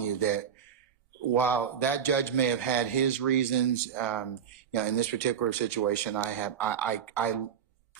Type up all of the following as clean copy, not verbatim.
you that while that judge may have had his reasons, in this particular situation, I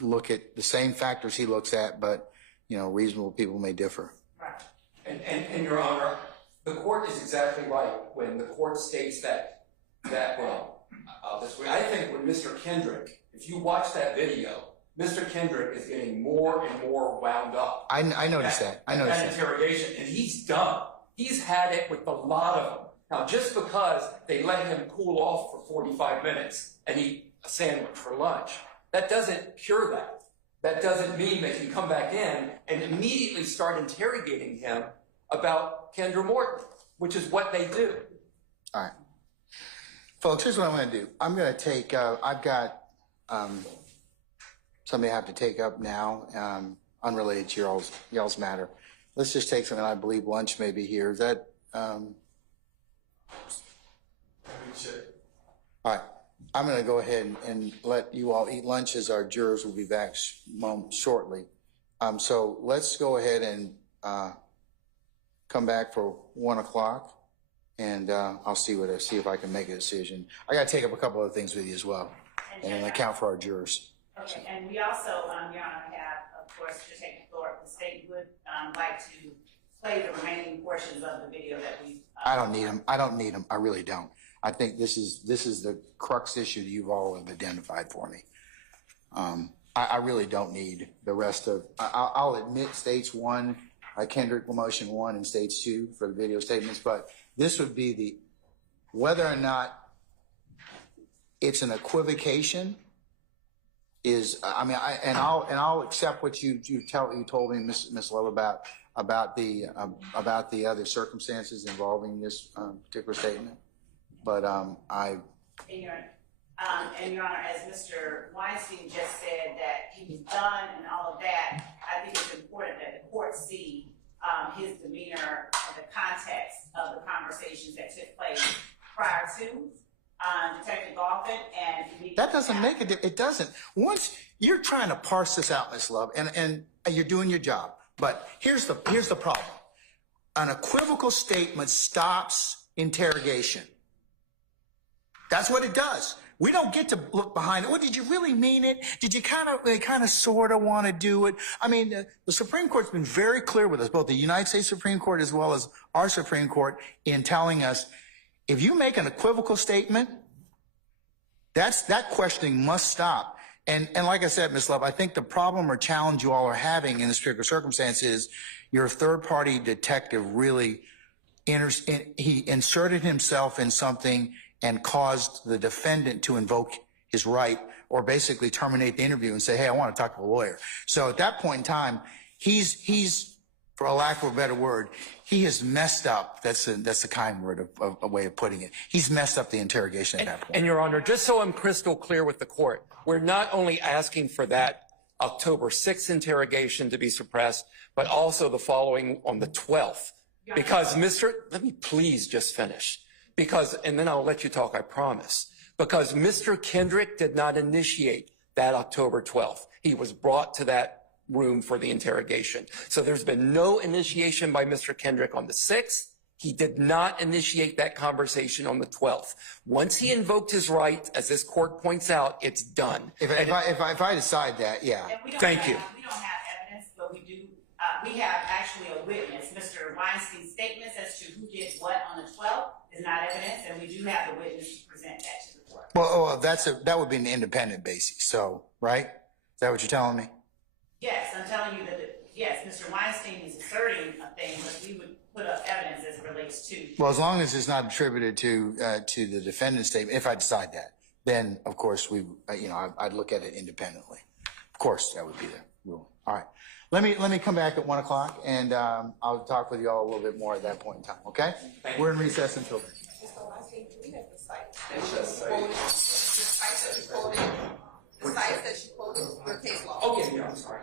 look at the same factors he looks at, but reasonable people may differ. Right. And Your Honor, the court is exactly right when the court states that I think when Mr. Kendrick, if you watch that video, Mr. Kendrick is getting more and more wound up. I noticed that. I noticed that. Interrogation, and he's done. He's had it with a lot of them. Now, just because they let him cool off for 45 minutes and eat a sandwich for lunch, that doesn't cure that. That doesn't mean they can come back in and immediately start interrogating him about Kendra Morton, which is what they do. All right. Folks, here's what I'm going to do. I'm going to take, I've got something I have to take up now, unrelated to y'all's matter. Let's just take something. I believe lunch may be here. Is that, all right. I'm going to go ahead and let you all eat lunch as our jurors will be back shortly. So let's go ahead and come back for 1 o'clock, and I'll see if I can make a decision. I got to take up a couple other things with you as well, and account for our jurors. Okay, and we also, Your Honor, have, of course, to take the floor. The state would like to play the remaining portions of the video that we. I don't need them. I don't need them. I really don't. I think this is the crux issue that you've all have identified for me. I really don't need the rest of. I'll admit states 1, Kendrick motion 1, and states 2 for the video statements, but this would be whether or not it's an equivocation. I'll accept what you told me, Ms. Love, about the other circumstances involving this particular statement. But And Your Honor, as Mr. Weinstein just said that he was done and all of that, I think it's important that the court see his demeanor and the context of the conversations that took place prior to Detective Golphin, and that doesn't make it. It doesn't. Once you're trying to parse this out, Ms. Love, and you're doing your job. But here's the problem: an equivocal statement stops interrogation. That's what it does. We don't get to look behind it. Well, did you really mean it? Did you kind of sort of want to do it? I mean, the Supreme Court's been very clear with us, both the United States Supreme Court as well as our Supreme Court, in telling us, if you make an equivocal statement, that questioning must stop. And like I said, Ms. Love, I think the problem or challenge you all are having in this particular circumstance is your third-party detective really he inserted himself in something and caused the defendant to invoke his right or basically terminate the interview and say, hey, I want to talk to a lawyer. So at that point in time, he's for a lack of a better word, he has messed up. That's the kind word of a way of putting it. He's messed up the interrogation at that point. And Your Honor, just so I'm crystal clear with the court, we're not only asking for that October 6th interrogation to be suppressed, but also the following on the 12th. Because let me please just finish. And then I'll let you talk, I promise. Because Mr. Kendrick did not initiate that October 12th. He was brought to that room for the interrogation. So there's been no initiation by Mr. Kendrick on the 6th. He did not initiate that conversation on the 12th. Once he invoked his right, as this court points out, it's done. If I decide that, yeah. Thank you. We don't have evidence, but we do. We have actually a witness. Mr. Weinstein's statements as to who did what on the 12th is not evidence, and we do have the witness to present that to the court. Well, that would be an independent basis. So, right? Is that what you're telling me? Yes, I'm telling you that, yes, Mr. Weinstein is asserting a thing, but we would put up evidence as it relates to. Well, as long as it's not attributed to the defendant's statement, if I decide that, then, of course, I'd look at it independently. Of course, that would be the rule. All right. Let me come back at 1 o'clock, and I'll talk with you all a little bit more at that point in time, okay? We're in recess until then. Mr. Weinstein, do we have the site that you quoted? The sites that you quoted, your case law. Oh, yeah, I'm sorry.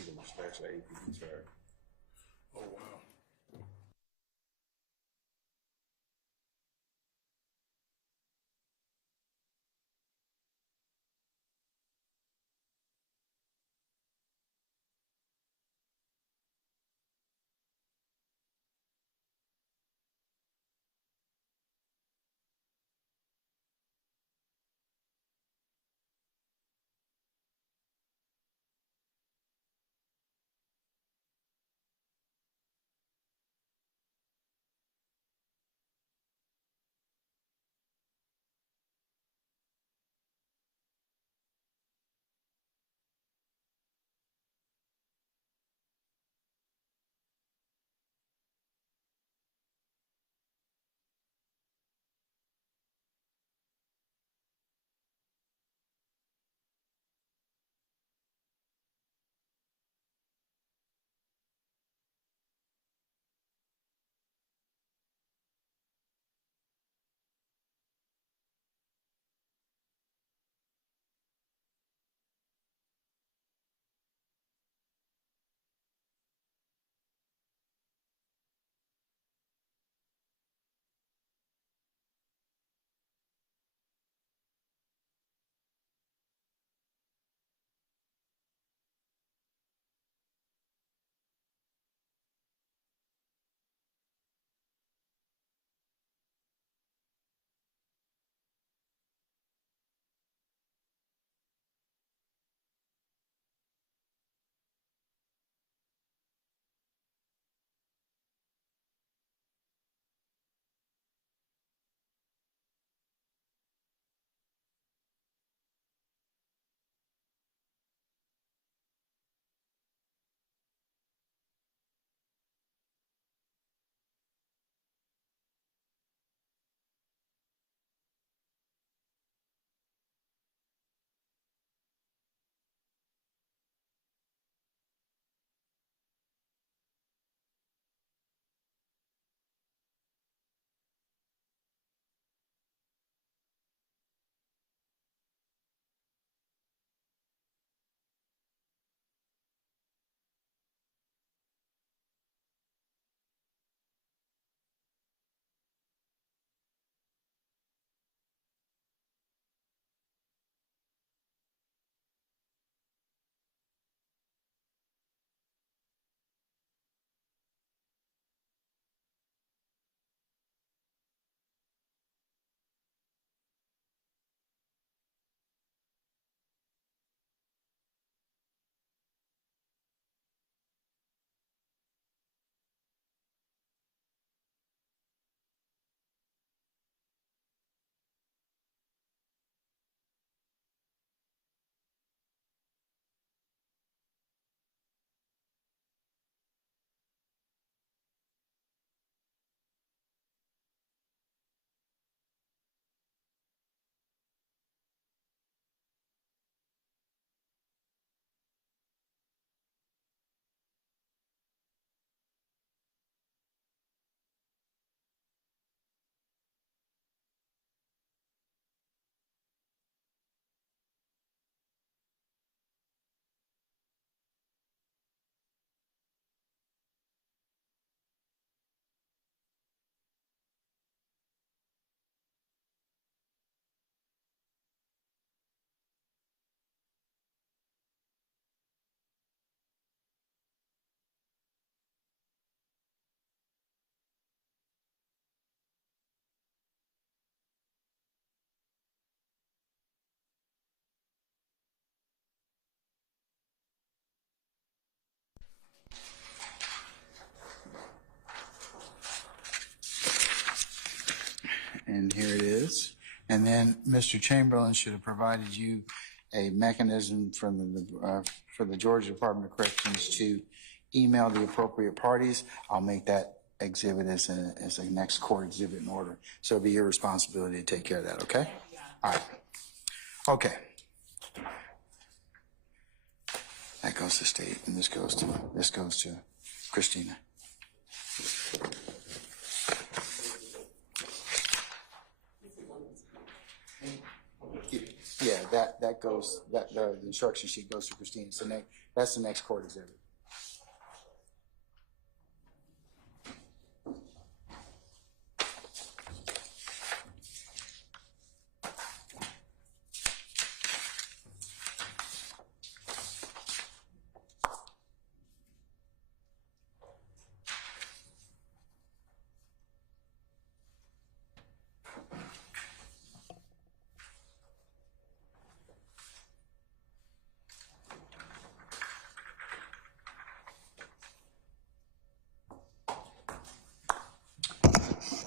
Even the stretch of APD track. Oh, wow. And here it is. And then Mr. Chamberlain should have provided you a mechanism from for the Georgia Department of Corrections to email the appropriate parties. I'll make that exhibit as a next court exhibit in order. So it'll be your responsibility to take care of that, okay? All right. Okay. That goes to state, and this goes to Christina. Yeah, that goes, the instruction sheet goes to Christine. So that's the next court exhibit.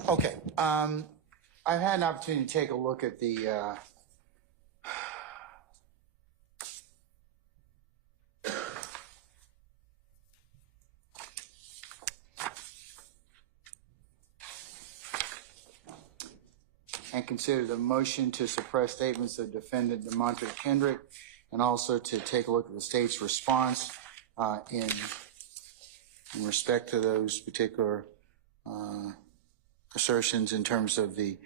Okay, I've had an opportunity to take a look at the and consider the motion to suppress statements of defendant DeMontre Kendrick, and also to take a look at the state's response in respect to those particular assertions in terms of the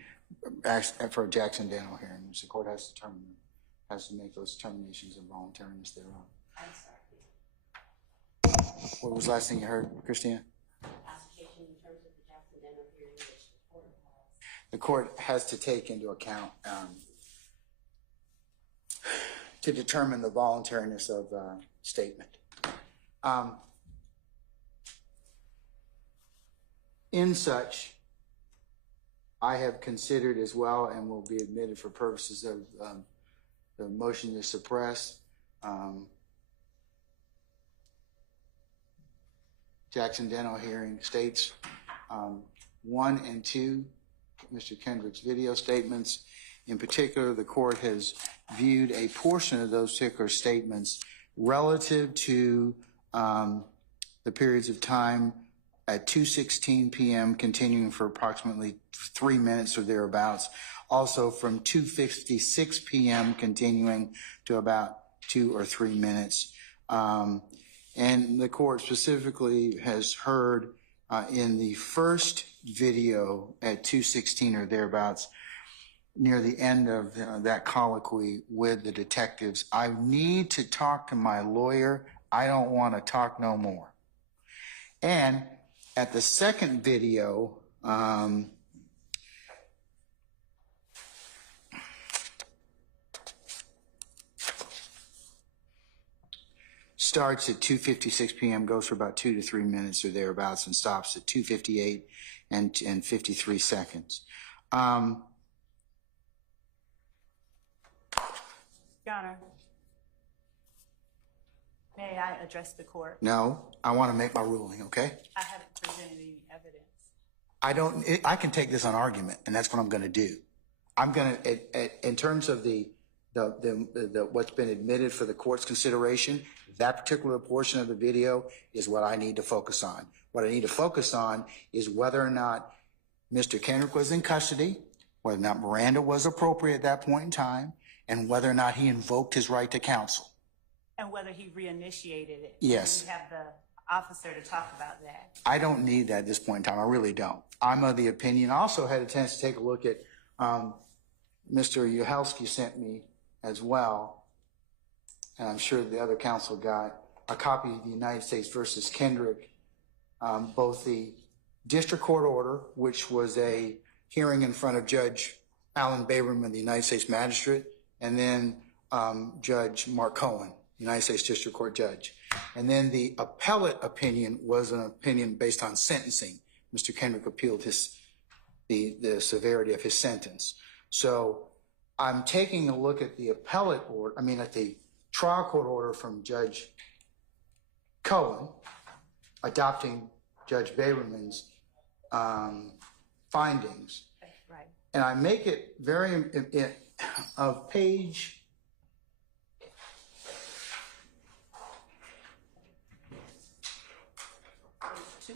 for a Jackson Daniel hearing, which the court has to make those determinations of voluntariness thereof. I'm sorry. What was the last thing you heard, Christina? Application in terms of the Jackson Daniel hearing, which The court has to take into account to determine the voluntariness of statement. In such, I have considered as well, and will be admitted for purposes of the motion to suppress, Jackson Daniel hearing states 1 and 2, Mr. Kendrick's video statements. In particular, the court has viewed a portion of those particular statements relative to the periods of time at 2:16 p.m. continuing for approximately 3 minutes or thereabouts. Also from 2:56 p.m. continuing to about 2 or 3 minutes. And the court specifically has heard in the first video at 2:16 or thereabouts, near the end of that colloquy with the detectives, I need to talk to my lawyer. I don't want to talk no more. And at the second video, starts at 2:56 p.m., goes for about 2 to 3 minutes or thereabouts, and stops at 2:58 and 53 seconds. Your Honor, may I address the court? No, I want to make my ruling, okay? I haven't presented any evidence. I can take this on argument, and that's what I'm going to do. I'm going to, in terms of the what's been admitted for the court's consideration, that particular portion of the video is what I need to focus on. What I need to focus on is whether or not Mr. Kendrick was in custody, whether or not Miranda was appropriate at that point in time, and whether or not he invoked his right to counsel. And whether he reinitiated it. Yes. We have the officer to talk about that. I don't need that at this point in time. I really don't. I'm of the opinion. I also had a chance to take a look at Mr. Uhelski sent me as well, and I'm sure the other counsel got a copy of the United States versus Kendrick, both the district court order, which was a hearing in front of Judge Alan Baberman, the United States magistrate, and then Judge Mark Cohen, United States District Court judge. And then the appellate opinion was an opinion based on sentencing. Mr. Kendrick appealed the severity of his sentence. So I'm taking a look at the appellate order, at the trial court order from Judge Cohen, adopting Judge Baberman's findings. Right. And I make it very, of page 2.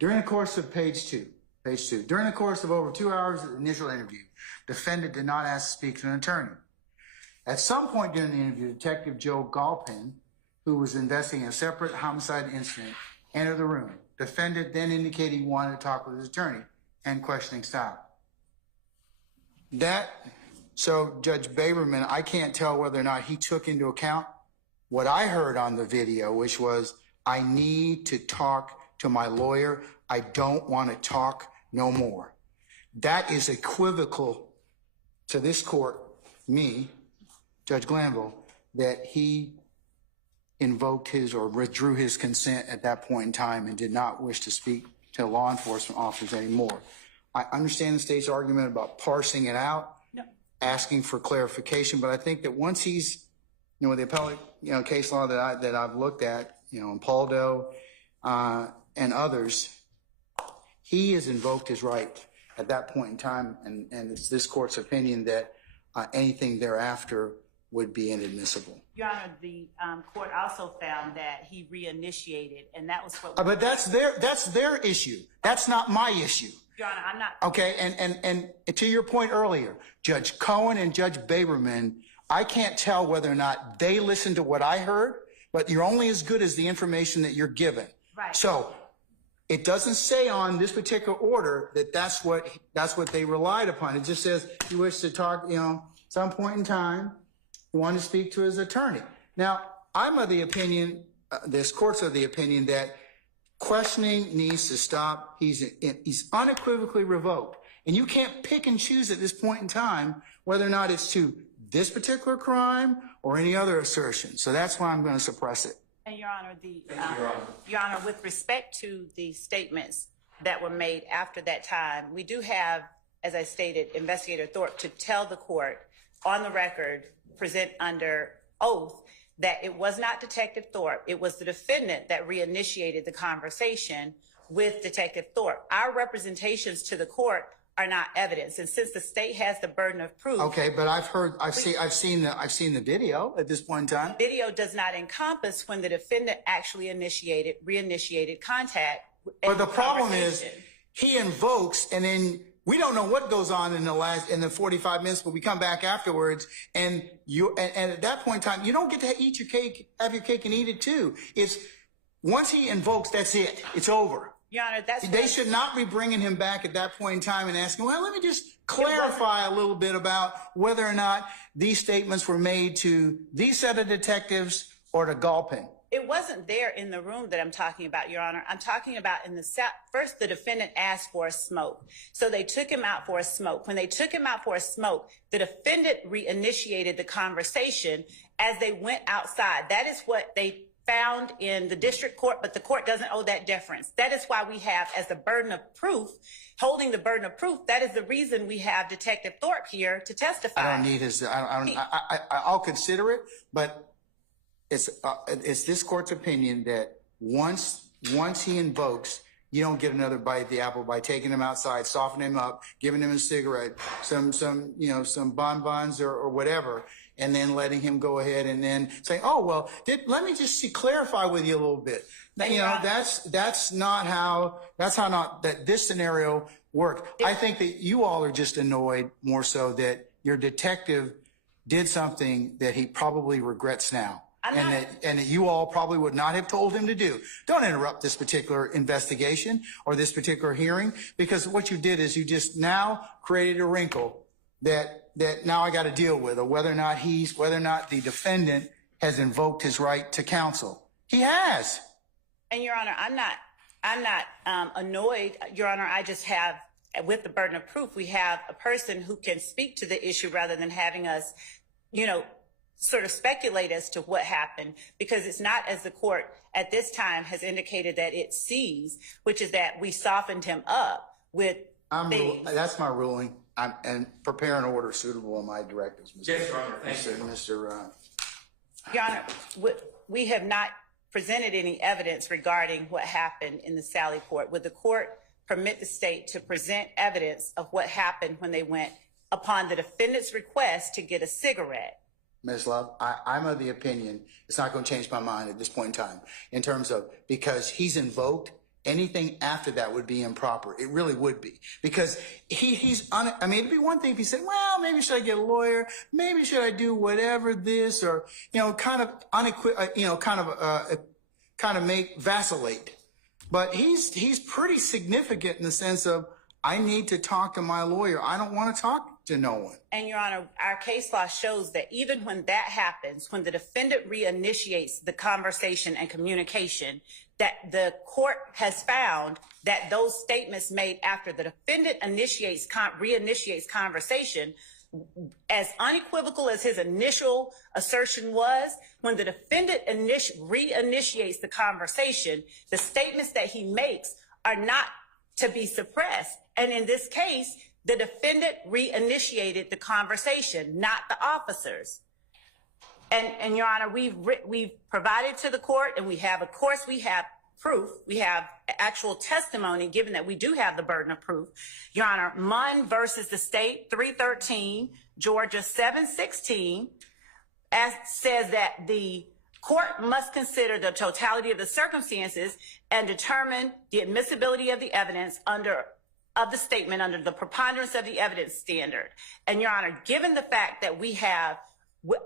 During the course of page 2, during the course of over 2 hours of the initial interview, defendant did not ask to speak to an attorney. At some point during the interview, Detective Joe Galpin, who was investigating a separate homicide incident, entered the room. Defendant then indicated he wanted to talk with his attorney, and questioning stopped. So Judge Baberman, I can't tell whether or not he took into account what I heard on the video, which was, I need to talk to my lawyer. I don't want to talk no more. That is equivocal to this court, me, Judge Glanville, that he invoked his or withdrew his consent at that point in time and did not wish to speak to law enforcement officers anymore. I understand the state's argument about parsing it out, asking for clarification, but I think that once he's, with the appellate, case law that I've looked at, in Paul Doe and others, he has invoked his right at that point in time, and it's this court's opinion that anything thereafter would be inadmissible. Your Honor, the court also found that he reinitiated, and that was what. But that's their issue. That's not my issue. Your Honor, I'm not. Okay, and to your point earlier, Judge Cohen and Judge Baberman, I can't tell whether or not they listened to what I heard, but you're only as good as the information that you're given. Right. So it doesn't say on this particular order that that's what they relied upon. It just says he wished to talk, some point in time, he wanted to speak to his attorney. Now, I'm of the opinion, this court's of the opinion that questioning needs to stop. He's unequivocally revoked. And you can't pick and choose at this point in time whether or not it's to this particular crime or any other assertion. So that's why I'm going to suppress it. And Your Honor, Your Honor, with respect to the statements that were made after that time, we do have, as I stated, Investigator Thorpe to tell the court on the record, present under oath, that it was not Detective Thorpe, it was the defendant that reinitiated the conversation with Detective Thorpe. Our representations to the court are not evidence, and since the state has the burden of proof. Okay, but I've seen the video at this point in time. The video does not encompass when the defendant actually reinitiated contact. But the problem is, he invokes, and then we don't know what goes on in the 45 minutes, but we come back afterwards, and at that point in time, you don't get to eat your cake, have your cake and eat it too. It's once he invokes, that's it. It's over. Your Honor, they should not be bringing him back at that point in time and asking, well, let me just clarify a little bit about whether or not these statements were made to these set of detectives or to Galpin. It wasn't there in the room that I'm talking about, Your Honor. I'm talking about in the first, the defendant asked for a smoke. So they took him out for a smoke. When they took him out for a smoke, the defendant reinitiated the conversation as they went outside. That is what they found in the district court, but the court doesn't owe that deference. That is why we have, as the burden of proof, holding the burden of proof, that is the reason we have Detective Thorpe here to testify. I don't need his, I'll consider it, but it's this court's opinion that once he invokes, you don't get another bite at the apple by taking him outside, softening him up, giving him a cigarette, some bonbons or whatever, and then letting him go ahead and then say, oh, well, let me just clarify with you a little bit. That's not how that this scenario worked. I think that you all are just annoyed more so that your detective did something that he probably regrets now. And that you all probably would not have told him to do. Don't interrupt this particular investigation or this particular hearing, because what you did is you just now created a wrinkle that now I got to deal with, or whether or not the defendant has invoked his right to counsel. He has. And Your Honor, I'm not annoyed, Your Honor. I just have, with the burden of proof, we have a person who can speak to the issue rather than having us, sort of speculate as to what happened, because it's not, as the court at this time has indicated that it sees, which is that we softened him up with things. That's my ruling. And prepare an order suitable in my directives, Mr. Yes, Your Honor. Thank you. Mr. Your Honor, we have not presented any evidence regarding what happened in the Sally court. Would the court permit the state to present evidence of what happened when they went upon the defendant's request to get a cigarette? Ms. Love, I'm of the opinion it's not going to change my mind at this point in time, in terms of, because he's invoked, anything after that would be improper. It really would be, because it'd be one thing if he said, well, maybe should I get a lawyer? Maybe should I do whatever this, or, kind of vacillate. but he's pretty significant in the sense of, I need to talk to my lawyer. I don't want to talk to no one. And Your Honor, our case law shows that even when that happens, when the defendant reinitiates the conversation and communication, that the court has found that those statements made after the defendant reinitiates conversation, as unequivocal as his initial assertion was, when the defendant reinitiates the conversation, the statements that he makes are not to be suppressed. And in this case, the defendant reinitiated the conversation, not the officers. And Your Honor, we've provided to the court, and we have proof. We have actual testimony, given that we do have the burden of proof. Your Honor, Munn versus the state, 313, Georgia 716, says that the court must consider the totality of the circumstances and determine the admissibility of the evidence of the statement under the preponderance of the evidence standard. And Your Honor, given the fact that we have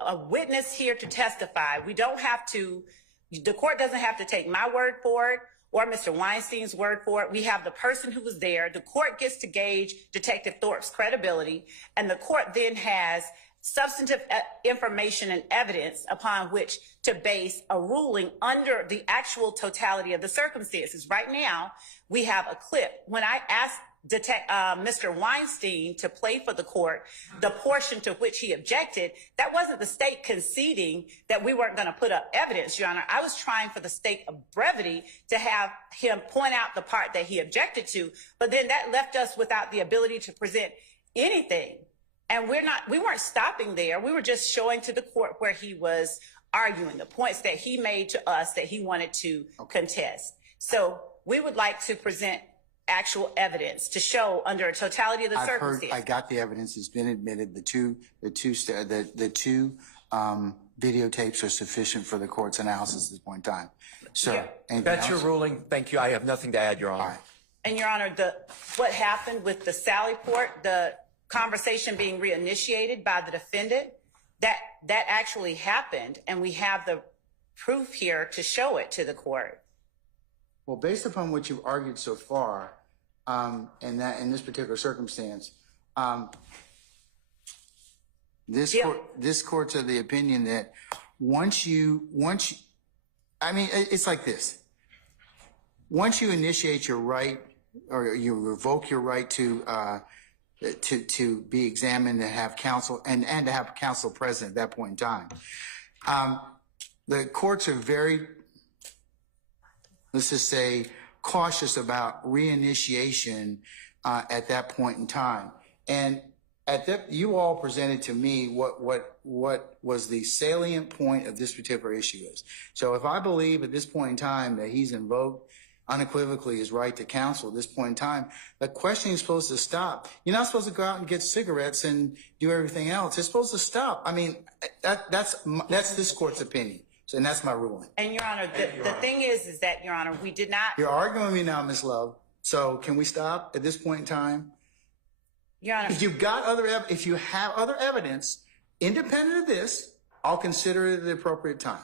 a witness here to testify, the court doesn't have to take my word for it or Mr. Weinstein's word for it. We have the person who was there. The court gets to gauge Detective Thorpe's credibility, and the court then has substantive information and evidence upon which to base a ruling under the actual totality of the circumstances. Right now, we have a clip. When I asked Mr. Weinstein to play for the court the portion to which he objected, that wasn't the state conceding that we weren't going to put up evidence, Your Honor. I was trying for the sake of brevity to have him point out the part that he objected to, but then that left us without the ability to present anything. And we weren't stopping there. We were just showing to the court where he was arguing, the points that he made to us that he wanted to contest. So we would like to present actual evidence to show under a totality of the circumstances. I got the evidence. It's been admitted. The two videotapes are sufficient for the court's analysis at this point in time. Sir, That's your ruling. Thank you. I have nothing to add, Your Honor. All right. And Your Honor, what happened with the Sally Port, the conversation being reinitiated by the defendant, that actually happened, and we have the proof here to show it to the court. Well, based upon what you've argued so far, in this particular circumstance, this court's of the opinion that it's like this. Once you initiate your right, or you revoke your right to be examined and have counsel and to have counsel present at that point in time, the courts are very, let's just say, cautious about reinitiation at that point in time. And you all presented to me what was the salient point of this particular issue is. So if I believe at this point in time that he's invoked unequivocally his right to counsel at this point in time, the questioning is supposed to stop. You're not supposed to go out and get cigarettes and do everything else. It's supposed to stop. I mean, that's this court's opinion. So, and that's my ruling. And Your Honor, the thing is that, Your Honor, we did not. You're arguing with me now, Ms. Love. So can we stop at this point in time? Your Honor. If you have other evidence independent of this, I'll consider it at the appropriate time.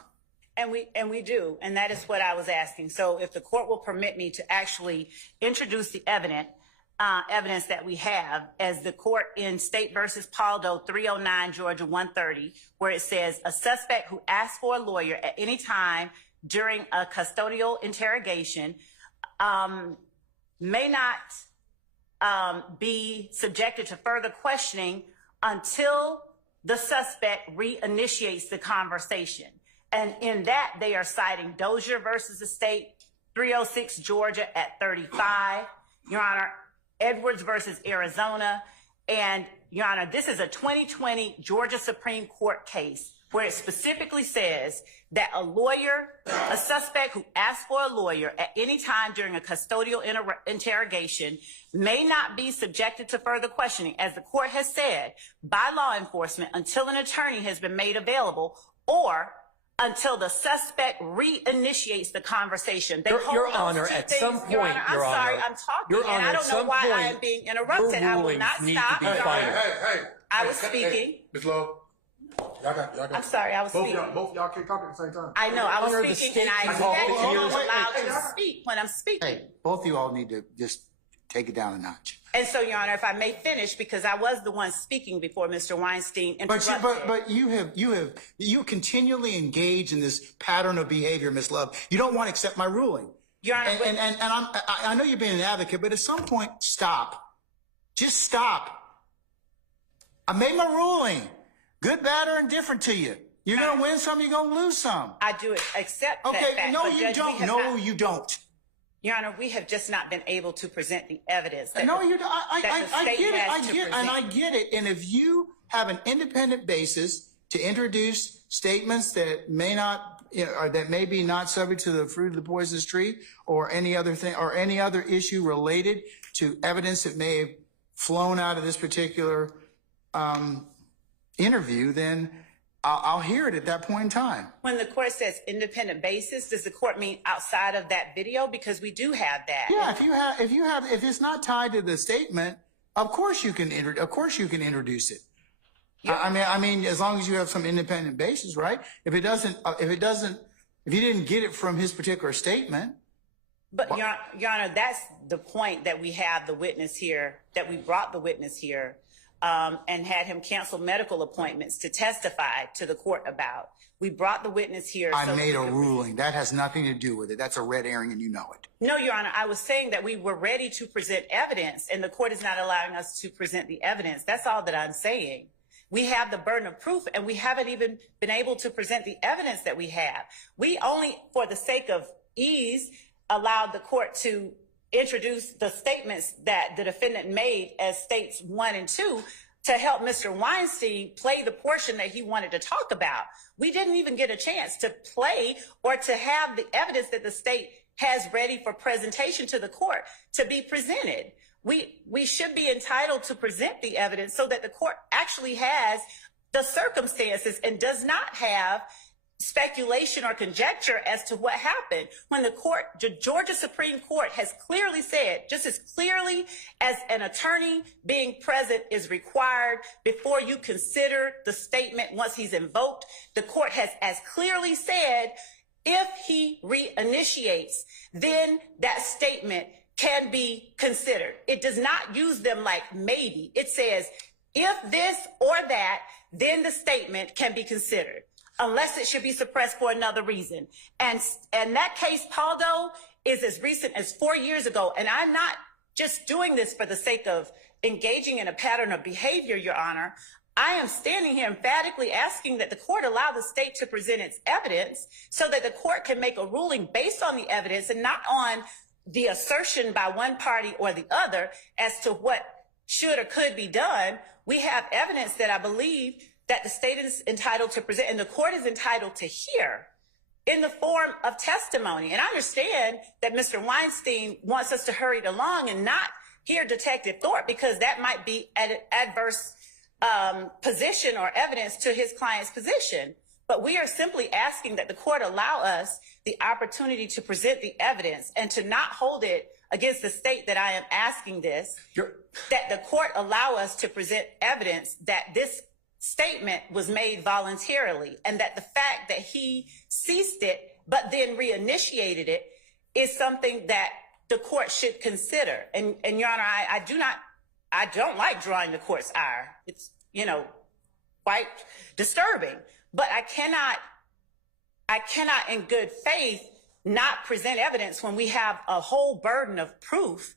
And we do, and that is what I was asking. So if the court will permit me to actually introduce the evidence that we have, as the court in State versus Paldo 309 Georgia 130, where it says a suspect who asks for a lawyer at any time during a custodial interrogation may not be subjected to further questioning until the suspect reinitiates the conversation. And in that, they are citing Dozier versus the State 306 Georgia at 35. Your Honor, Edwards versus Arizona. And Your Honor, this is a 2020 Georgia Supreme Court case where it specifically says that a suspect who asks for a lawyer at any time during a custodial interrogation may not be subjected to further questioning, as the court has said, by law enforcement until an attorney has been made available or until the suspect reinitiates the conversation. Your Honor, at some point, Your Honor, I'm sorry, I'm talking, and I don't know why I am being interrupted. I will not stop. Hey, I was speaking. Ms. Lowe, I'm sorry, I was speaking. Both y'all can't talk at the same time. I know, I Under the was speaking, state and I control, expect hold you on, to wait, allow wait, to speak when I'm speaking. Hey, both of you all need to just take it down a notch. And so, Your Honor, if I may finish, because I was the one speaking before Mr. Weinstein interrupted. But you continually engage in this pattern of behavior, Ms. Love. You don't want to accept my ruling. Your Honor, And I know you're being an advocate, but at some point, stop. Just stop. I made my ruling. Good, bad, or indifferent to you. You're going to win some, you're going to lose some. I do accept that Okay, fact. no, but you Judge, we don't. have No, not- you don't. Your Honor, we have just not been able to present the evidence. That No, the- you don't. I state get it. has to I present. get it. And if you have an independent basis to introduce statements that may not, or that may be not subject to the fruit of the poisonous tree, or any other thing, or any other issue related to evidence that may have flown out of this particular interview, then I'll hear it at that point in time. When the court says independent basis, does the court mean outside of that video? Because we do have that. Yeah, if it's not tied to the statement, of course you can introduce it. I mean, as long as you have some independent basis, right? If you didn't get it from his particular statement. But Your Honor, that's the point that we have the witness here, that we brought the witness here, and had him cancel medical appointments to testify to the court about. We brought the witness here. I made a ruling. That has nothing to do with it. That's a red herring and you know it. No, Your Honor, I was saying that we were ready to present evidence and the court is not allowing us to present the evidence. That's all that I'm saying. We have the burden of proof and we haven't even been able to present the evidence that we have. We only, for the sake of ease, allowed the court to introduce the statements that the defendant made as states 1 and 2 to help Mr. Weinstein play the portion that he wanted to talk about. We didn't even get a chance to play or to have the evidence that the state has ready for presentation to the court to be presented. We should be entitled to present the evidence so that the court actually has the circumstances and does not have speculation or conjecture as to what happened when the Georgia Supreme Court has clearly said, just as clearly as an attorney being present is required before you consider the statement once he's invoked, the court has as clearly said, if he reinitiates, then that statement can be considered. It does not use them like maybe. It says, if this or that, then the statement can be considered, unless it should be suppressed for another reason. And that case, Paul Doe, is as recent as 4 years ago. And I'm not just doing this for the sake of engaging in a pattern of behavior, Your Honor. I am standing here emphatically asking that the court allow the state to present its evidence so that the court can make a ruling based on the evidence and not on the assertion by one party or the other as to what should or could be done. We have evidence that I believe that the state is entitled to present and the court is entitled to hear in the form of testimony. And I understand that Mr. Weinstein wants us to hurry it along and not hear Detective Thorpe because that might be an adverse position or evidence to his client's position. But we are simply asking that the court allow us the opportunity to present the evidence and to not hold it against the state that I am asking this, that the court allow us to present evidence that this statement was made voluntarily and that the fact that he ceased it but then reinitiated it is something that the court should consider. And Your Honor, I don't like drawing the court's ire. It's, quite disturbing. But I cannot in good faith not present evidence when we have a whole burden of proof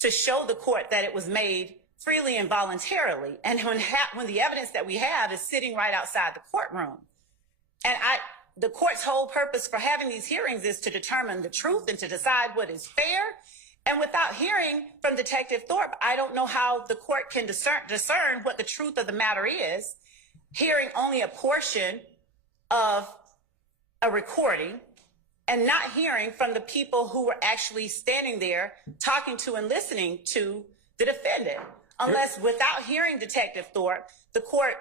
to show the court that it was made freely and voluntarily. And when the evidence that we have is sitting right outside the courtroom. And the court's whole purpose for having these hearings is to determine the truth and to decide what is fair. And without hearing from Detective Thorpe, I don't know how the court can discern what the truth of the matter is. Hearing only a portion of a recording and not hearing from the people who were actually standing there talking to and listening to the defendant. Unless without hearing Detective Thorpe, the court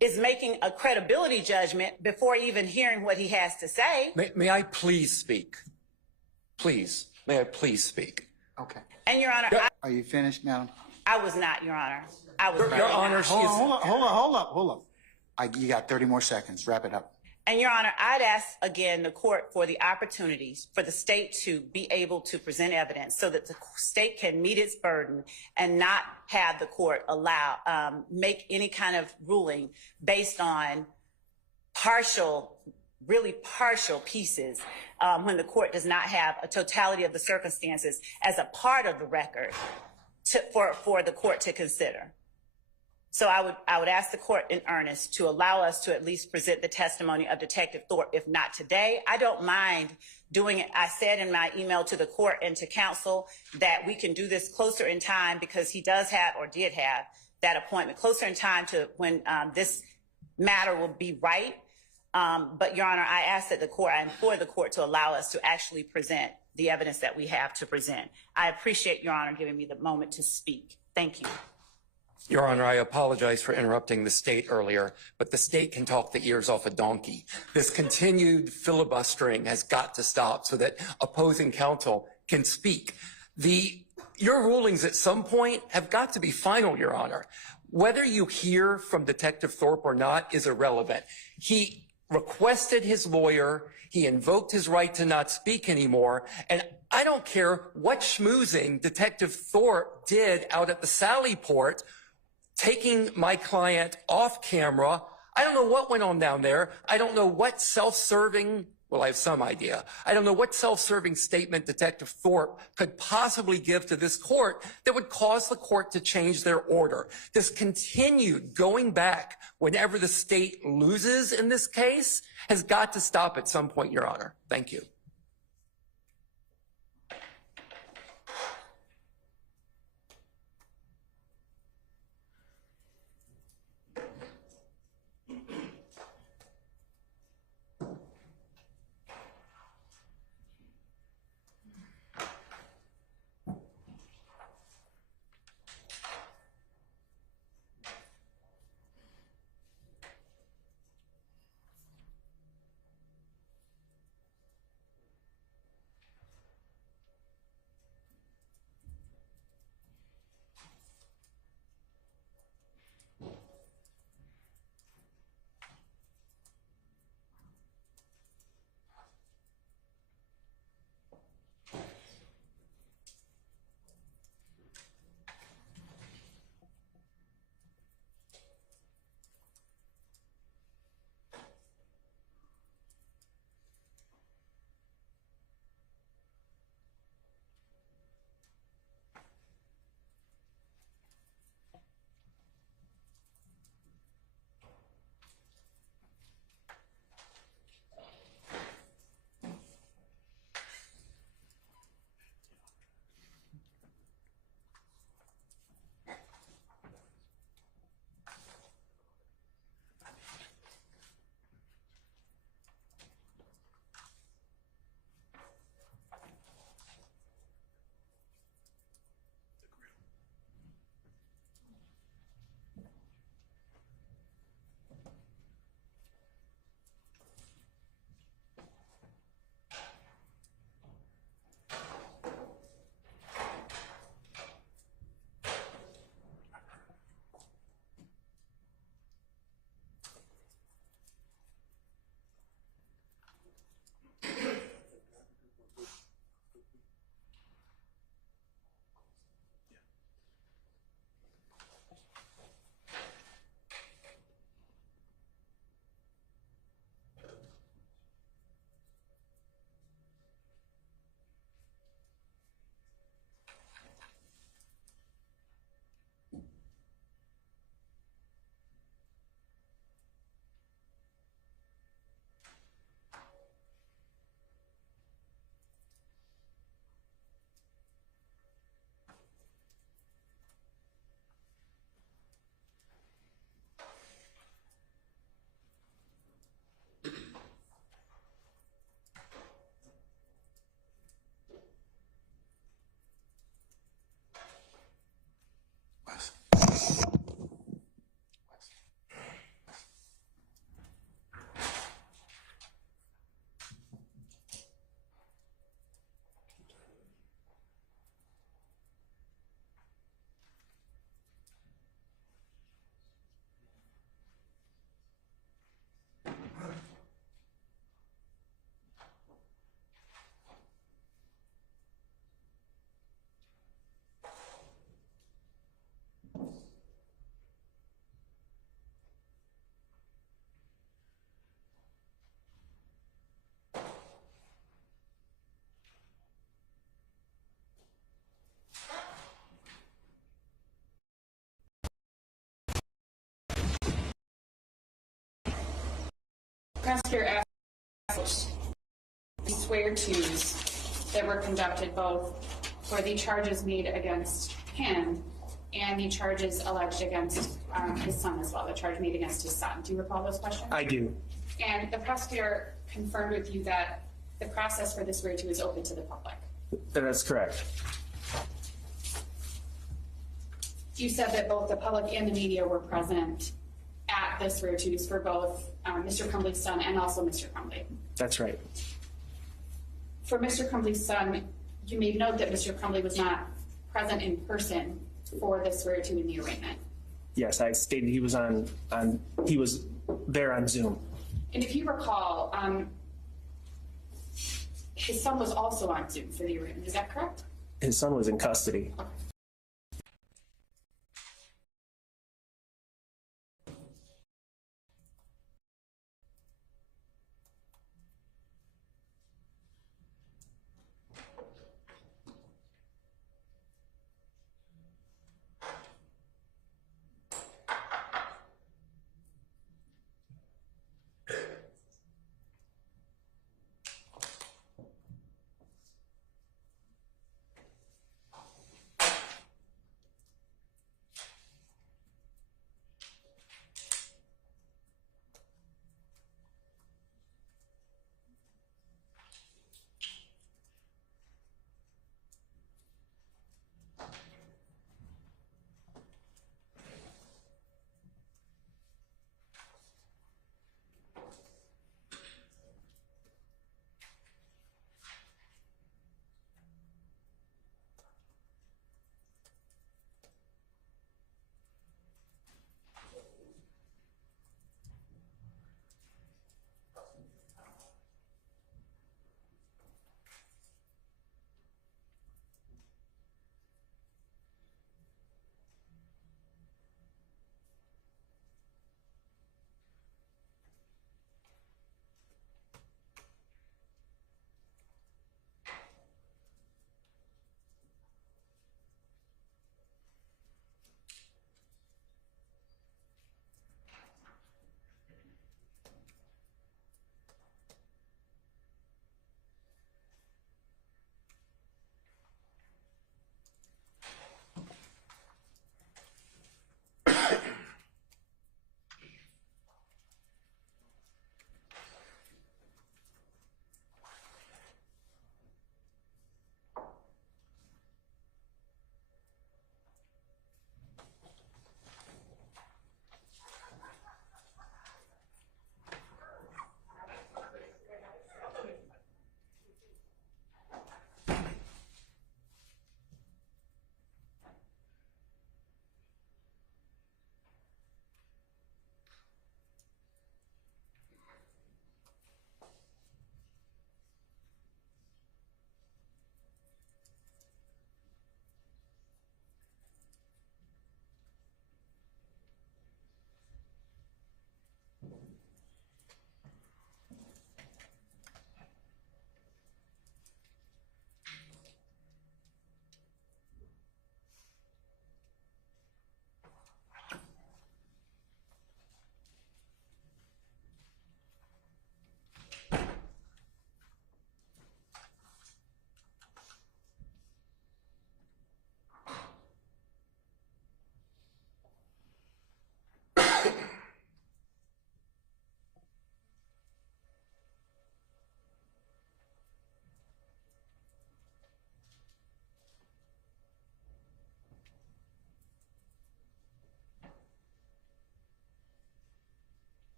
is making a credibility judgment before even hearing what he has to say. May I please speak? Please, may I please speak? Okay. And Your Honor, Are you finished, madam? I was not, Your Honor. I was not. Your Honor, Hold up. You got 30 more seconds. Wrap it up. And Your Honor, I'd ask again the court for the opportunities for the state to be able to present evidence so that the state can meet its burden and not have the court make any kind of ruling based on really partial pieces when the court does not have a totality of the circumstances as a part of the record for the court to consider. So I would ask the court in earnest to allow us to at least present the testimony of Detective Thorpe, if not today. I don't mind doing it. I said in my email to the court and to counsel that we can do this closer in time because he does have or did have that appointment closer in time to when this matter will be right. But Your Honor, I implore the court to allow us to actually present the evidence that we have to present. I appreciate Your Honor giving me the moment to speak. Thank you. Your Honor, I apologize for interrupting the state earlier, but the state can talk the ears off a donkey. This continued filibustering has got to stop so that opposing counsel can speak. Your rulings at some point have got to be final, Your Honor. Whether you hear from Detective Thorpe or not is irrelevant. He requested his lawyer. He invoked his right to not speak anymore. And I don't care what schmoozing Detective Thorpe did out at the Sally Port, taking my client off camera. I don't know what went on down there. I don't know what self-serving, well, I have some idea. I don't know what self-serving statement Detective Thorpe could possibly give to this court that would cause the court to change their order. This continued going back whenever the state loses in this case has got to stop at some point, Your Honor. Thank you. Prosecutor asked the swear-tos that were conducted both for the charges made against him and the charges alleged against his son as well, the charge made against his son. Do you recall those questions? I do. And the prosecutor confirmed with you that the process for the swear-to is open to the public. That's correct. You said that both the public and the media were present at the swear-tos for both Mr. Crumbly's son and also Mr. Crumbly. That's right. For Mr. Crumbly's son, you made note that Mr. Crumbly was not present in person for the swear-to in the arraignment. Yes, I stated he was he was there on Zoom. And if you recall, his son was also on Zoom for the arraignment. Is that correct? His son was in custody. Okay.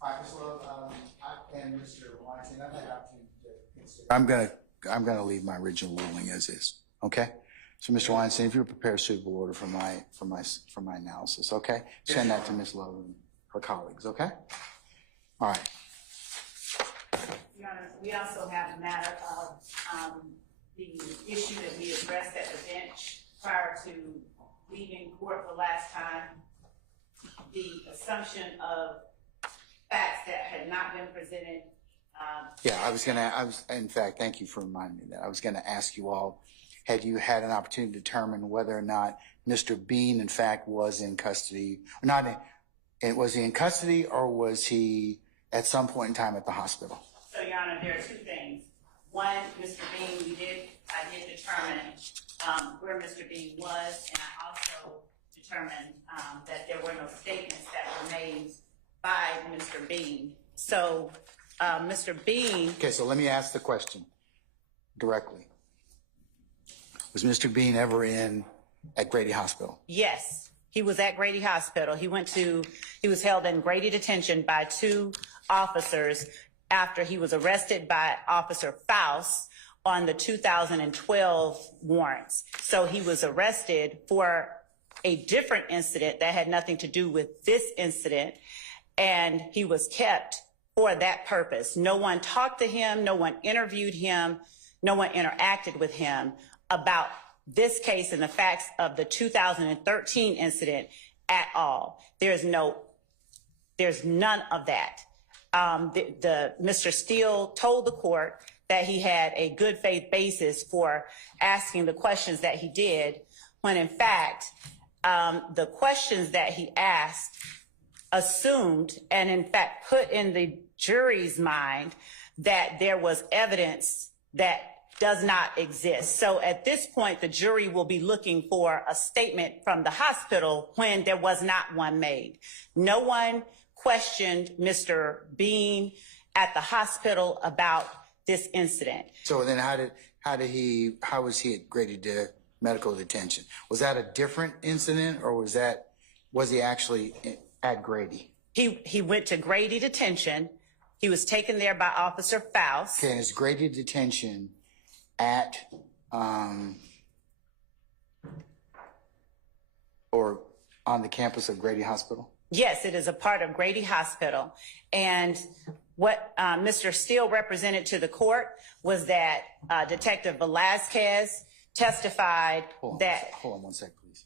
All right, Ms. Love, and Mr. Weinstein, I've had opportunity to consider. I'm gonna leave my original ruling as is, okay? So, Mr. Weinstein, if you prepare a suitable order for my analysis, okay? Send that to Ms. Love and her colleagues, okay? All right. Your Honor, we also have a matter of the issue that we addressed at the bench prior to leaving court the last time, the assumption of facts that had not been presented. Yeah, in fact, thank you for reminding me of that. I was gonna ask you all, had you had an opportunity to determine whether or not Mr. Bean, in fact, was in custody, was he in custody or was he at some point in time at the hospital? So, Your Honor, there are two things. One, Mr. Bean, I did determine where Mr. Bean was, and I also determined that there were no statements that were made by Mr. Bean. So, Mr. Bean. Okay, so let me ask the question directly. Was Mr. Bean ever at Grady Hospital? Yes, he was at Grady Hospital. He was held in Grady detention by 2 officers after he was arrested by Officer Faust on the 2012 warrants. So he was arrested for a different incident that had nothing to do with this incident, and he was kept for that purpose. No one talked to him, no one interviewed him, no one interacted with him about this case and the facts of the 2013 incident at all. There's none of that. Mr. Steele told the court that he had a good faith basis for asking the questions that he did, when in fact, the questions that he asked assumed and in fact put in the jury's mind that there was evidence that does not exist. So at this point, the jury will be looking for a statement from the hospital when there was not one made. No one questioned Mr. Bean at the hospital about this incident. So then how was he at Grady medical detention? Was that a different incident or was he actually at Grady? He went to Grady detention. He was taken there by Officer Faust. Okay, and is Grady detention at or on the campus of Grady Hospital? Yes, it is a part of Grady Hospital. And what Mr. Steele represented to the court was that Detective Velazquez testified that. Hold on one sec, please.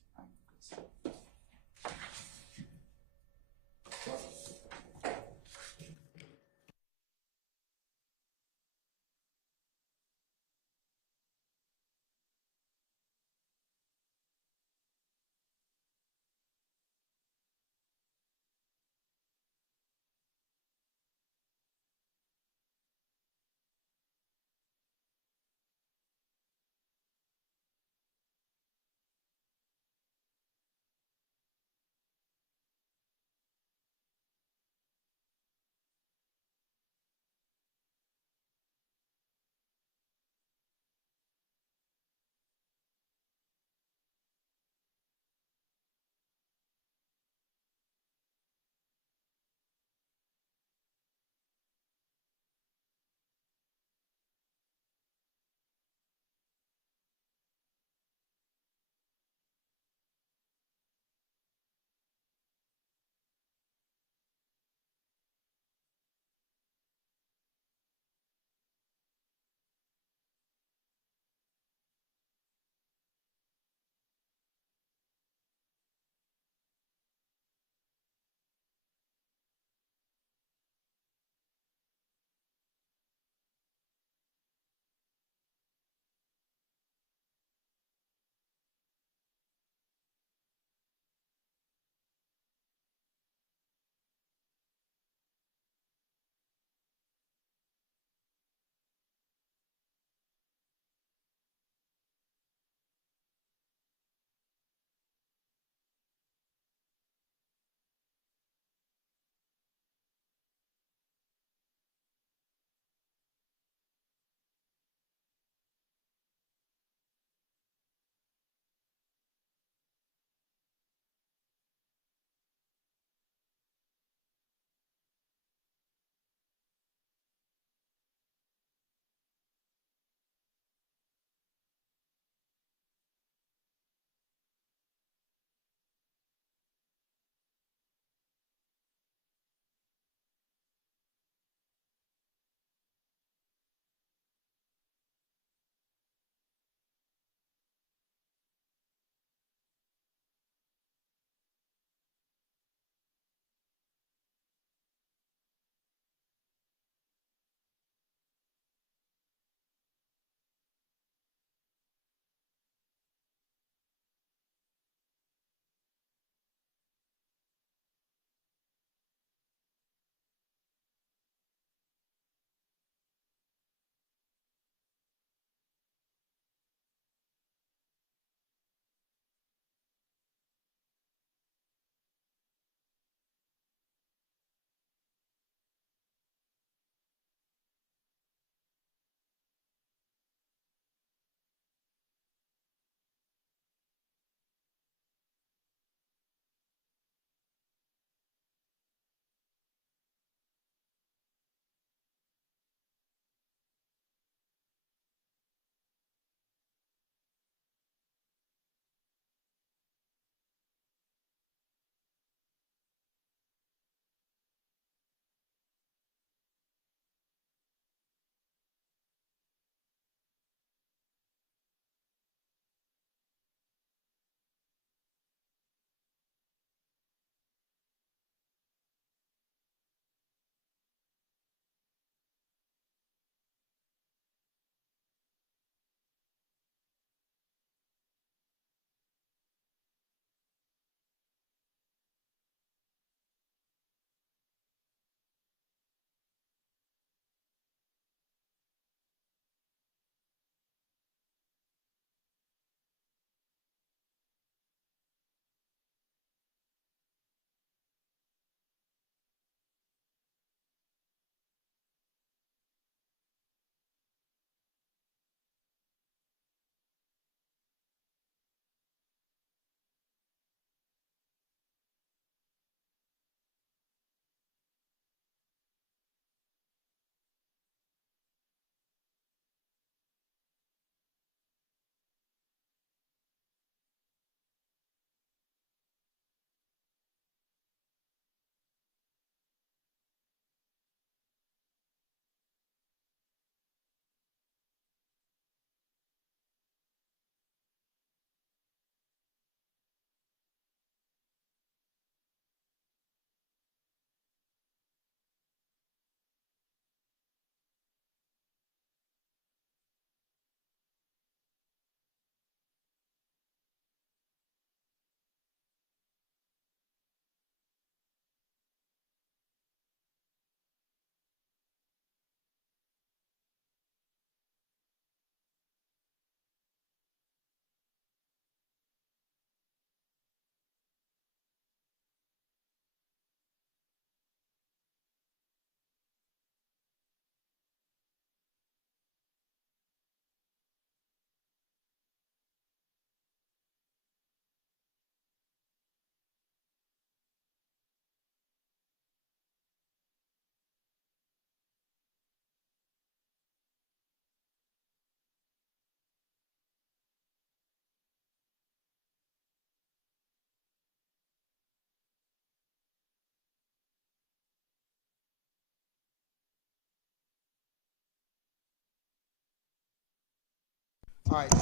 All right.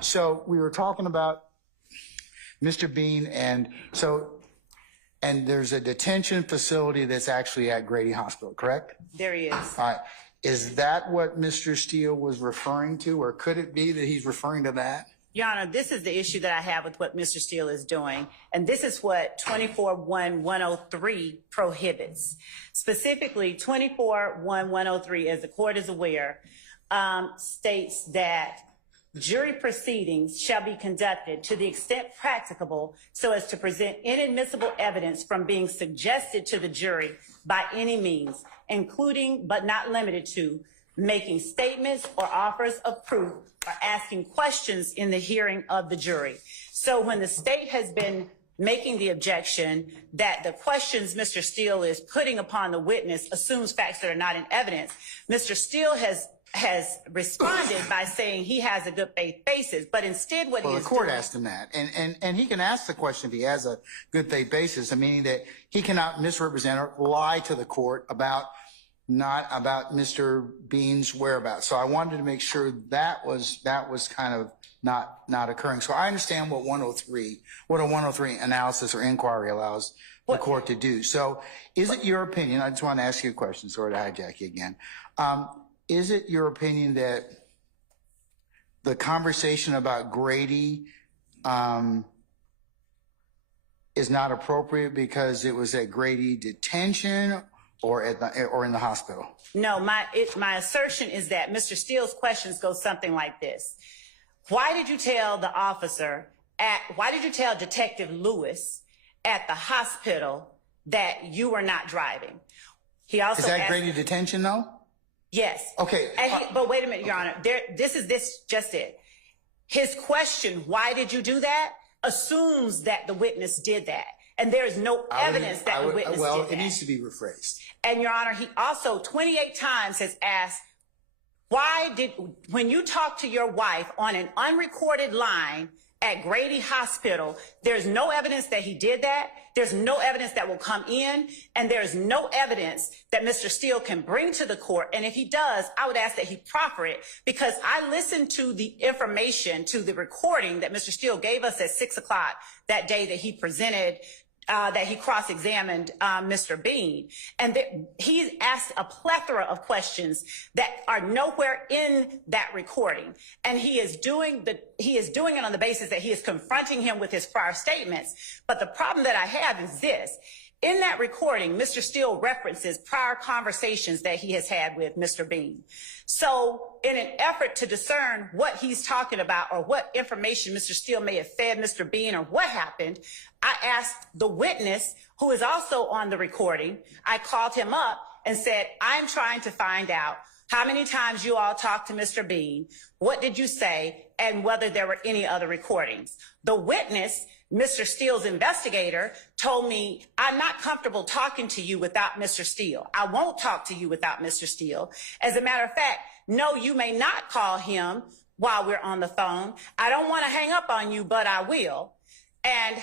So we were talking about Mr. Bean, and there's a detention facility that's actually at Grady Hospital, correct? There he is. All right. Is that what Mr. Steele was referring to, or could it be that he's referring to that? Your Honor, this is the issue that I have with what Mr. Steele is doing, and this is what 24-1-103 prohibits. Specifically, 24-1-103, as the court is aware, states that jury proceedings shall be conducted to the extent practicable so as to present inadmissible evidence from being suggested to the jury by any means, including but not limited to making statements or offers of proof or asking questions in the hearing of the jury. So when the state has been making the objection that the questions Mr. Steele is putting upon the witness assumes facts that are not in evidence, Mr. Steele has responded by saying he has a good faith basis, but instead what he is the court doing— asked him that, and he can ask the question if he has a good faith basis, meaning that he cannot misrepresent or lie to the court about Mr. Bean's whereabouts. So I wanted to make sure that was kind of not occurring. So I understand what a 103 analysis or inquiry allows the court to do. So is it your opinion? I just want to ask you a question. Sorry to hijack you again. Is it your opinion that the conversation about Grady is not appropriate because it was at Grady detention or in the hospital? No, my assertion is that Mr. Steele's questions go something like this. Why did you tell Detective Lewis at the hospital that you were not driving? He also Is that asked— Grady detention though? Yes. Okay. But wait a minute, Your Honor. This is just it. His question, why did you do that, assumes that the witness did that. And there is no evidence that the witness did that. Well, it needs to be rephrased. And Your Honor, he also 28 times has asked, when you talk to your wife on an unrecorded line at Grady Hospital, there's no evidence that he did that. There's no evidence that will come in, and there's no evidence that Mr. Steele can bring to the court. And if he does, I would ask that he proffer it, because I listened to the information, to the recording that Mr. Steele gave us at 6 o'clock that day that he presented, that he cross-examined Mr. Bean. And he asked a plethora of questions that are nowhere in that recording. And he is doing it on the basis that he is confronting him with his prior statements. But the problem that I have is this. In that recording, Mr. Steele references prior conversations that he has had with Mr. Bean. So in an effort to discern what he's talking about or what information Mr. Steele may have fed Mr. Bean or what happened, I asked the witness, who is also on the recording, I called him up and said, I'm trying to find out how many times you all talked to Mr. Bean, what did you say, and whether there were any other recordings. The witness, Mr. Steele's investigator, told me, I'm not comfortable talking to you without Mr. Steele. I won't talk to you without Mr. Steele. As a matter of fact, no, you may not call him while we're on the phone. I don't want to hang up on you, but I will. And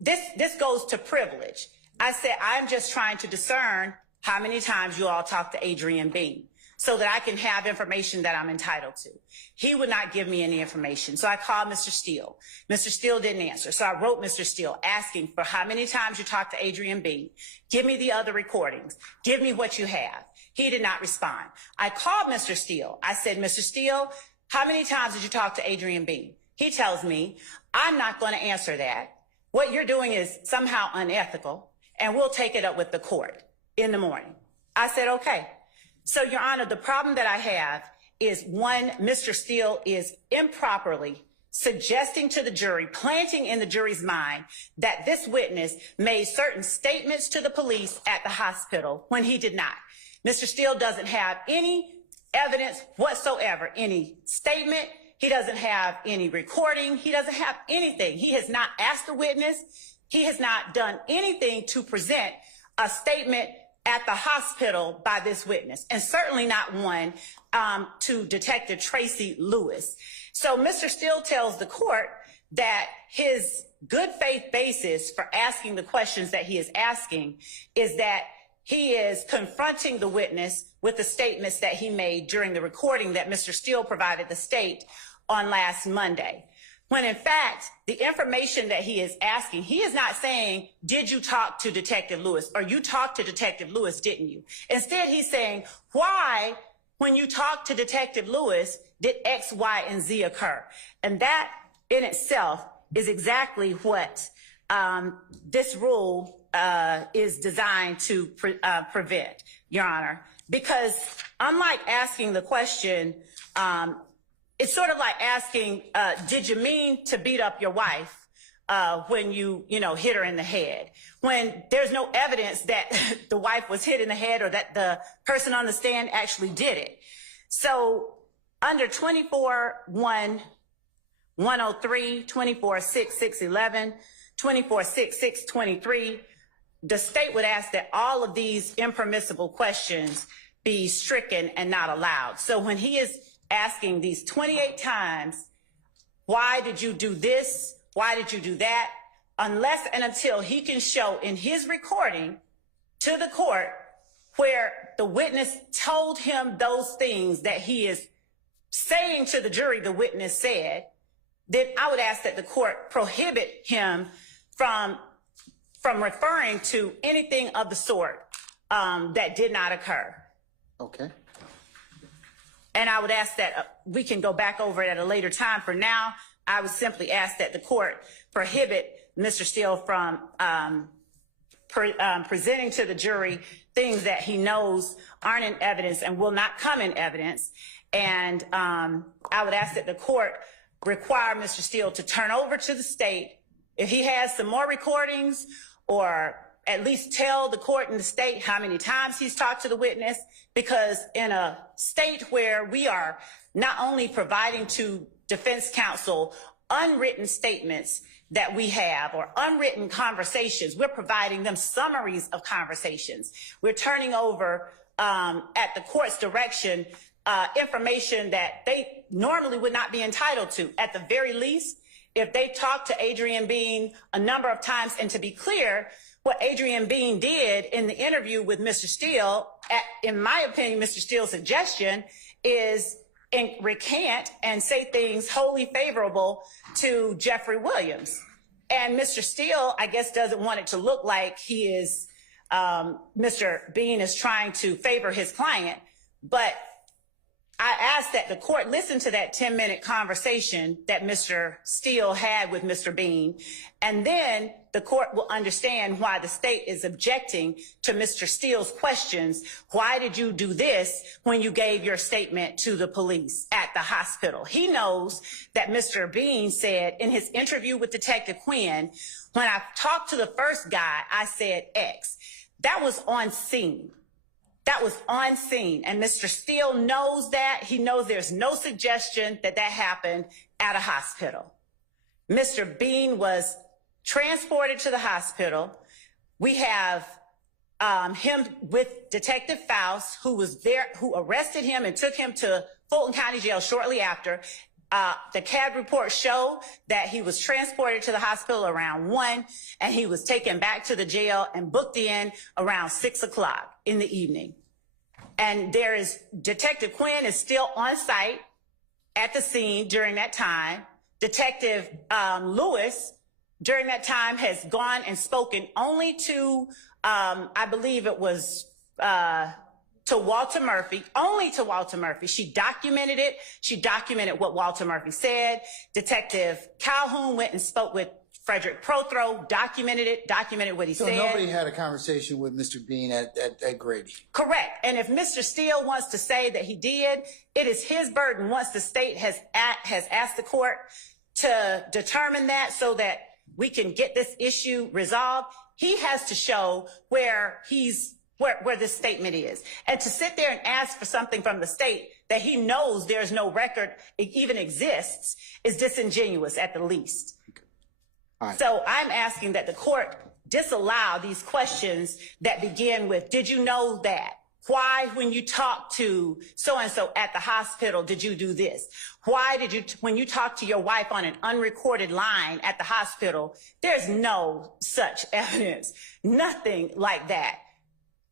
this goes to privilege. I said, I'm just trying to discern how many times you all talked to Adrian Bean so that I can have information that I'm entitled to. He would not give me any information. So I called Mr. Steele. Mr. Steele didn't answer. So I wrote Mr. Steele asking for how many times you talked to Adrian Bean. Give me the other recordings. Give me what you have. He did not respond. I called Mr. Steele. I said, Mr. Steele, how many times did you talk to Adrian Bean? He tells me, I'm not going to answer that. What you're doing is somehow unethical, and we'll take it up with the court in the morning. I said, okay. So, Your Honor, the problem that I have is, one, Mr. Steele is improperly suggesting to the jury, planting in the jury's mind that this witness made certain statements to the police at the hospital when he did not. Mr. Steele doesn't have any evidence whatsoever, any statement. He doesn't have any recording. He doesn't have anything. He has not asked the witness. He has not done anything to present a statement at the hospital by this witness, and certainly not one to Detective Tracy Lewis. So Mr. Steele tells the court that his good faith basis for asking the questions that he is asking is that he is confronting the witness with the statements that he made during the recording that Mr. Steele provided the state on last Monday. When in fact, the information that he is asking, he is not saying, did you talk to Detective Lewis, or you talked to Detective Lewis, didn't you? Instead, he's saying, why, when you talked to Detective Lewis, did X, Y, and Z occur? And that in itself is exactly what this rule is designed to prevent, Your Honor. Because unlike asking the question, it's sort of like asking, did you mean to beat up your wife when you hit her in the head? When there's no evidence that the wife was hit in the head or that the person on the stand actually did it. So under 24-1-103, 24-6-6-11, 24-6-6-23, the state would ask that all of these impermissible questions be stricken and not allowed. So when he is asking these 28 times, why did you do this? Why did you do that? Unless and until he can show in his recording to the court where the witness told him those things that he is saying to the jury the witness said, then I would ask that the court prohibit him from referring to anything of the sort that did not occur. Okay. And I would ask that we can go back over it at a later time. For now, I would simply ask that the court prohibit Mr. Steele from presenting to the jury things that he knows aren't in evidence and will not come in evidence. And I would ask that the court require Mr. Steele to turn over to the state if he has some more recordings, or at least tell the court and the state how many times he's talked to the witness, because in a state where we are not only providing to defense counsel unwritten statements that we have or unwritten conversations, we're providing them summaries of conversations. We're turning over at the court's direction information that they normally would not be entitled to. At the very least, if they talked to Adrian Bean a number of times, and to be clear, what Adrian Bean did in the interview with Mr. Steele, in my opinion, Mr. Steele's suggestion is recant and say things wholly favorable to Jeffrey Williams. And Mr. Steele, I guess, doesn't want it to look like he is, Mr. Bean is trying to favor his client. But I ask that the court listen to that 10-minute conversation that Mr. Steele had with Mr. Bean, and then the court will understand why the state is objecting to Mr. Steele's questions. Why did you do this when you gave your statement to the police at the hospital? He knows that Mr. Bean said in his interview with Detective Quinn, when I talked to the first guy, I said X. That was on scene. That was on scene. And Mr. Steele knows that. He knows there's no suggestion that that happened at a hospital. Mr. Bean was transported to the hospital. We have him with Detective Faust, who was there, who arrested him and took him to Fulton County Jail shortly after. The CAD report showed that he was transported to the hospital around 1, and he was taken back to the jail and booked in around 6 o'clock in the evening. And there is, Detective Quinn is still on site at the scene during that time. Detective Lewis, during that time, has gone and spoken only to, I believe it was, to Walter Murphy, only to Walter Murphy. She documented it. She documented what Walter Murphy said. Detective Calhoun went and spoke with Frederick Prothro, documented it, documented what he said. So nobody had a conversation with Mr. Bean at Grady? Correct. And if Mr. Steele wants to say that he did, it is his burden once the state has asked the court to determine that so that we can get this issue resolved. He has to show where this statement is. And to sit there and ask for something from the state that he knows there's no record it even exists is disingenuous at the least. Right. So I'm asking that the court disallow these questions that begin with, did you know that? Why, when you talked to so-and-so at the hospital, did you do this? Why did you, when you talked to your wife on an unrecorded line at the hospital, there's no such evidence, nothing like that.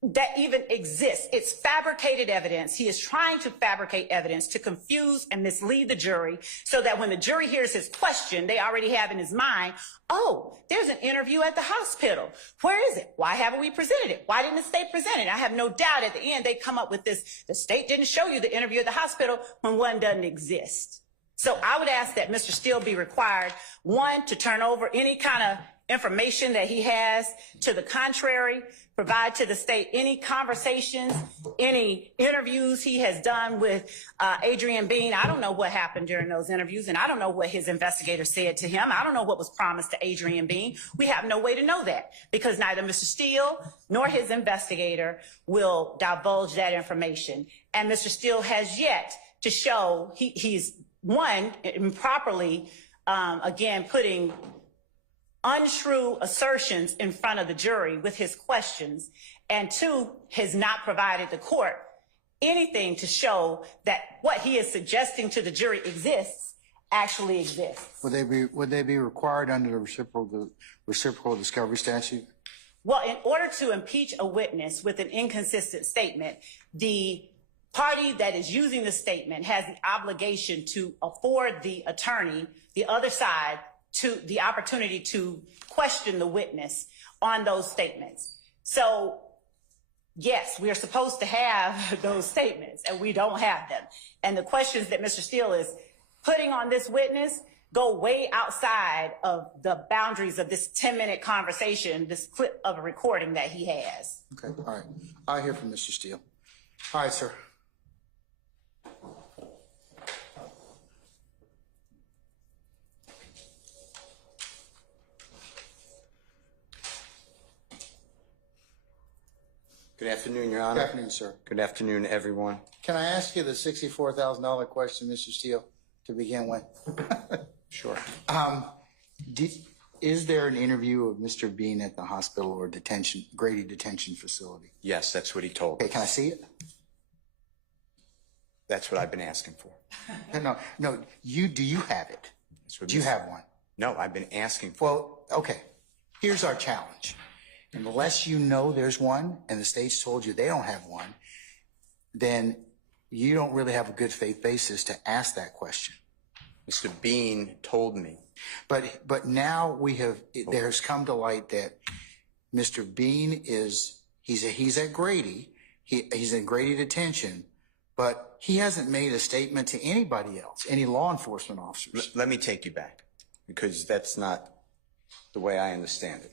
that even exists. It's fabricated evidence. He is trying to fabricate evidence to confuse and mislead the jury so that when the jury hears his question, they already have in his mind, oh, there's an interview at the hospital. Where is it? Why haven't we presented it? Why didn't the state present it? I have no doubt at the end they come up with this. The state didn't show you the interview at the hospital when one doesn't exist. So I would ask that Mr. Steele be required, one, to turn over any kind of information that he has to the contrary, provide to the state any conversations, any interviews he has done with Adrian Bean. I don't know what happened during those interviews, and I don't know what his investigator said to him. I don't know what was promised to Adrian Bean. We have no way to know that because neither Mr. Steele nor his investigator will divulge that information. And Mr. Steele has yet to show he's, one, improperly, again, putting untrue assertions in front of the jury with his questions, and two, has not provided the court anything to show that what he is suggesting to the jury exists actually exists. Would they be required under the reciprocal discovery statute? Well, in order to impeach a witness with an inconsistent statement, the party that is using the statement has the obligation to afford the attorney, the other side, to the opportunity to question the witness on those statements. So, yes, we are supposed to have those statements, and we don't have them. And the questions that Mr. Steele is putting on this witness go way outside of the boundaries of this 10-minute conversation, this clip of a recording that he has. Okay, all right. I'll hear from Mr. Steele. All right, sir. Good afternoon, Your Honor. Good afternoon, sir. Good afternoon, everyone. Can I ask you the $64,000 question, Mr. Steele, to begin with? Sure. Is there an interview of Mr. Bean at the hospital or Grady detention facility? Yes, that's what he told Okay, us. can I see it? That's what I've been asking for. No. Do you have it? That's what Do you have one? No, I've been asking for Well, okay. Here's our challenge. Unless you know there's one and the state's told you they don't have one, then you don't really have a good faith basis to ask that question. Mr. Bean told me. But now there has come to light that Mr. Bean he's at Grady. He's in Grady detention, but he hasn't made a statement to anybody else, any law enforcement officers. Let me take you back, because that's not the way I understand it.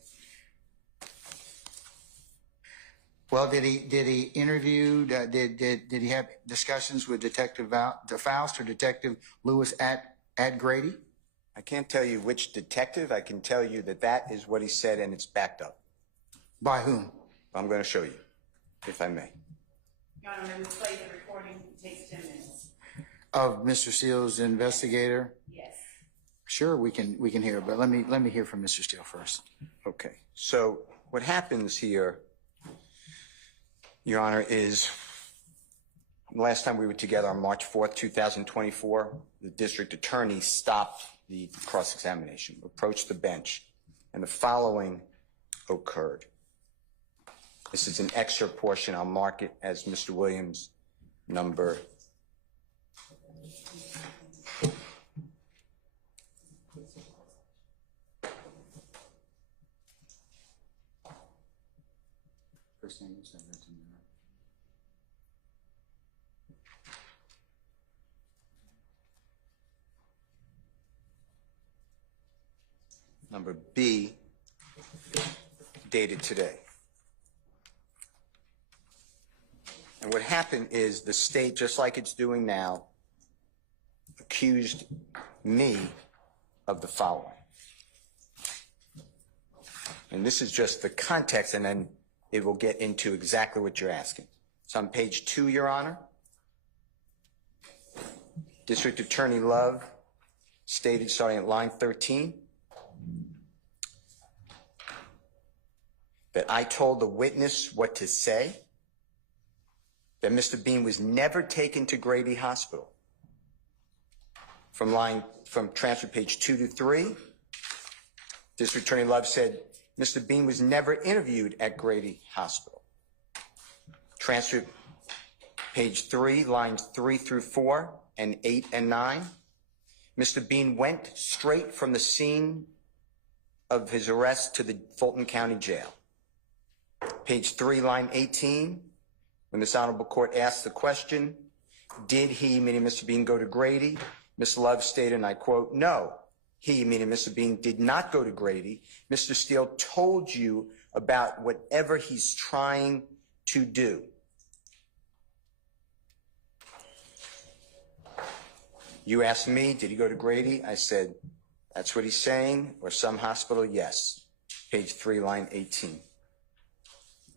Well, did he interview? Did he have discussions with Detective Faust or Detective Lewis at Grady? I can't tell you which detective. I can tell you that is what he said, and it's backed up. By whom? I'm going to show you, if I may. Your Honor, when we play the recording, it takes 10 minutes. Of Mr. Steele's investigator? Yes. Sure, we can hear, but let me hear from Mr. Steele first. Okay. So what happens here, Your Honor, is last time we were together on March 4th, 2024, the district attorney stopped the cross-examination, approached the bench, and the following occurred. This is an excerpt portion. I'll mark it as Mr. Williams, number First name is number B, dated today. And what happened is the state, just like it's doing now, accused me of the following. And this is just the context, and then it will get into exactly what you're asking. It's on page 2, Your Honor. District Attorney Love stated, starting at line 13, that I told the witness what to say, that Mr. Bean was never taken to Grady Hospital. From transfer page 2 to 3, District Attorney Love said, Mr. Bean was never interviewed at Grady Hospital. Transcript page 3, lines 3 through 4 and 8 and 9. Mr. Bean went straight from the scene of his arrest to the Fulton County Jail. Page 3, line 18, when this honorable court asked the question, did he, meaning Mr. Bean, go to Grady? Ms. Love stated, and I quote, no, he, meaning Mr. Bean, did not go to Grady. Mr. Steele told you about whatever he's trying to do. You asked me, did he go to Grady? I said, that's what he's saying, or some hospital? Yes. Page 3, line 18.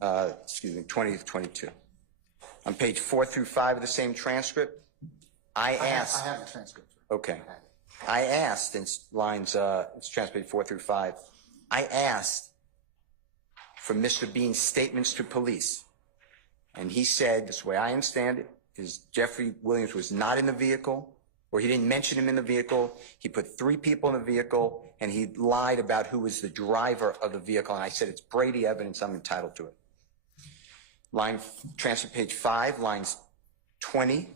20 to 22. On page 4 through 5 of the same transcript, I asked. I have the transcript. Okay. I asked in lines, it's transcript 4 through 5. I asked for Mr. Bean's statements to police. And he said, this way I understand it, is Jeffrey Williams was not in the vehicle, or he didn't mention him in the vehicle. He put 3 people in the vehicle, and he lied about who was the driver of the vehicle. And I said, it's Brady evidence, I'm entitled to it. Transcript page 5, lines 20.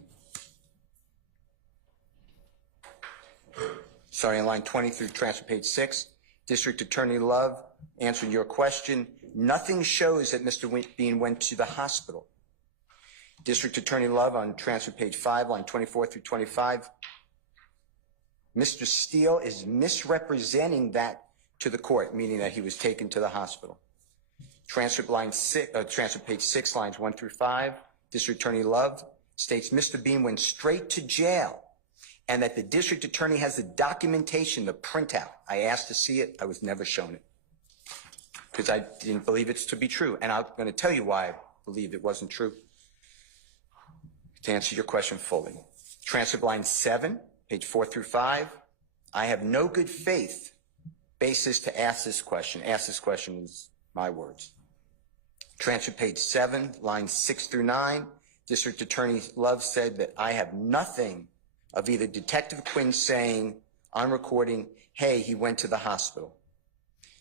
Starting in line 20 through transcript page 6. District Attorney Love answered your question. Nothing shows that Mr. Bean went to the hospital. District Attorney Love on transcript page 5, line 24 through 25. Mr. Steele is misrepresenting that to the court, meaning that he was taken to the hospital. Transcript page 6, lines 1 through 5. District Attorney Love states Mr. Bean went straight to jail and that the district attorney has the documentation, the printout. I asked to see it. I was never shown it because I didn't believe it to be true. And I'm going to tell you why I believed it wasn't true. To answer your question fully. Transcript line 7, page 4 through 5. I have no good faith basis to ask this question. Ask this question is my words. Transcript page 7, lines 6 through 9. District Attorney Love said that I have nothing of either Detective Quinn saying on recording, hey, he went to the hospital.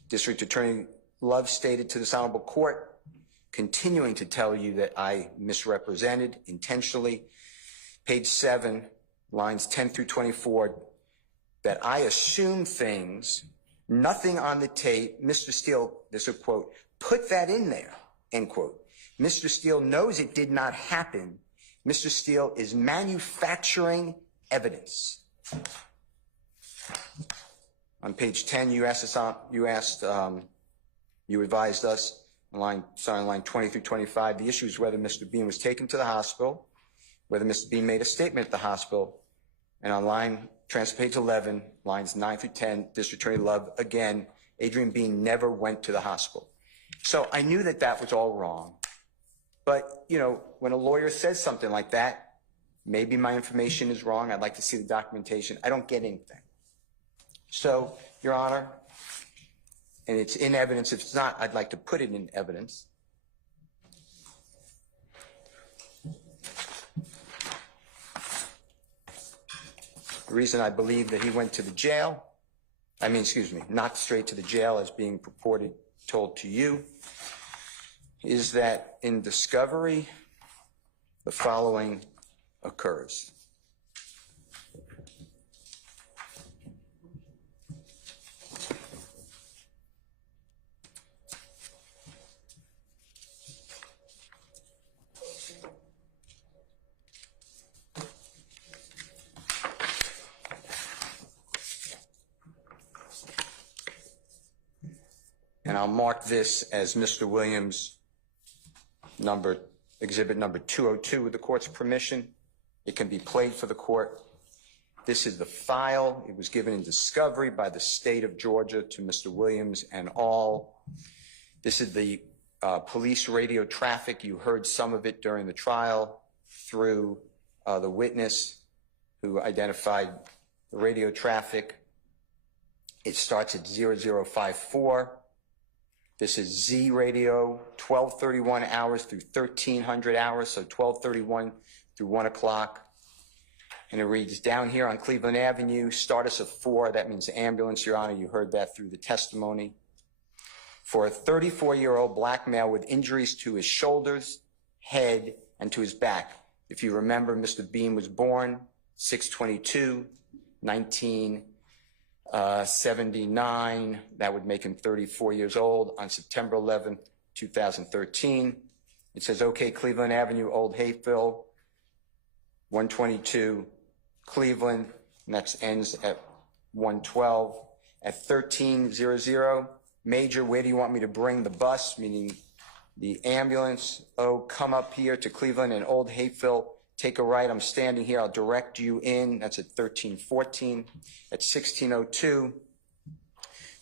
District Attorney Love stated to this honorable court, continuing to tell you that I misrepresented intentionally, page 7, lines 10 through 24, that I assume things, nothing on the tape. Mr. Steele, this is a quote, put that in there, end quote. Mr. Steele knows it did not happen. Mr. Steele is manufacturing evidence. On page 10, you advised us on line 20 through 25, the issue is whether Mr. Bean was taken to the hospital, whether Mr. Bean made a statement at the hospital, and on transcript page 11, lines 9 through 10, District Attorney Love, again, Adrian Bean never went to the hospital. So I knew that that was all wrong. But, you know, when a lawyer says something like that, maybe my information is wrong. I'd like to see the documentation. I don't get anything. So, Your Honor, and it's in evidence. If it's not, I'd like to put it in evidence. The reason I believe that he went to the jail, not straight to the jail as being told to you, is that in discovery, the following occurs. And I'll mark this as Mr. Williams' exhibit number 202 with the court's permission. It can be played for the court. This is the file. It was given in discovery by the state of Georgia to Mr. Williams and all. This is the police radio traffic. You heard some of it during the trial through the witness who identified the radio traffic. It starts at 0054. This is Z radio, 1231 hours through 1300 hours, so 1231 through 1 o'clock. And it reads, down here on Cleveland Avenue, start us at 4. That means ambulance, Your Honor. You heard that through the testimony. For a 34-year-old black male with injuries to his shoulders, head, and to his back. If you remember, Mr. Bean was born 6/22/1979. That would make him 34 years old on September 11th, 2013. It says, OK, Cleveland Avenue, Old Hapeville, 122, Cleveland, and that ends at 112. At 1300, Major, where do you want me to bring the bus, meaning the ambulance? Oh, come up here to Cleveland and Old Hapeville, take a right, I'm standing here, I'll direct you in. That's at 1314. At 1602,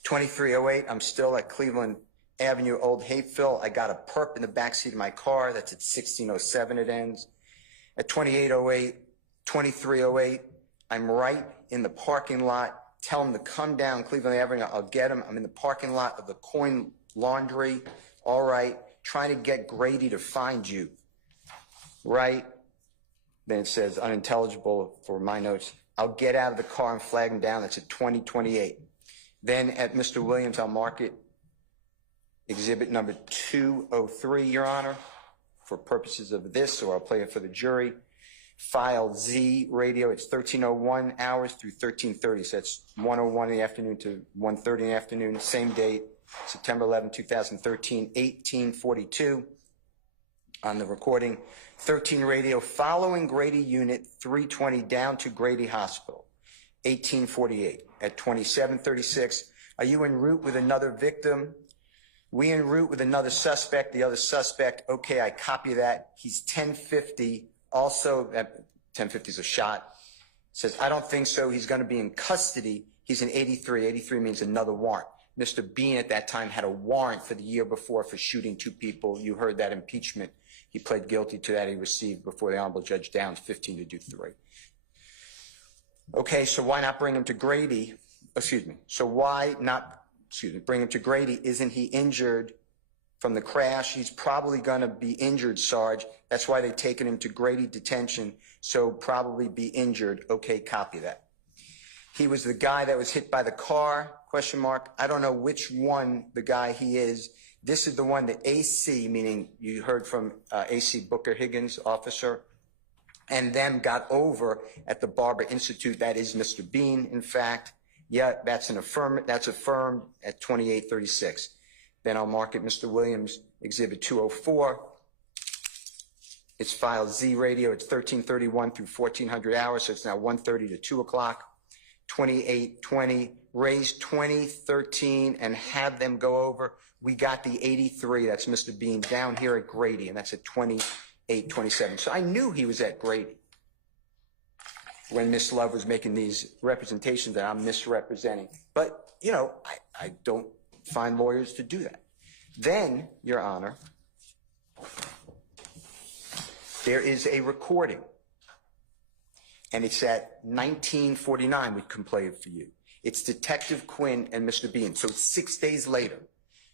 2308, I'm still at Cleveland Avenue, Old Hapeville. I got a perp in the backseat of my car. That's at 1607 it ends. At 2808, 2308, I'm right in the parking lot. Tell him to come down Cleveland Avenue. I'll get him. I'm in the parking lot of the Coin Laundry. All right. Trying to get Grady to find you. Right. Then it says unintelligible for my notes. I'll get out of the car and flag him down. That's at 2028. Then at Mr. Williams, I'll mark it exhibit number 203, Your Honor, for purposes of this, or I'll play it for the jury. File Z radio, it's 1301 hours through 1330. So that's 1:01 in the afternoon to 1:30 in the afternoon. Same date, September 11, 2013, 1842 on the recording. 13 radio, following Grady Unit 320 down to Grady Hospital, 1848. At 2736, are you en route with another victim? We en route with another suspect. The other suspect, okay, I copy that. He's 1050. Also, 1050 is a shot. Says, I don't think so. He's going to be in custody. He's in 83. 83 means another warrant. Mr. Bean at that time had a warrant for the year before for shooting 2 people. You heard that impeachment. He pled guilty to that. He received before the Honorable Judge Downs 15 to do 3. Okay, so why not bring him to Grady? Excuse me. So why not, bring him to Grady? Isn't he injured from the crash? He's probably going to be injured, Sarge. That's why they've taken him to Grady detention, so probably be injured. Okay, copy that. He was the guy that was hit by the car, question mark. I don't know which one the guy he is. This is the one that AC, meaning you heard from AC Booker Higgins, officer, and them got over at the Barber Institute. That is Mr. Bean, in fact. Yeah, that's affirmed at 2836. Then I'll mark it Mr. Williams, Exhibit 204. It's file Z radio. It's 1331 through 1400 hours, so it's now 1:30 to 2 o'clock. 2820, raise 2013 and have them go over. We got the 83, that's Mr. Bean, down here at Grady, and that's at 2827. So I knew he was at Grady when Miss Love was making these representations that I'm misrepresenting. But, you know, I don't find lawyers to do that. Then, Your Honor, there is a recording, and it's at 1949. We can play it for you. It's Detective Quinn and Mr. Bean. So it's 6 days later.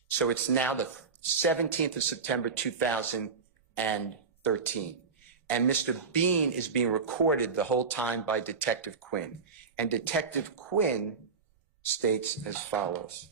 So it's now the 17th of September, 2013. And Mr. Bean is being recorded the whole time by Detective Quinn. And Detective Quinn states as follows.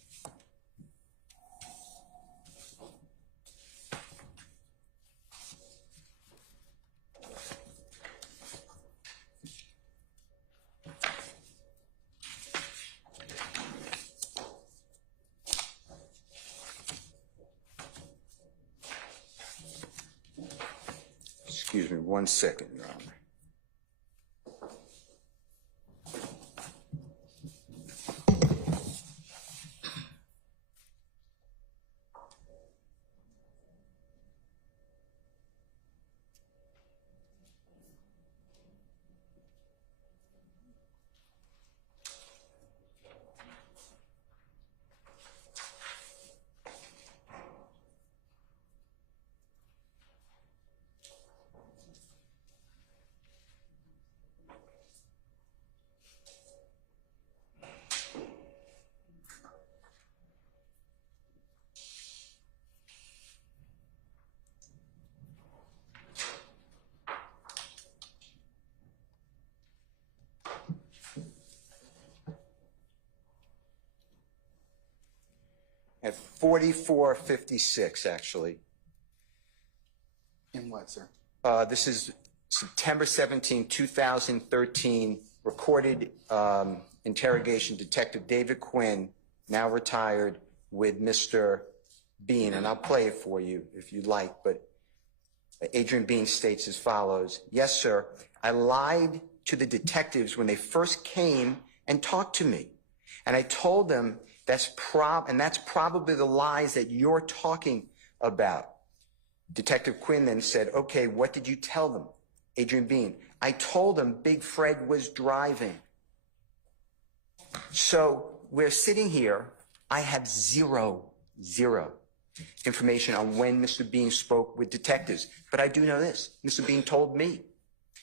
Excuse me 1 second, Your Honor. At 44:56, actually. And what, sir? This is September 17, 2013, recorded interrogation, Detective David Quinn, now retired, with Mr. Bean, and I'll play it for you if you'd like, but Adrian Bean states as follows: "Yes, sir, I lied to the detectives when they first came and talked to me, and I told them that's probably the lies that you're talking about." Detective Quinn then said, "Okay, what did you tell them?" Adrian Bean: "I told them Big Fred was driving." So we're sitting here. I have zero information on when Mr. Bean spoke with detectives. But I do know this. Mr. Bean told me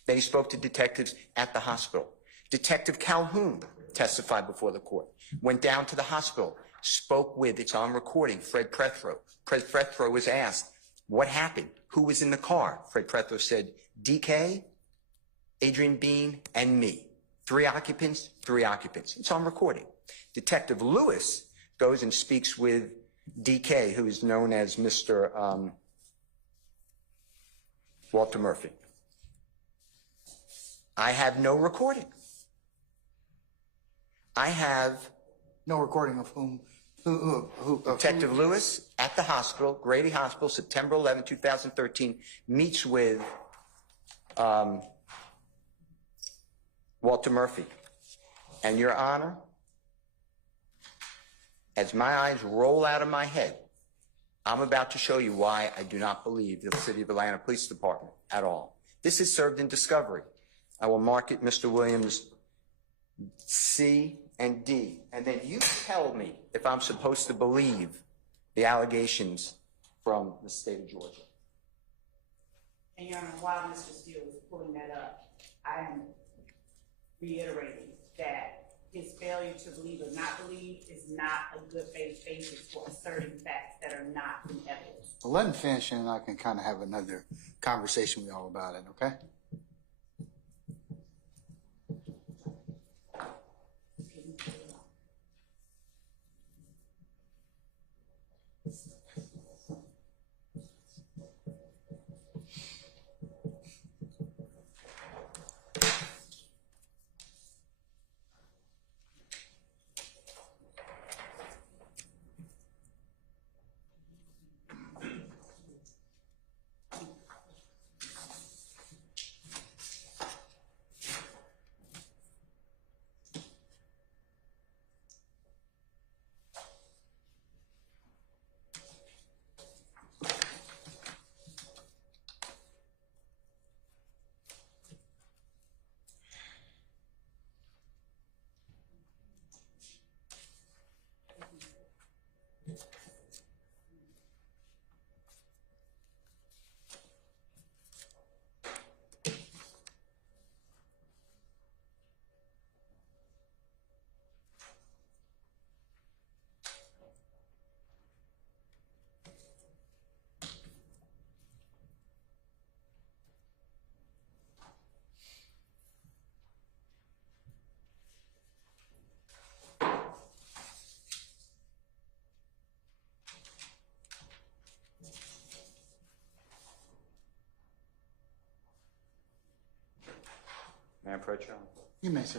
that he spoke to detectives at the hospital. Detective Calhoun testified before the court, went down to the hospital, spoke with, it's on recording, Fred Prethrow. Fred Prethrow was asked, what happened? Who was in the car? Fred Prethrow said, DK, Adrian Bean, and me. 3 occupants. It's on recording. Detective Lewis goes and speaks with DK, who is known as Mr. Walter Murphy. I have no recording. I have No recording of whom? Detective Lewis at the hospital, Grady Hospital, September 11, 2013, meets with Walter Murphy. And Your Honor, as my eyes roll out of my head, I'm about to show you why I do not believe the City of Atlanta Police Department at all. This is served in discovery. I will mark it Mr. Williams C and D, and then you tell me if I'm supposed to believe the allegations from the state of Georgia. And Your Honor, while Mr. Steele is pulling that up, I am reiterating that his failure to believe or not believe is not a good faith basis for asserting facts that are not in evidence. Well, let him finish, and I can kind of have another conversation with y'all about it, okay? May I approach you? You may, sir.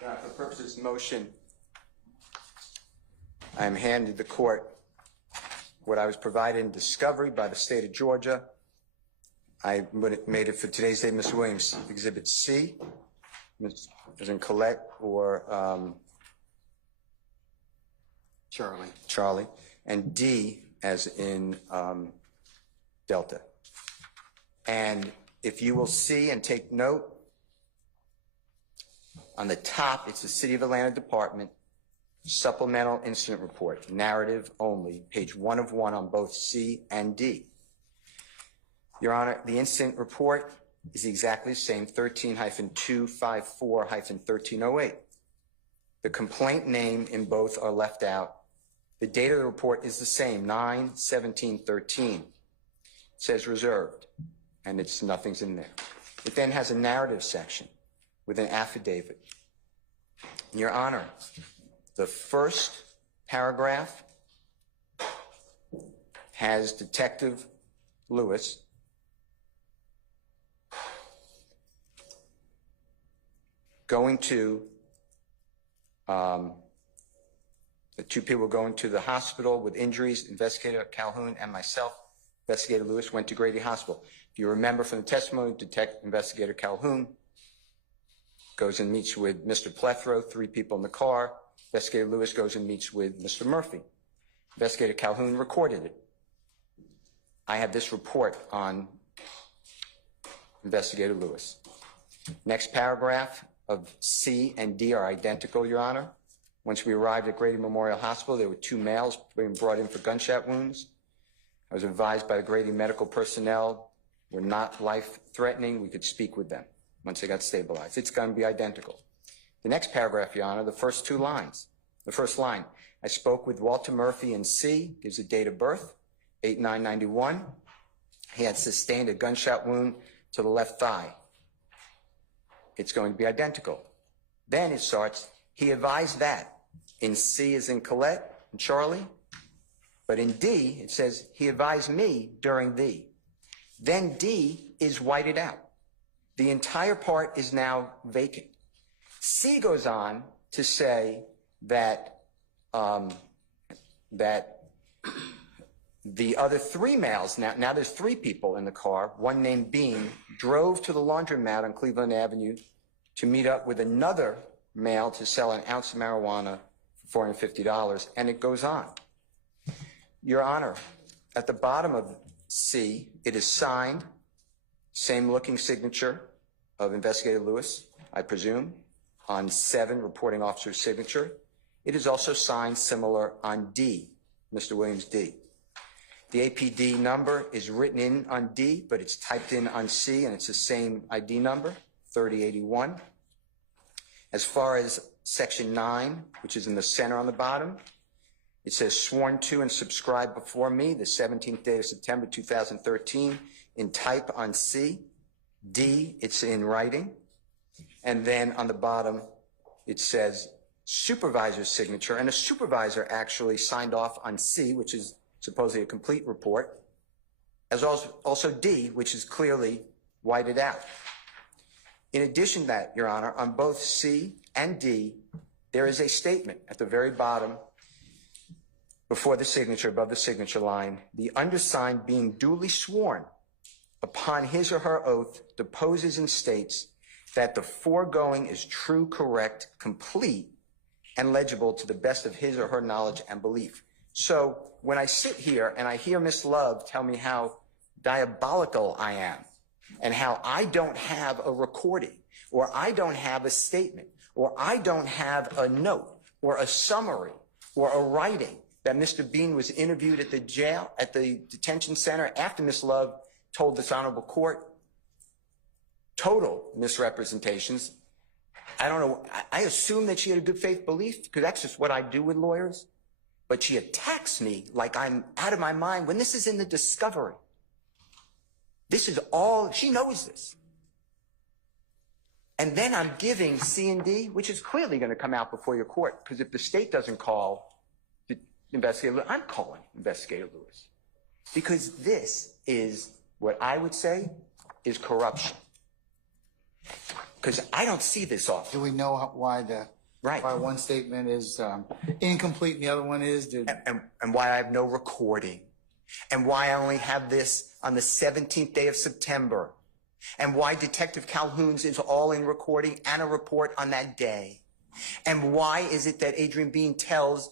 For purposes of motion, I am handed the court what I was provided in discovery by the state of Georgia. I made it for today's date, Mr. Williams, Exhibit C, as in Colette or Charlie, and D as in Delta. And if you will see and take note, on the top, it's the City of Atlanta Department Supplemental Incident Report, narrative only, page 1 of 1 on both C and D. Your Honor, the incident report is exactly the same, 13-254-1308. The complaint name in both are left out. The date of the report is the same, 9/17/13. It says reserved, and nothing's in there. It then has a narrative section with an affidavit Your Honor, the first paragraph has Detective Lewis going to, the two people going to the hospital with injuries. Investigator Calhoun and myself, Investigator Lewis, went to Grady Hospital. If you remember from the testimony, Investigator Calhoun goes and meets with Mr. Plethro, 3 people in the car. Investigator Lewis goes and meets with Mr. Murphy. Investigator Calhoun recorded it. I have this report on Investigator Lewis. Next paragraph of C and D are identical, Your Honor. Once we arrived at Grady Memorial Hospital, there were 2 males being brought in for gunshot wounds. I was advised by the Grady medical personnel were not life-threatening. We could speak with them once they got stabilized. It's going to be identical. The next paragraph, Your Honor, the first 2 lines. The first line, I spoke with Walter Murphy in C, gives a date of birth, 8/9/91. He had sustained a gunshot wound to the left thigh. It's going to be identical. Then it starts, he advised that. In C as in Colette and Charlie. But in D, it says, he advised me during the. Then D is whited out. The entire part is now vacant. C goes on to say that, that the other 3 males, now there's 3 people in the car, one named Bean, drove to the laundromat on Cleveland Avenue to meet up with another male to sell an ounce of marijuana for $450, and it goes on. Your Honor, at the bottom of C, it is signed, same looking signature of Investigator Lewis, I presume, on 7, reporting officer's signature. It is also signed similar on D, Mr. Williams D. The APD number is written in on D, but it's typed in on C, and it's the same ID number, 3081. As far as Section 9, which is in the center on the bottom, it says sworn to and subscribed before me the 17th day of September 2013 in type on C. D, it's in writing. And then on the bottom, it says supervisor's signature, and a supervisor actually signed off on C, which is supposedly a complete report, as also D, which is clearly whited out. In addition to that, Your Honor, on both C and D, there is a statement at the very bottom before the signature, above the signature line, the undersigned being duly sworn upon his or her oath deposes and states that the foregoing is true, correct, complete, and legible to the best of his or her knowledge and belief. So when I sit here and I hear Ms. Love tell me how diabolical I am and how I don't have a recording or I don't have a statement or I don't have a note or a summary or a writing that Mr. Bean was interviewed at the jail, at the detention center after Ms. Love told this honorable court total misrepresentations. I don't know. I assume that she had a good faith belief because that's just what I do with lawyers. But she attacks me like I'm out of my mind when this is in the discovery. This is all, she knows this. And then I'm giving C and D, which is clearly going to come out before your court, because if the state doesn't call the investigator, I'm calling Investigator Lewis. Because this is what I would say is corruption. Because I don't see this often. Do we know why Right. why one statement is incomplete and the other one is? And why I have no recording. And why I only have this on the 17th day of September. And why Detective Calhoun's is all in recording and a report on that day. And why is it that Adrian Bean tells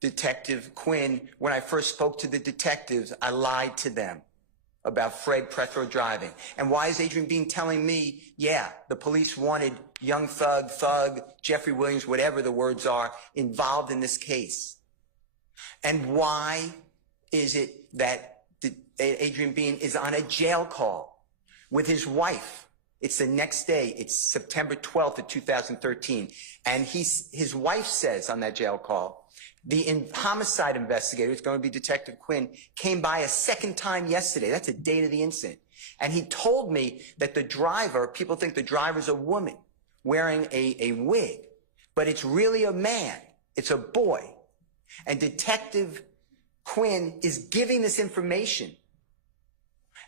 Detective Quinn, when I first spoke to the detectives, I lied to them about Fred Prethro driving? And why is Adrian Bean telling me, yeah, the police wanted young thug, Jeffrey Williams, whatever the words are, involved in this case? And why is it that Adrian Bean is on a jail call with his wife? It's the next day. It's September 12th of 2013. And his wife says on that jail call, the homicide investigator, it's going to be Detective Quinn, came by a second time yesterday. That's the date of the incident. And he told me that the driver, people think the driver's a woman wearing a wig, but it's really a man. It's a boy. And Detective Quinn is giving this information.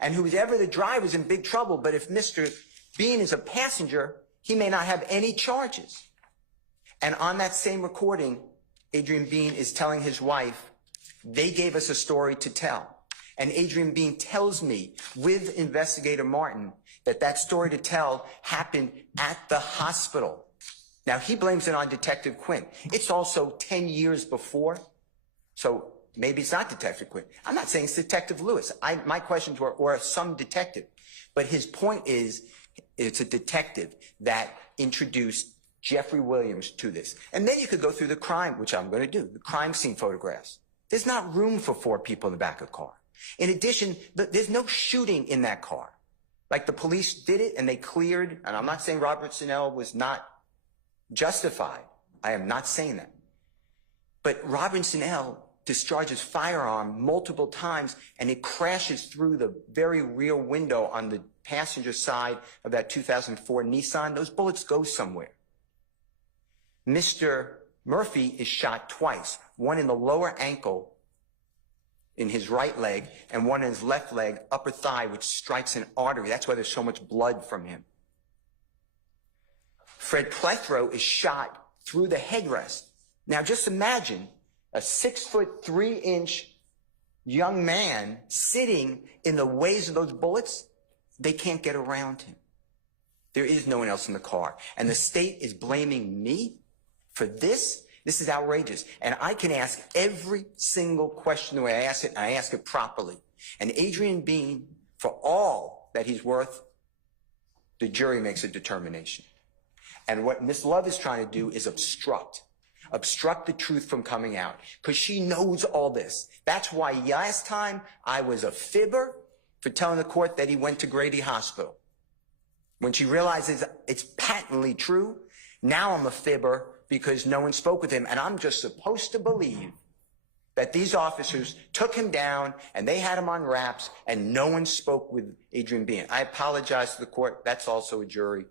And whoever the driver is in big trouble, but if Mr. Bean is a passenger, he may not have any charges. And on that same recording, Adrian Bean is telling his wife, they gave us a story to tell. And Adrian Bean tells me with Investigator Martin that that story to tell happened at the hospital. Now, he blames it on Detective Quinn. It's also 10 years before, so maybe it's not Detective Quinn. I'm not saying it's Detective Lewis. My questions were, or some detective. But his point is, it's a detective that introduced Jeffrey Williams to this. And then you could go through the crime, which I'm going to do, the crime scene photographs. There's not room for 4 people in the back of the car. In addition, there's no shooting in that car. Like the police did it and they cleared, and I'm not saying Robert Sinnell was not justified. I am not saying that. But Robert Sinnell discharges firearm multiple times and it crashes through the very rear window on the passenger side of that 2004 Nissan. Those bullets go somewhere. Mr. Murphy is shot twice, one in the lower ankle in his right leg and one in his left leg, upper thigh, which strikes an artery. That's why there's so much blood from him. Fred Plethro is shot through the headrest. Now just imagine a 6'3" young man sitting in the ways of those bullets. They can't get around him. There is no one else in the car. And the state is blaming me for this. This is outrageous. And I can ask every single question the way I ask it, and I ask it properly. And Adrian Bean, for all that he's worth, the jury makes a determination. And what Ms. Love is trying to do is obstruct the truth from coming out, because she knows all this. That's why last time I was a fibber for telling the court that he went to Grady Hospital. When she realizes it's patently true, now I'm a fibber because no one spoke with him, and I'm just supposed to believe that these officers took him down and they had him on wraps and no one spoke with Adrian Bean. I apologize to the court. That's also a jury.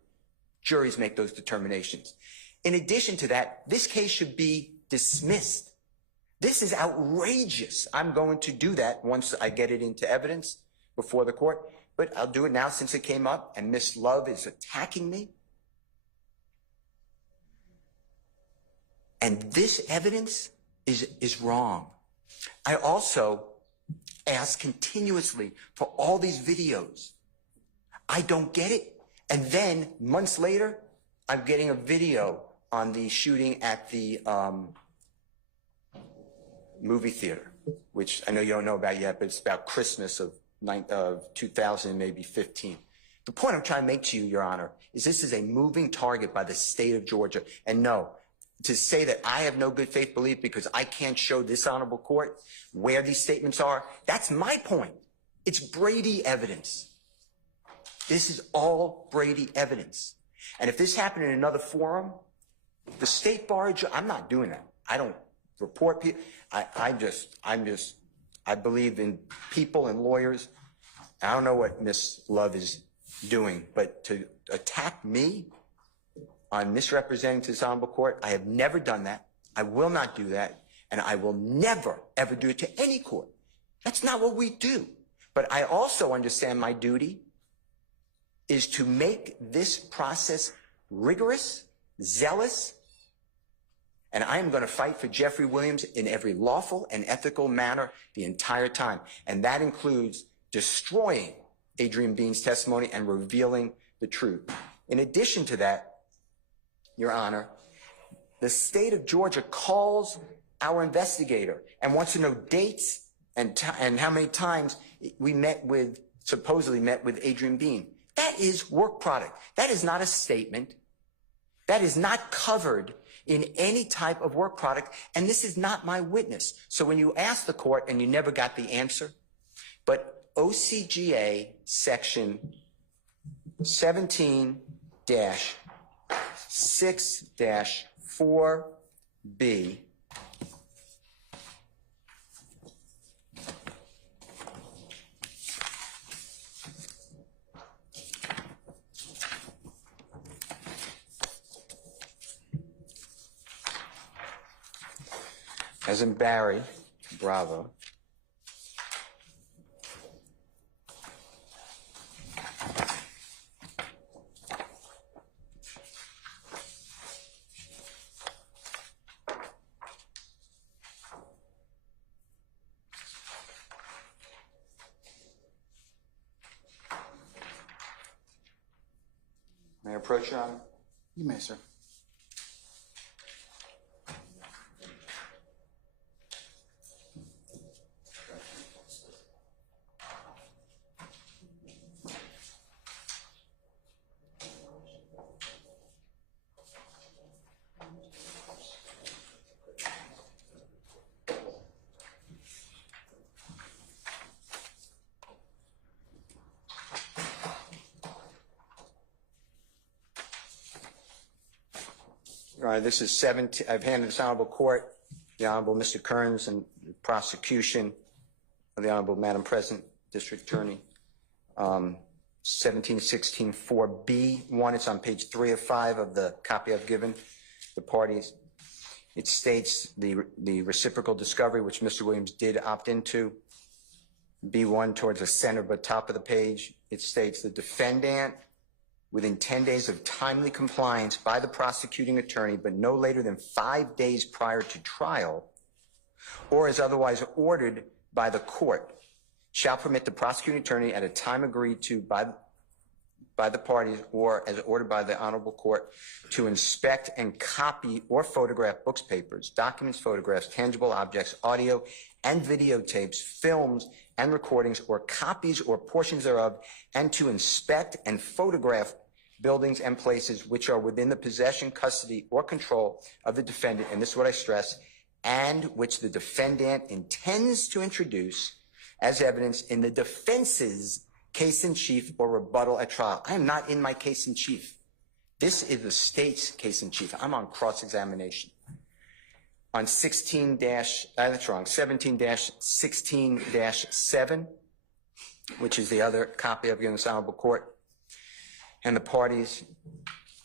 Juries make those determinations. In addition to that, this case should be dismissed. This is outrageous. I'm going to do that once I get it into evidence before the court, but I'll do it now since it came up and Ms. Love is attacking me. And this evidence is wrong. I also ask continuously for all these videos. I don't get it. And then months later, I'm getting a video on the shooting at the movie theater, which I know you don't know about yet, but it's about Christmas of 2000, maybe 15. The point I'm trying to make to you, Your Honor, is this is a moving target by the state of Georgia. And no, to say that I have no good faith belief because I can't show this honorable court where these statements are, that's my point. It's Brady evidence. This is all Brady evidence. And if this happened in another forum, the state bar, I'm not doing that. I don't report people. I believe in people and lawyers. I don't know what Ms. Love is doing, but to attack me on misrepresenting to this honorable court, I have never done that. I will not do that. And I will never, ever do it to any court. That's not what we do. But I also understand my duty is to make this process rigorous, zealous, and I am going to fight for Jeffrey Williams in every lawful and ethical manner the entire time. And that includes destroying Adrian Bean's testimony and revealing the truth. In addition to that, Your Honor, the state of Georgia calls our investigator and wants to know dates and how many times we supposedly met with Adrian Bean. That is work product. That is not a statement. That is not covered in any type of work product, and this is not my witness. So when you ask the court and you never got the answer, but OCGA section 17-6-4B as in Barry, Bravo. May I approach, Your Honor? You may, sir. All right, this is 17. I've handed this honorable court, the Honorable Mr. Kearns, and the prosecution of the Honorable Madam President, District Attorney. 1716-4B1. It's on page 3 of 5 of the copy I've given the parties. It states the reciprocal discovery, which Mr. Williams did opt into. B1 towards the center but top of the page. It states the defendant, within 10 days of timely compliance by the prosecuting attorney, but no later than 5 days prior to trial, or as otherwise ordered by the court, shall permit the prosecuting attorney at a time agreed to by the parties or as ordered by the honorable court to inspect and copy or photograph books, papers, documents, photographs, tangible objects, audio and videotapes, films and recordings, or copies or portions thereof, and to inspect and photograph buildings and places which are within the possession, custody, or control of the defendant, and this is what I stress, and which the defendant intends to introduce as evidence in the defense's case in chief or rebuttal at trial. I am not in my case in chief. This is the state's case in chief. I'm on cross-examination. On 17-16-7, which is the other copy I've given this honorable court, and the parties,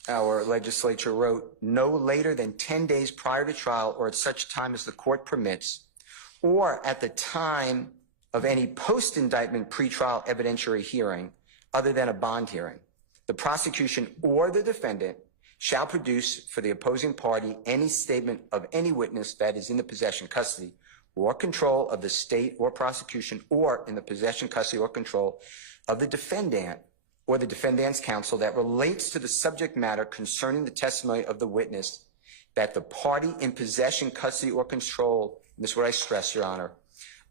our legislature wrote, no later than 10 days prior to trial or at such time as the court permits, or at the time of any post-indictment pretrial evidentiary hearing other than a bond hearing, the prosecution or the defendant shall produce for the opposing party any statement of any witness that is in the possession, custody, or control of the state or prosecution, or in the possession, custody, or control of the defendant or the defendant's counsel that relates to the subject matter concerning the testimony of the witness that the party in possession, custody, or control, and this is what I stress, Your Honor,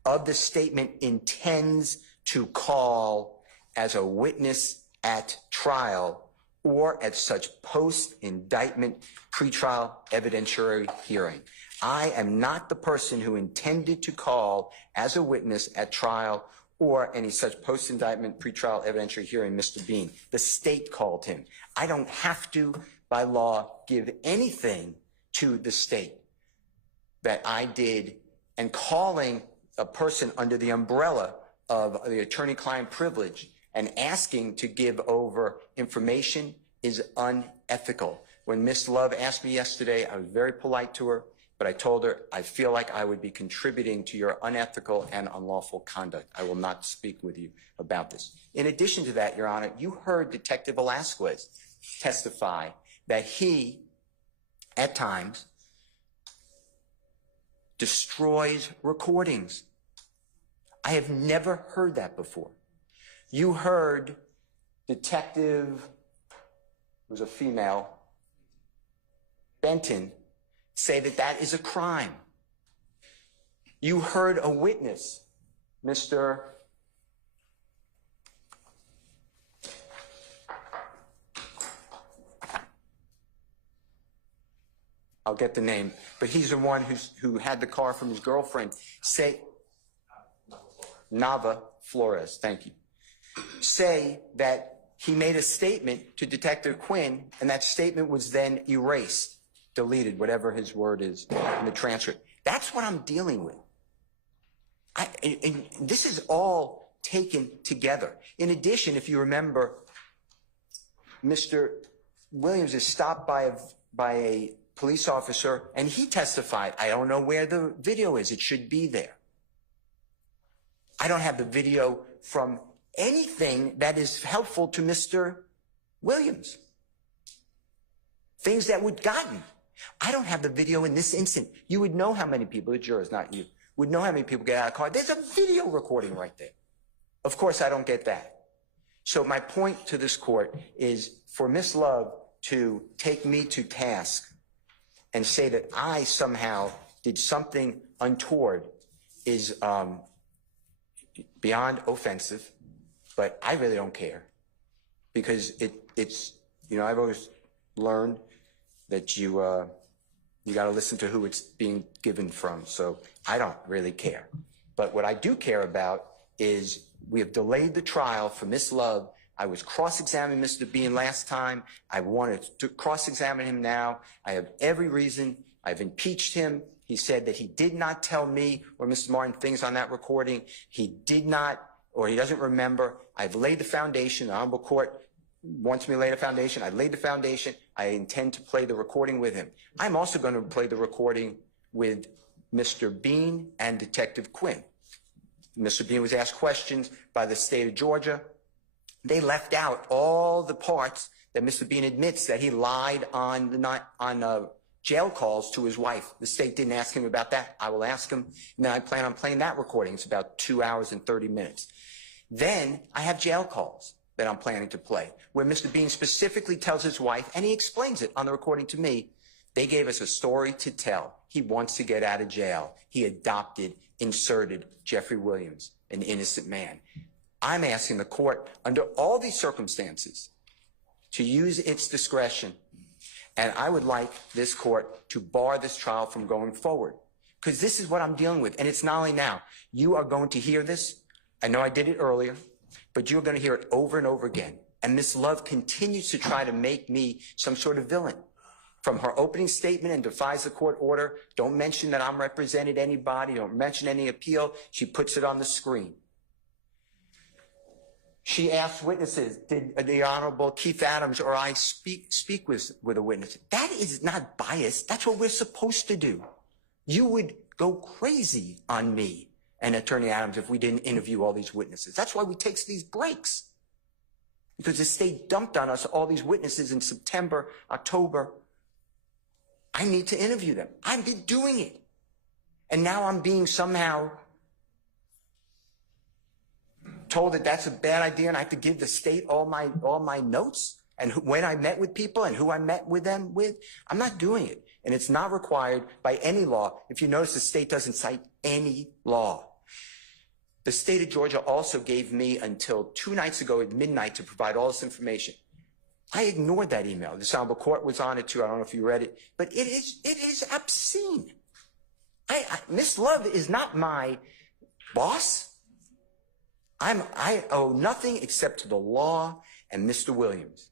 of the statement intends to call as a witness at trial or at such post-indictment pretrial evidentiary hearing. I am not the person who intended to call as a witness at trial or any such post-indictment pretrial evidentiary hearing, Mr. Bean. The state called him. I don't have to, by law, give anything to the state that I did, and calling a person under the umbrella of the attorney-client privilege and asking to give over information is unethical. When Ms. Love asked me yesterday, I was very polite to her, but I told her I feel like I would be contributing to your unethical and unlawful conduct. I will not speak with you about this. In addition to that, Your Honor, you heard Detective Velasquez testify that he, at times, destroys recordings. I have never heard that before. You heard Detective, who was a female, Benton, say that that is a crime. You heard a witness, Mr. I'll get the name, but he's the one who had the car from his girlfriend, say, Nava Flores, thank you, say that he made a statement to Detective Quinn, and that statement was then erased, deleted, whatever his word is in the transcript. That's what I'm dealing with. And this is all taken together. In addition, if you remember, Mr. Williams is stopped by a police officer, and he testified, I don't know where the video is. It should be there. I don't have the video from anything that is helpful to Mr. Williams. Things that would gotten. I don't have the video in this instant. You would know how many people, the jurors, not you, would know how many people get out of the car. There's a video recording right there. Of course, I don't get that. So my point to this court is for Miss Love to take me to task and say that I somehow did something untoward is beyond offensive, but I really don't care because it's, you know, I've always learned that you got to listen to who it's being given from. So I don't really care. But what I do care about is we have delayed the trial for Miss Love. I was cross-examining Mr. Bean last time. I wanted to cross-examine him now. I have every reason. I've impeached him. He said that he did not tell me or Mr. Martin things on that recording. He did not, or he doesn't remember. I've laid the foundation. The Honorable Court wants me to lay the foundation. I laid the foundation. I intend to play the recording with him. I'm also going to play the recording with Mr. Bean and Detective Quinn. Mr. Bean was asked questions by the state of Georgia. They left out all the parts that Mr. Bean admits that he lied on jail calls to his wife. The state didn't ask him about that. I will ask him. Now I plan on playing that recording. It's about 2 hours and 30 minutes. Then I have jail calls that I'm planning to play, where Mr. Bean specifically tells his wife, and he explains it on the recording to me, they gave us a story to tell. He wants to get out of jail. He adopted, inserted Jeffrey Williams, an innocent man. I'm asking the court, under all these circumstances, to use its discretion, and I would like this court to bar this trial from going forward, because this is what I'm dealing with, and it's not only now. You are going to hear this. I know I did it earlier, but you're going to hear it over and over again. And Miss Love continues to try to make me some sort of villain. From her opening statement and defies the court order, don't mention that I'm represented anybody, don't mention any appeal. She puts it on the screen. She asked witnesses, did the Honorable Keith Adams or I speak with a witness? That is not bias. That's what we're supposed to do. You would go crazy on me and Attorney Adams if we didn't interview all these witnesses. That's why we take these breaks. Because the state dumped on us all these witnesses in September, October. I need to interview them. I've been doing it. And now I'm being somehow told that that's a bad idea and I have to give the state all my notes and when I met with people and who I met with them with. I'm not doing it. And it's not required by any law. If you notice, the state doesn't cite any law. The state of Georgia also gave me until 2 nights ago at midnight to provide all this information. I ignored that email. The Honorable Court was on it too. I don't know if you read it, but it is obscene. Miss Love is not my boss. I owe nothing except to the law and Mr. Williams.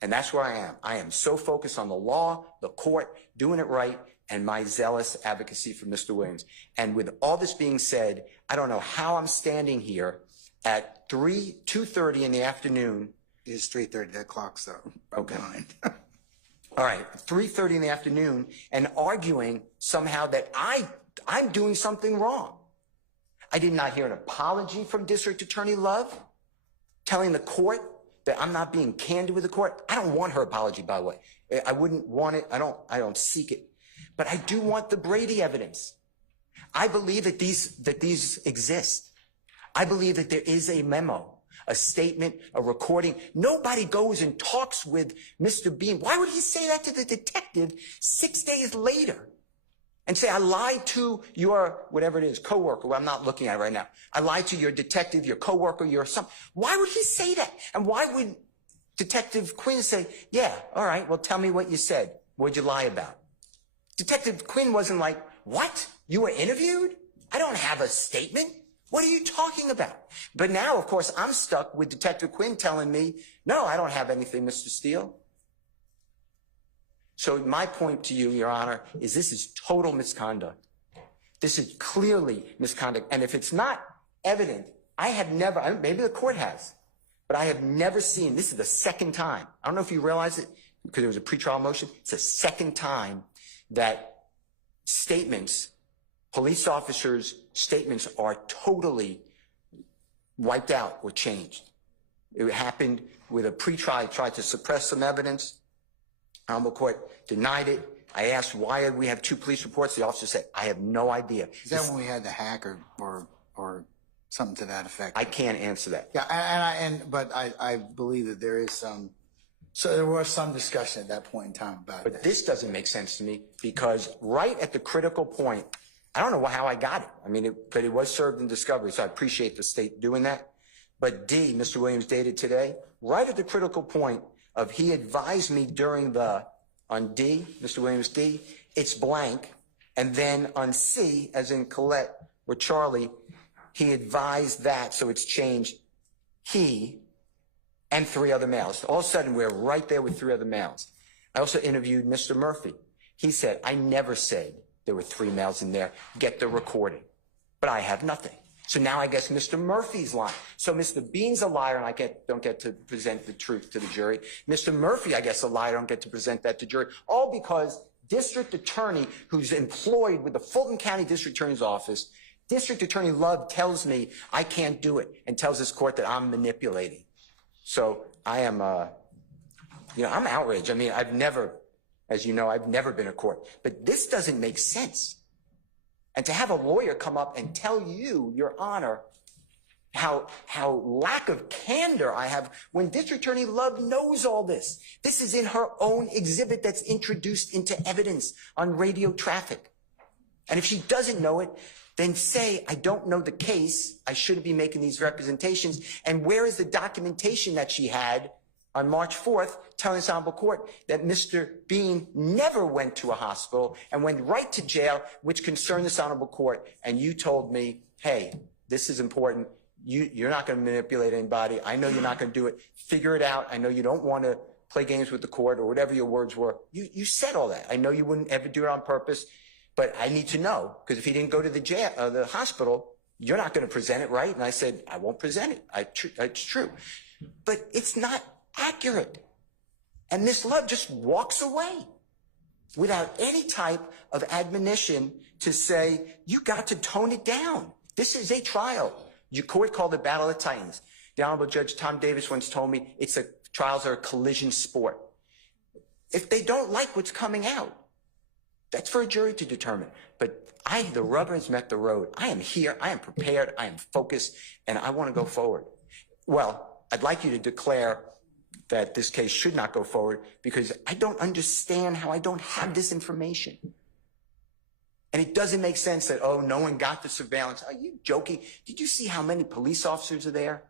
And that's where I am. I am so focused on the law, the court, doing it right, and my zealous advocacy for Mr. Williams. And with all this being said, I don't know how I'm standing here at 2:30 in the afternoon. It is 3:30, that clock's up. Okay. All right, 3:30 in the afternoon, and arguing somehow that I'm doing something wrong. I did not hear an apology from District Attorney Love telling the court that I'm not being candid with the court. I don't want her apology, by the way. I wouldn't want it. I don't seek it. But I do want the Brady evidence. I believe that these exist. I believe that there is a memo, a statement, a recording. Nobody goes and talks with Mr. Bean. Why would he say that to the detective 6 days later and say, I lied to your, whatever it is, coworker, well, I'm not looking at it right now. I lied to your detective, your coworker, your son. Why would he say that? And why would Detective Quinn say, yeah, all right, well, tell me what you said. What'd you lie about? Detective Quinn wasn't like, what? You were interviewed? I don't have a statement. What are you talking about? But now, of course, I'm stuck with Detective Quinn telling me, no, I don't have anything, Mr. Steele. So my point to you, Your Honor, is this is total misconduct. This is clearly misconduct. And if it's not evident, I have never, maybe the court has, but I have never seen, this is the second time. I don't know if you realize it. because there was a pretrial motion. It's the second time that statements, police officers' statements are totally wiped out or changed. It happened with a pretrial, tried to suppress some evidence. Honorable Court denied it. I asked, why did we have 2 police reports? The officer said, I have no idea. Is that when we had the hack or something to that effect? I can't answer that. Yeah, but I believe that there is some, so there was some discussion at that point in time about But that. this doesn't make sense to me because right at the critical point, I don't know how I got it. I mean, but it was served in discovery, so I appreciate the state doing that. But D, Mr. Williams dated today, right at the critical point of he advised me during on D, Mr. Williams D, it's blank. And then on C, as in Colette or Charlie, he advised that, so it's changed he and 3 other males. All of a sudden, we're right there with 3 other males. I also interviewed Mr. Murphy. He said, I never said there were 3 males in there. Get the recording. But I have nothing. So now I guess Mr. Murphy's lying. So Mr. Bean's a liar, and I don't get to present the truth to the jury. Mr. Murphy, I guess, a liar, don't get to present that to jury. All because district attorney who's employed with the Fulton County District Attorney's Office, District Attorney Love tells me I can't do it and tells this court that I'm manipulating. So I am, I'm outraged. I mean, I've never, as you know, I've never been in court. But this doesn't make sense. And to have a lawyer come up and tell you, Your Honor, how lack of candor I have when District Attorney Love knows all this. This is in her own exhibit that's introduced into evidence on radio traffic. And if she doesn't know it, then say, I don't know the case. I shouldn't be making these representations. And where is the documentation that she had on March 4th telling this honorable court that Mr. Bean never went to a hospital and went right to jail, which concerned this honorable court. And you told me, hey, this is important. You're not going to manipulate anybody. I know you're not going to do it. Figure it out. I know you don't want to play games with the court or whatever your words were. You said all that. I know you wouldn't ever do it on purpose, but I need to know, because if he didn't go to the hospital, you're not going to present it, right? And I said, I won't present it. It's true. But it's not accurate. And Miss Love just walks away without any type of admonition to say, you got to tone it down. This is a trial. Your court called it Battle of the Titans. The Honorable Judge Tom Davis once told me trials are a collision sport. If they don't like what's coming out, that's for a jury to determine. But the rubber has met the road. I am here. I am prepared. I am focused, and I want to go forward. Well, I'd like you to declare that this case should not go forward because I don't understand how I don't have this information. And it doesn't make sense that, oh, no one got the surveillance. Are you joking? Did you see how many police officers are there?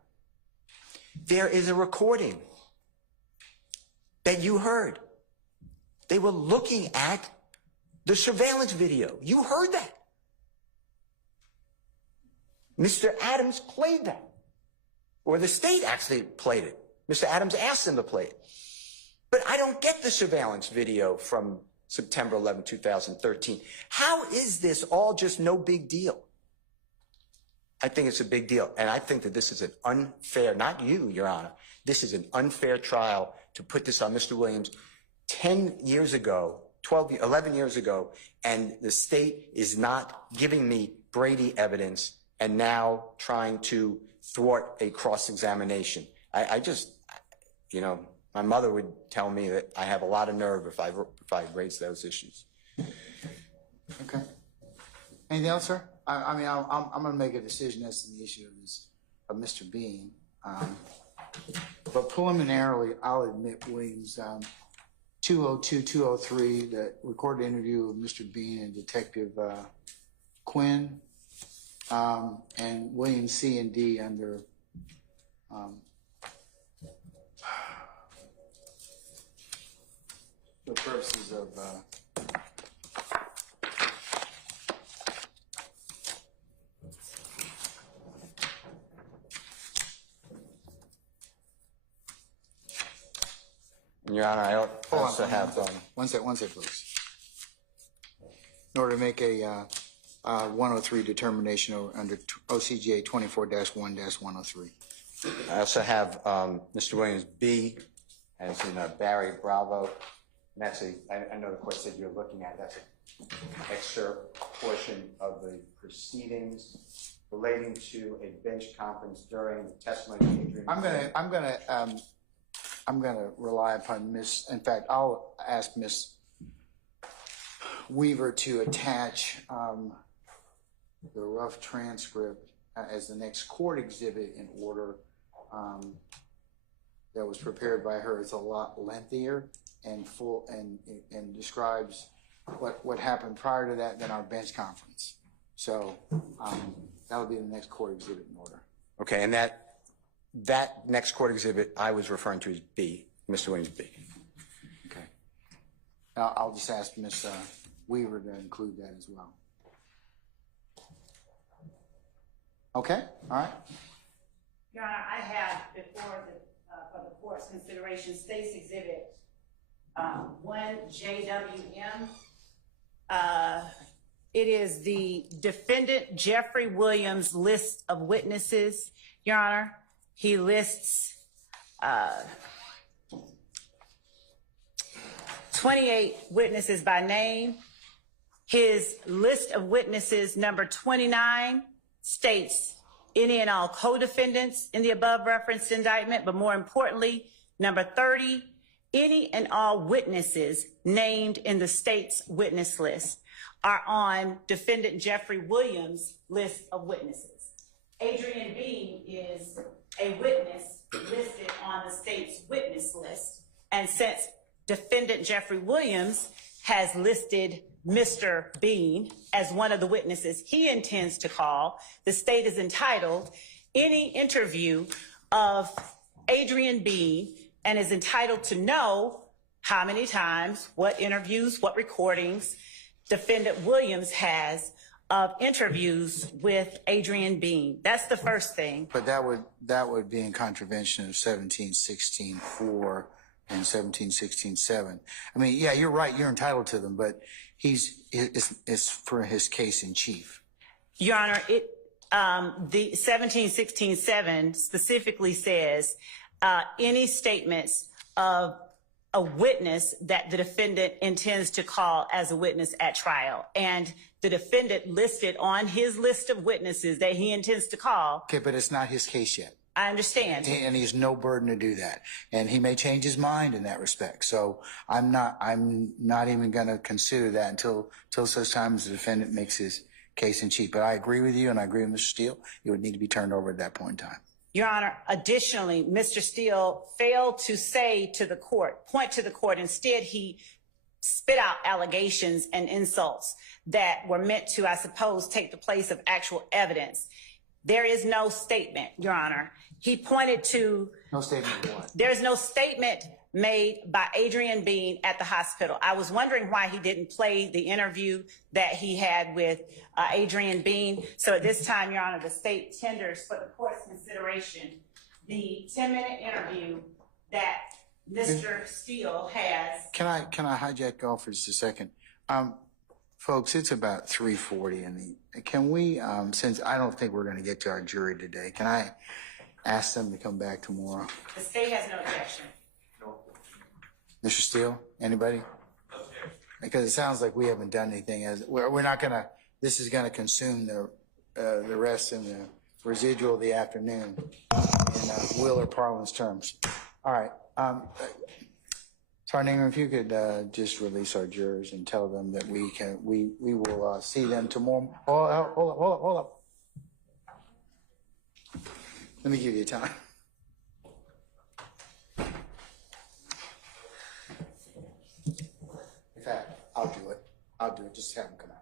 There is a recording that you heard. They were looking at the surveillance video. You heard that. Mr. Adams played that. Or the state actually played it. Mr. Adams asked them to play it. But I don't get the surveillance video from September 11, 2013. How is this all just no big deal? I think it's a big deal. And I think that this is an unfair, not you, Your Honor, this is an unfair trial to put this on Mr. Williams 10 years ago, 11 years ago, and the state is not giving me Brady evidence and now trying to thwart a cross-examination. I just, my mother would tell me that I have a lot of nerve if I raise those issues. Okay. Anything else, sir? I'm going to make a decision as to the issue of Mr. Bean. But preliminarily, I'll admit Williams 202-203, the recorded interview of Mr. Bean and Detective Quinn, and Williams C and D under the purposes of Your Honor, I also have one second, please. In order to make a 103 determination under OCGA 24-1-103. I also have Mr. Williams B as in Barry Bravo. And that's I know the court said you're looking at, that's an excerpt portion of the proceedings relating to a bench conference during the testimony of Adrian. I'm gonna rely upon in fact, I'll ask Miss Weaver to attach the rough transcript as the next court exhibit in order that was prepared by her. It's a lot lengthier and full and describes what happened prior to that than our bench conference. So that'll be the next court exhibit in order. Okay, and that next court exhibit I was referring to as B, Mr. Williams B. Okay. I'll just ask Miss Weaver to include that as well. Okay, all right. Your Honor, I have before for the court's consideration State's Exhibit 1JWM. It is the defendant Jeffrey Williams list of witnesses, Your Honor. He lists 28 witnesses by name. His list of witnesses, number 29, states any and all co-defendants in the above referenced indictment, but more importantly, number 30, any and all witnesses named in the state's witness list are on defendant Jeffrey Williams' list of witnesses. Adrian Bean is a witness listed on the state's witness list, and since defendant Jeffrey Williams has listed Mr. Bean as one of the witnesses he intends to call, the state is entitled any interview of Adrian Bean and is entitled to know how many times, what interviews, what recordings defendant Williams has of interviews with Adrian Bean. That's the first thing. But that would be in contravention of 1716-4 and 1716-7. I mean, yeah, you're right. You're entitled to them, but it's for his case in chief. Your Honor, the 1716-7 specifically says any statements of a witness that the defendant intends to call as a witness at trial. And the defendant listed on his list of witnesses that he intends to call. Okay, but it's not his case yet. I understand. And he has no burden to do that. And he may change his mind in that respect. So I'm not even going to consider that until such time as the defendant makes his case in chief. But I agree with you, and I agree with Mr. Steele. It would need to be turned over at that point in time. Your Honor, additionally, Mr. Steele failed to say to the court, point to the court. Instead, he spit out allegations and insults that were meant to, I suppose, take the place of actual evidence. There is no statement, Your Honor. He pointed to... No statement of what? There's no statement made by Adrian Bean at the hospital. I was wondering why he didn't play the interview that he had with Adrian Bean. So at this time, Your Honor, the state tenders for the court's consideration the 10-minute interview that Mr. Steele has. Can I hijack off for just a second? Folks, it's about 3:40 can we, since I don't think we're going to get to our jury today, can I ask them to come back tomorrow? The state has no objection. Mr. Steele, anybody? Okay. Because it sounds like we haven't done anything. We're not going to, this is going to consume the rest and the residual of the afternoon in Will or Parlin's terms. All right. Sarnina, if you could just release our jurors and tell them that we will see them tomorrow. Hold up. Let me give you time. In fact, I'll do it. Just have them come out.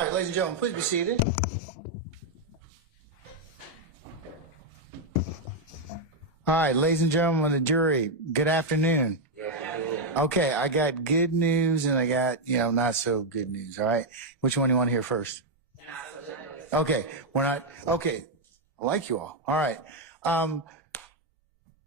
All right, ladies and gentlemen, please be seated. All right, ladies and gentlemen of the jury, good afternoon. Okay, I got good news and I got, not so good news, all right? Which one do you want to hear first? Okay, okay, I like you all. All right.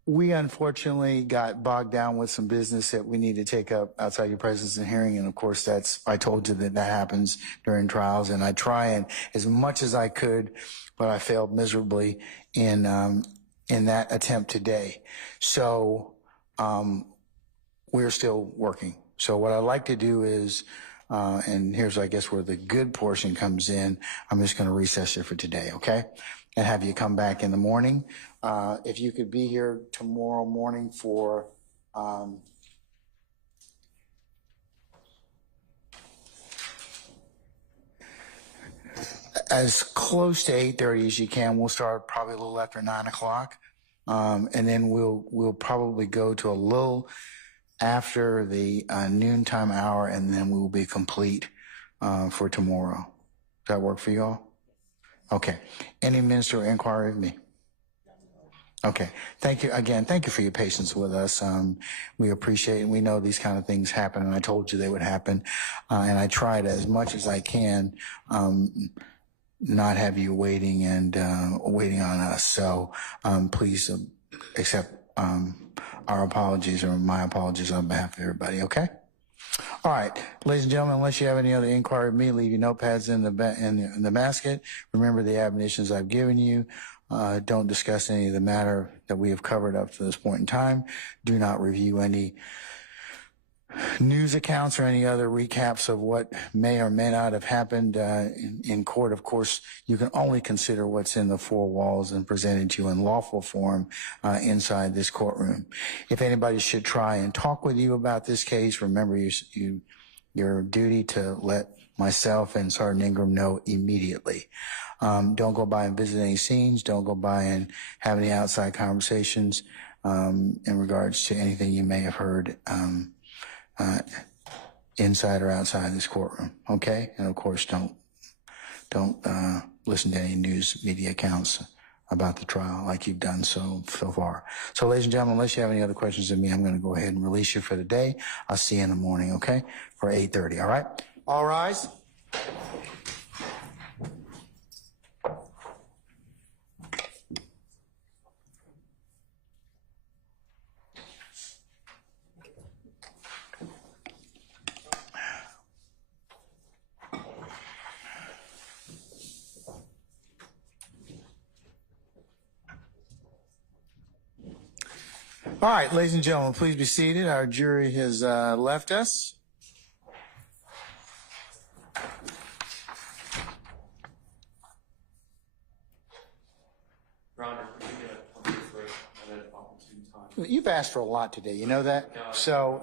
We unfortunately got bogged down with some business that we need to take up outside your presence and hearing. And of course, I told you that happens during trials. And I try and as much as I could, but I failed miserably in that attempt today. So, we're still working. So what I'd like to do is, and here's, I guess, where the good portion comes in. I'm just going to recess it for today, okay? And have you come back in the morning. If you could be here tomorrow morning for as close to 8:30 as you can. We'll start probably a little after 9 o'clock. And then we'll probably go to a little after the noontime hour, and then we will be complete for tomorrow. Does that work for you all? Okay. Any ministerial inquiry of me? Okay. Thank you again. Thank you for your patience with us. We appreciate it. We know these kind of things happen, and I told you they would happen. And I tried as much as I can not have you waiting and waiting on us. So please accept our apologies, or my apologies on behalf of everybody, okay? All right, ladies and gentlemen, unless you have any other inquiry of me, leave your notepads in the basket. Remember the admonitions I've given you. Don't discuss any of the matter that we have covered up to this point in time. Do not review any news accounts or any other recaps of what may or may not have happened in court. Of course, you can only consider what's in the four walls and presented to you in lawful form inside this courtroom. If anybody should try and talk with you about this case, remember your duty to let myself and Sergeant Ingram know immediately. Don't go by and visit any scenes. Don't go by and have any outside conversations in regards to anything you may have heard inside or outside this courtroom, okay? And of course, don't listen to any news media accounts about the trial like you've done so far. So, ladies and gentlemen, unless you have any other questions of me, I'm going to go ahead and release you for the day. I'll see you in the morning, okay? For 8:30, all right? All rise. All right, ladies and gentlemen, please be seated. Our jury has left us. Your Honor, we get a 20 break at an opportune time. You've asked for a lot today, you know that? So,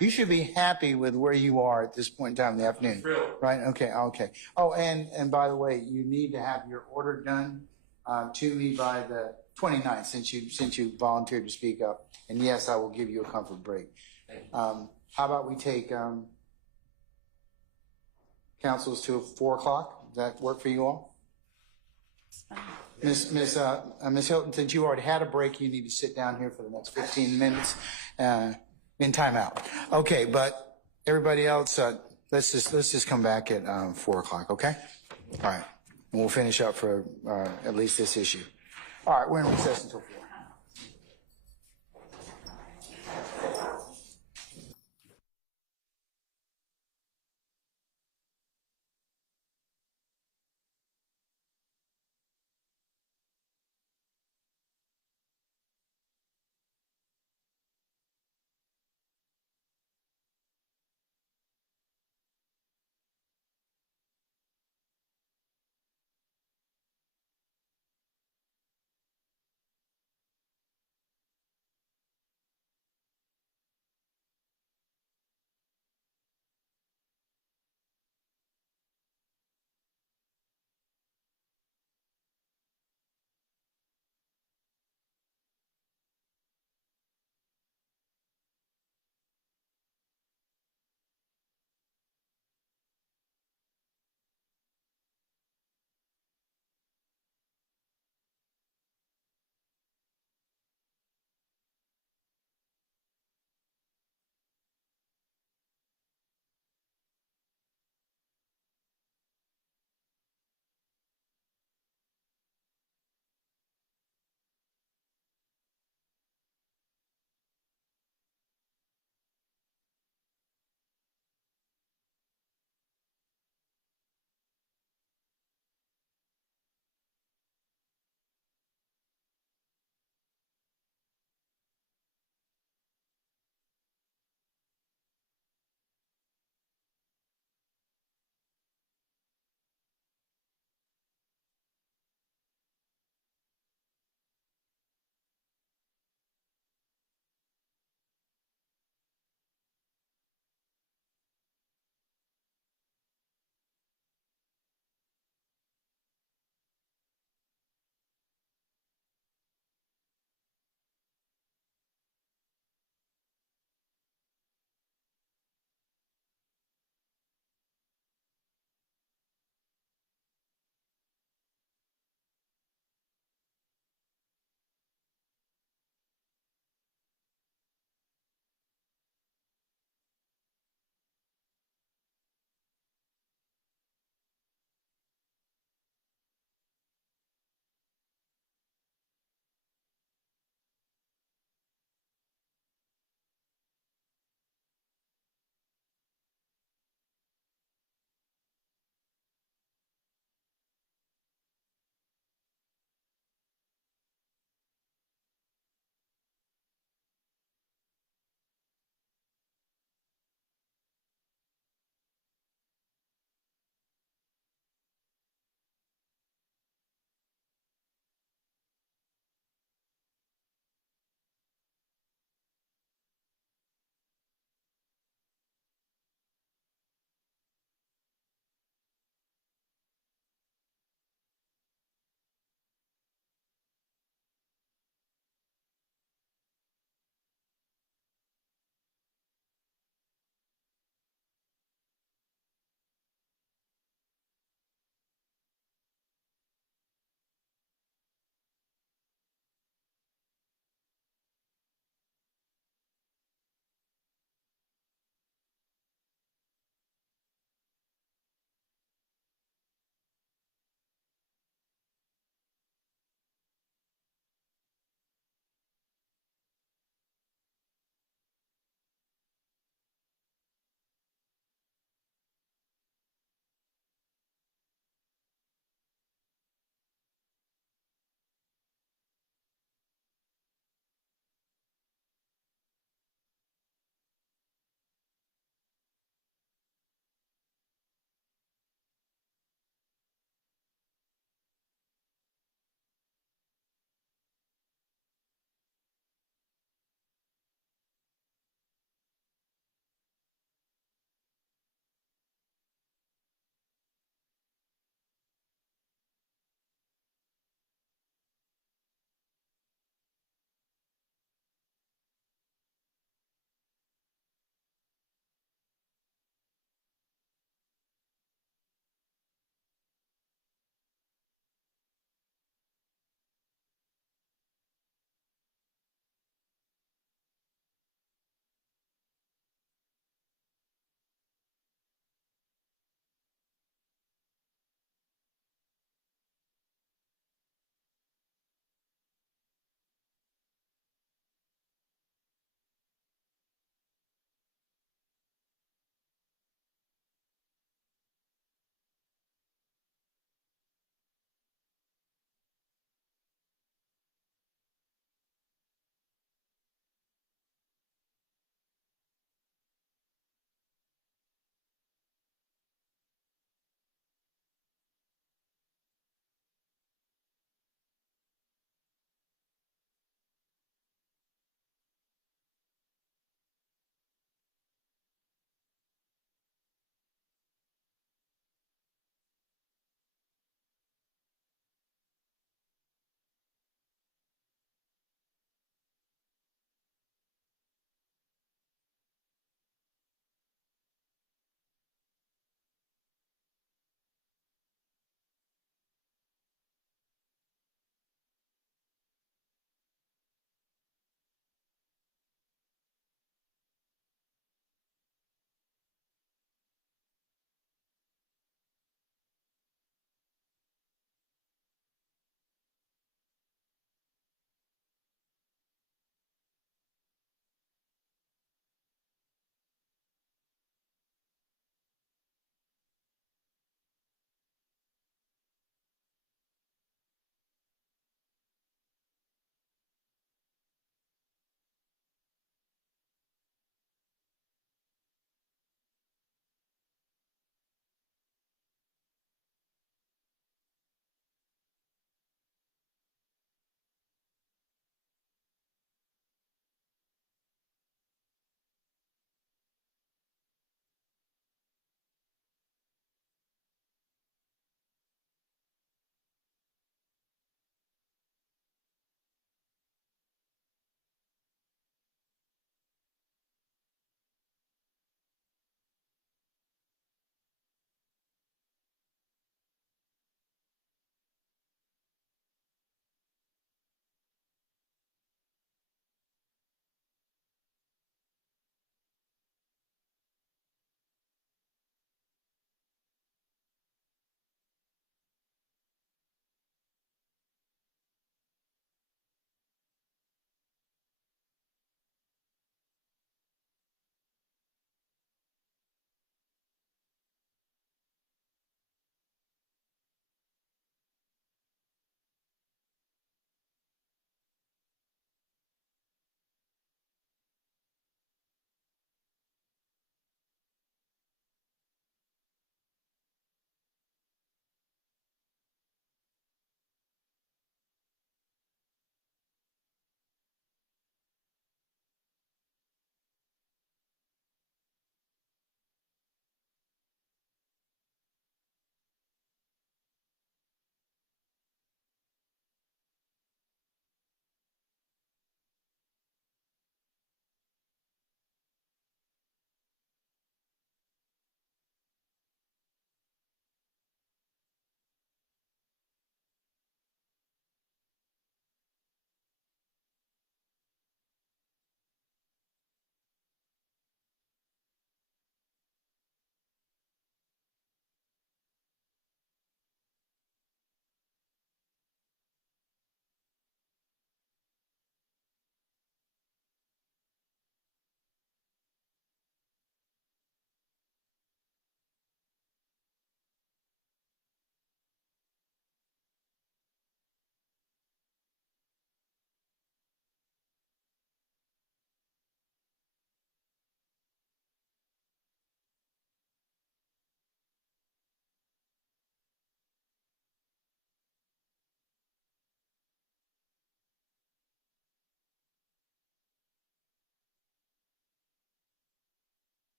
you should be happy with where you are at this point in time in the afternoon. Thrilled. Right? Okay. Oh, and by the way, you need to have your order done to me by the 29th, since you volunteered to speak up. And yes, I will give you a comfort break. How about we take councils to 4 o'clock? Does that work for you all? Miss Hilton, since you already had a break, you need to sit down here for the next 15 minutes in timeout. Okay, but everybody else, let's just come back at 4 o'clock, okay? All right, and we'll finish up for at least this issue. All right, we're in recess until 4.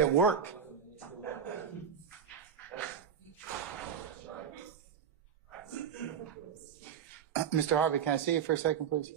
at work. Mr. Harvey, can I see you for a second, please?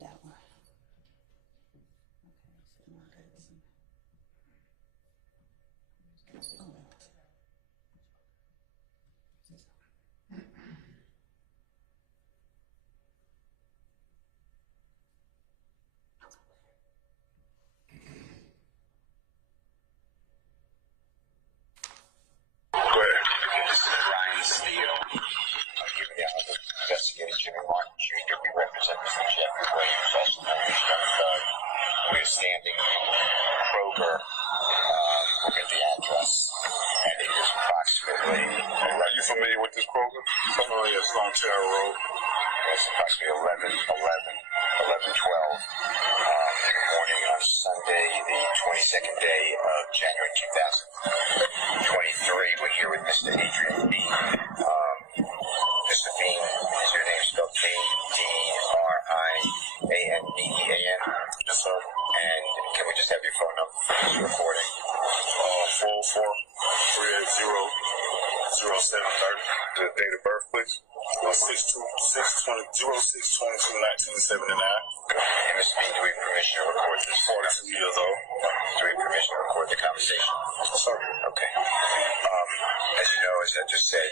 That one. Investigator Jimmy Martin Jr. We represent Mr. Jeffrey Williams, also known as Young Thug. We're standing in Kroger. Look at the address. And it is approximately... Are you familiar with this Kroger? Familiar, it's on Terra Road. It's approximately 11:12 morning on Sunday, the 22nd day of January 2023. We're here with Mr. Adrian Bean. Mr. Bean, is your name spelled K-D-R-I-A-N-B-E-A-N? Yes, sir. And can we just have your phone number for this recording? 404-380-0730. The date of birth, please. 06/22/1979. And Mr. Bean, do we have permission to record this? 42 years old. Do we have permission to record the conversation? Sir. Okay. As you know, as I just said,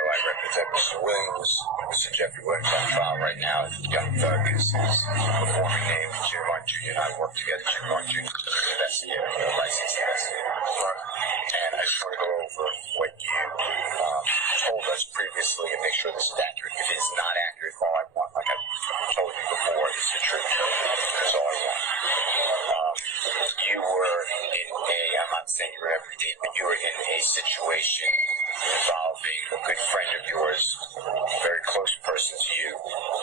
I represent Mr. Williams, Mr. Jeffrey Williams on trial right now. Young Thug is his performing name. Jim Martin Jr. and I work together. Jim Martin Jr. is an investigator, a licensed investigator. And I just want to go over what you told us previously and make sure this is accurate. If it is not accurate, all I want, like I told you before, is the truth. That's all I want. You were in I'm not saying you were every day, but you were in a situation involving a good friend of yours, a very close person to you,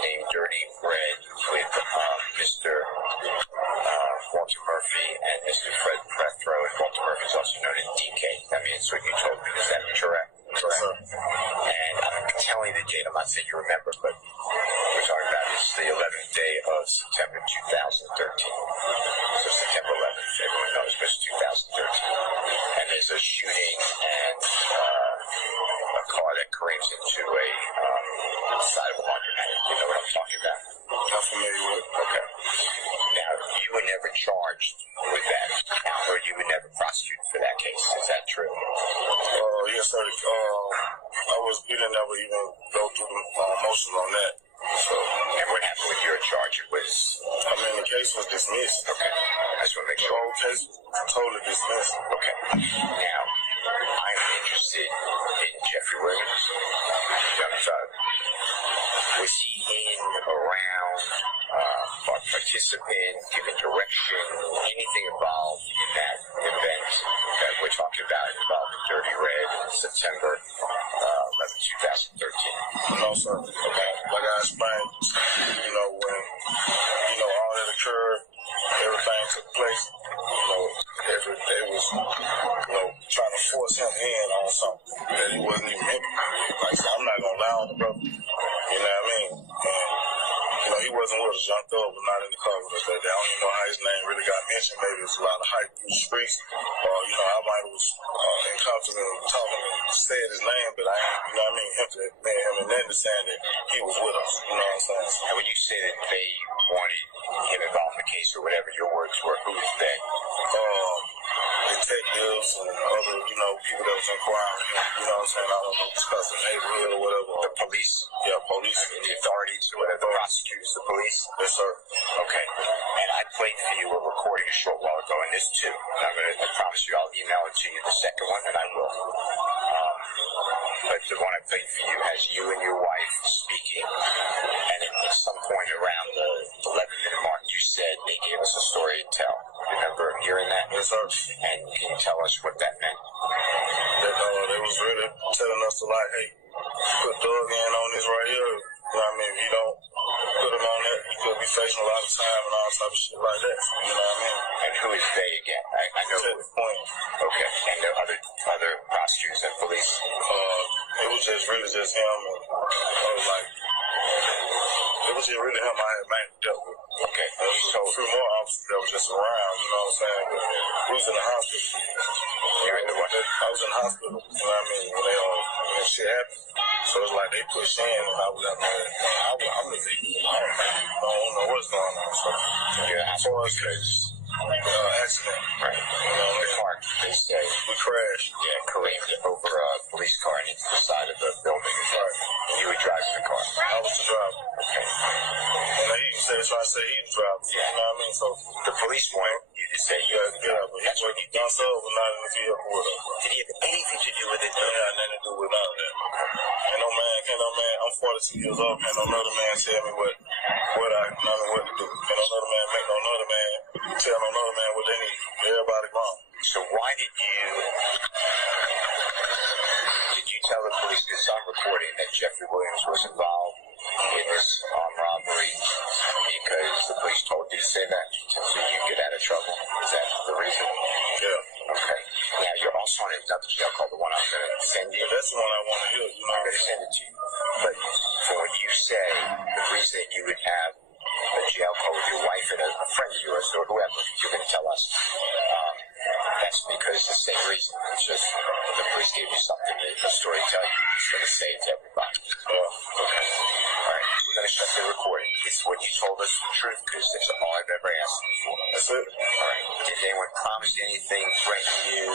named Dirty Bread, with Mr. Walter Murphy and Mr. Fred Prethro, and Walter Murphy is also known as DK. I mean, it's what you told me. Is that correct? Correct. And I'm telling the date, I'm not saying you remember, but we're talking about is the 11th day of September 2013. So September 11th, everyone knows, but it's 2013. And there's a shooting and a car that creams into a side of a laundromat. You know what I'm talking about? I'm familiar with it. Okay. Now, you were never charged with that, or you were never prosecuted for that case. Is that true? Yes, sir. We didn't ever even go through the motions on that. So, and what happened with your charge? It was... the case was dismissed. Okay. I just want to make sure. The whole case was totally dismissed. Okay. Now, I'm interested in Jeffrey Williams. Young Thug. Was he in, around, participant, giving direction, anything involved in that event that we're talking about involving Dirty Red in September 11, 2013? No, sir. Okay. Like I explained, when, all that occurred, everything took place, they was, trying to force him in on something that he wasn't even implementing. Like I said, I'm not going to lie on the brother. You know what I mean? And, he wasn't with us. Young Thug was not in the car with us that day. I don't even know how his name really got mentioned. Maybe it was a lot of hype through the streets. Or, I might have was in confidence talking and said his name, but I ain't, him and Linda saying that he was with us. You know what I'm saying? And when you say that they wanted him involved in the case or whatever your words were, who was they? Detectives and other, people that was inquiring. You know what I'm saying? I don't know, discuss the neighborhood or whatever. The police? Yeah, police. I mean, the authorities or whatever, the prosecutors, the police? Yes, sir. Okay. And I played for you a recording a short while ago, and this too. And I promise you I'll email it to you, the second one, and I will. But the one I played for you has you and your wife speaking, and at some point around the 11-minute mark, you said they gave us a story to tell. Remember hearing that? Yes, sir. And can you tell us what that meant? That they was really telling us to hey, put Doug in on this right here. You know what I mean? If you don't put him on that, you could be facing a lot of time and all type of shit like that. You know what I mean? And who is they again? I know. At the point. Okay. And the other prosecutors and police? It was just really just him. And it was just really him I had dealt with. Okay. And so a few more officers that was just around, you know what I'm saying? But we was in the hospital. You're in the what? I was in the hospital, you know what I mean, when shit happened. So it's like they pushed in and I was out there. I'm the victim. I don't know what's going on. So, Yeah, as far as accident. right. The car, they say, We crashed. yeah, careened over a police car and into the side of the building. And you were driving the car. I was the driver. Okay. And they even said, so I said he the driver. Yeah. You know what I mean? So The police wanted you to say you had to get up. But That's what you did. done so was not in the vehicle with us. Did he have anything to do with it? It had nothing to do with none of that. Can't no man, I'm 42 years old, can't no other man tell me what to do. Can't no other man make no other man tell no other man what they need. Everybody wrong. So why did you tell the police, because I'm recording that Jeffrey Williams was involved in this armed robbery because the police told you to say that so you get out of trouble? Is that the reason? Yeah. Okay. Now, you're also on another jail call, the one I'm going to send you. That's the one I want to hear. You know, I'm going to send it to you. But for what you say, the reason you would have a jail call with your wife and a friend of yours or whoever, you're going to tell us, that's because the same reason. It's just the police gave you something, a story to tell you. It's going to say it to everybody. Okay. All right. We're going to shut the recording. It's what you told us the truth because that's all I've ever asked you for. That's it. All right. Did anyone promise you anything, threaten you?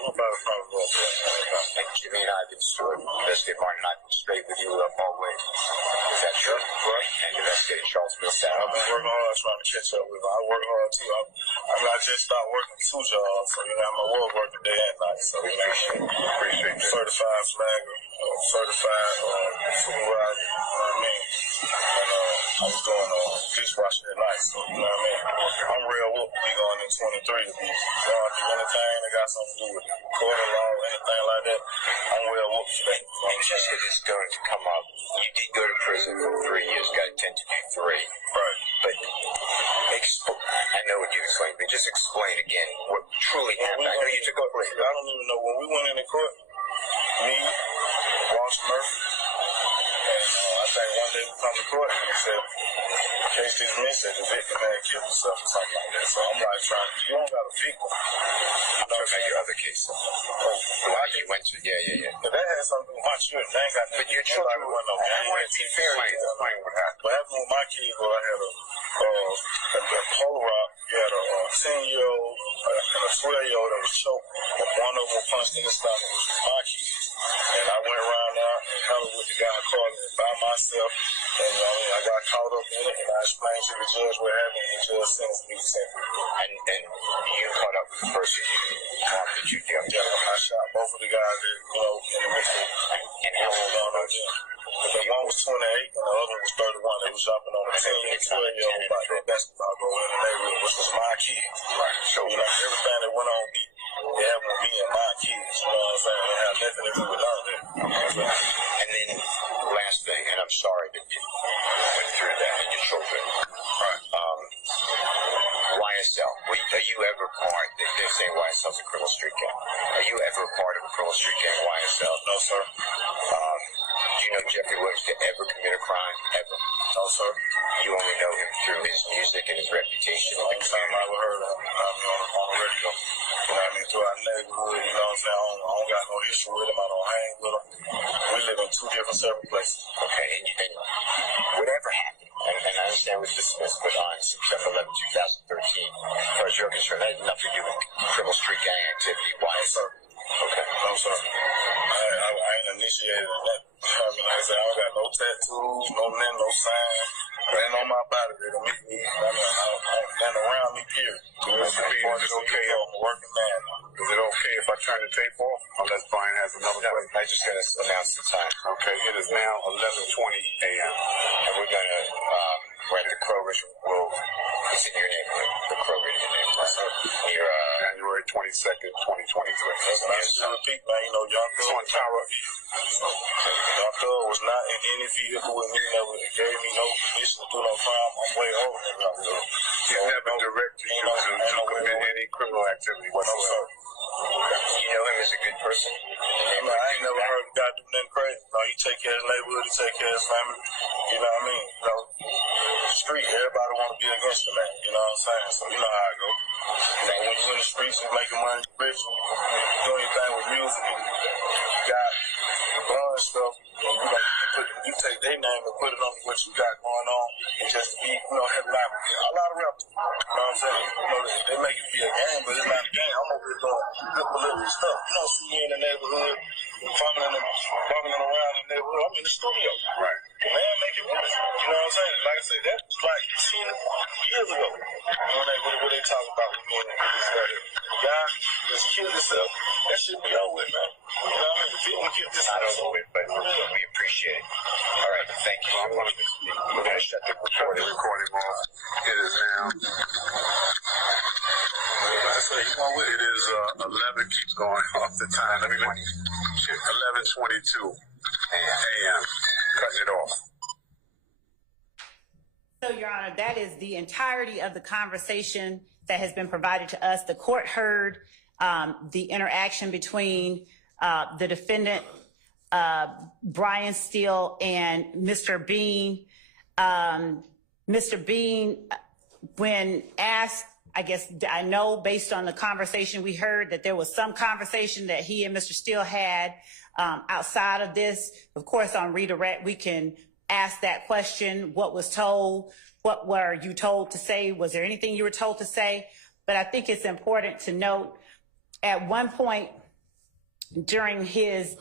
Nobody probably will. And Jimmy and I have been straight. Investigator Martin and I have been straight with you all the way. Is that true? Right. And Investigator Charles Millsap. I've been working hard trying to catch up with. I work hard too. I just started working 2 jobs, so you know I'm at work working day and night. So you know, appreciate certified flagger, certified supervisor. You know what I mean? And I was doing dishwashing at night. So you know what I mean? I'm real whoop. Be going in 23 to be going through anything that got something to do with court of law or anything like that. I'm real whoop today. And just because it's going to come up, you did go to prison for 3 years, got intended to do 3. Right. But I know what you explained, but just explain again what truly happened. I know you took over. I don't even know when we went into court. Me, Walsh Murphy, and I think one day we come to court and they said, case dismissed, said the victim had killed himself or something like that. So I'm like you don't got a victim. I'm talking about your other case. Why you went to, yeah. But that had something to do with my children. They ain't got nothing. But your children were no gang. I want to be fair to you. What happened with my kids was I had a Polo Rock. You had a 10-year-old and a 12-year-old that was choking. One of them was punched in the stomach. It was my kids. And I went around there and held with the guy calling me by myself. And I got caught up in it, and I explained to the judge what happened, and the judge sentenced me to 10 years. And you caught up with the person that you killed. Yeah, I shot both of the guys that, in the midst of And how old on them. The one was 28 and the other one was 31. They was jumping on a 10 and 12-year-old by their basketball goal in the neighborhood, which was my kids. Right. So, everything that went on me, it happened with me and my kids. You know what I'm saying? It had nothing to do with none of that. and then last thing, and I'm sorry that you went through that and your children. Right. YSL. Are you ever part? They're saying YSL's a criminal street gang. Are you ever part of a criminal street gang? YSL? No, sir. Do you know Jeffrey Williams to ever commit a crime? Ever? No, sir. You only know him through his music and his reputation. Only time I ever heard of him, on the radio. You know what I mean? Through our neighborhood, you know what I'm saying? I don't got no issue with him. I don't hang with him. We live in 2 different separate places. Okay, and whatever happened, and I understand it was dismissed, but on September 11, 2013, as far as you're concerned, that had nothing to do with criminal street gang activity. Why? No, sir. Okay. No, sir. I ain't initiated in that. I mean, like I said, I don't got no tattoos, no sign. Ain't on my body that'll make me. I mean, nothing around me, period. It's okay. I'm a working man. Is it okay if I turn the tape off? Unless Brian has another question. I'm just going to announce the time. Okay, it is now 11:20 a.m. And we're going to, we're at the Kroger's. It's in your neighborhood. The Kroger in your neighborhood. Near, January 22nd, 2023. And I still repeat, man, Young Thug. On Tower. Young Thug was not in any vehicle with me. Never gave me no permission to do no crime. I'm way over than Young Thug. He never directed you to commit any criminal activity No, whatsoever. sir. You know him as a good person? You know, I ain't never heard a guy do nothing crazy. You know, he take care of the neighborhood, he take care of his family. You know what I mean? You know, the street, everybody want to be against the man. You know what I'm saying? So you know how I go. You know, when you in the streets, you making money, you rich, you doing your thing with music, you got the blowing stuff, and you take their name and put it on what you got going on, and just be, you know, headline. A lot of rappers, you know what I'm saying? You know, they make it be a game, but it's not a game. I'm over here doing good political stuff. You don't see me in the neighborhood, bumming around in the neighborhood. I'm in the studio. Right. The man making music. You know what I'm saying? Like I said, that was like 10 years ago. You know what they talk about with me and this guy here. Guy just killed himself. That should be over with, man. You know what I mean? If he don't kill this Not over with, but we appreciate it. All right, thank you. We're going to shut the recording off. It is now. It is 11. Keeps going off the time. Let me 11:22 a.m. Cutting it off. So, Your Honor, that is the entirety of the conversation that has been provided to us. The court heard the interaction between the defendant, Brian Steele, and Mr. Bean. Mr. Bean, when asked, I know based on the conversation we heard that there was some conversation that he and Mr. Steele had outside of this. Of course, on redirect, we can ask that question. What was told? What were you told to say? Was there anything you were told to say? But I think it's important to note at one point during his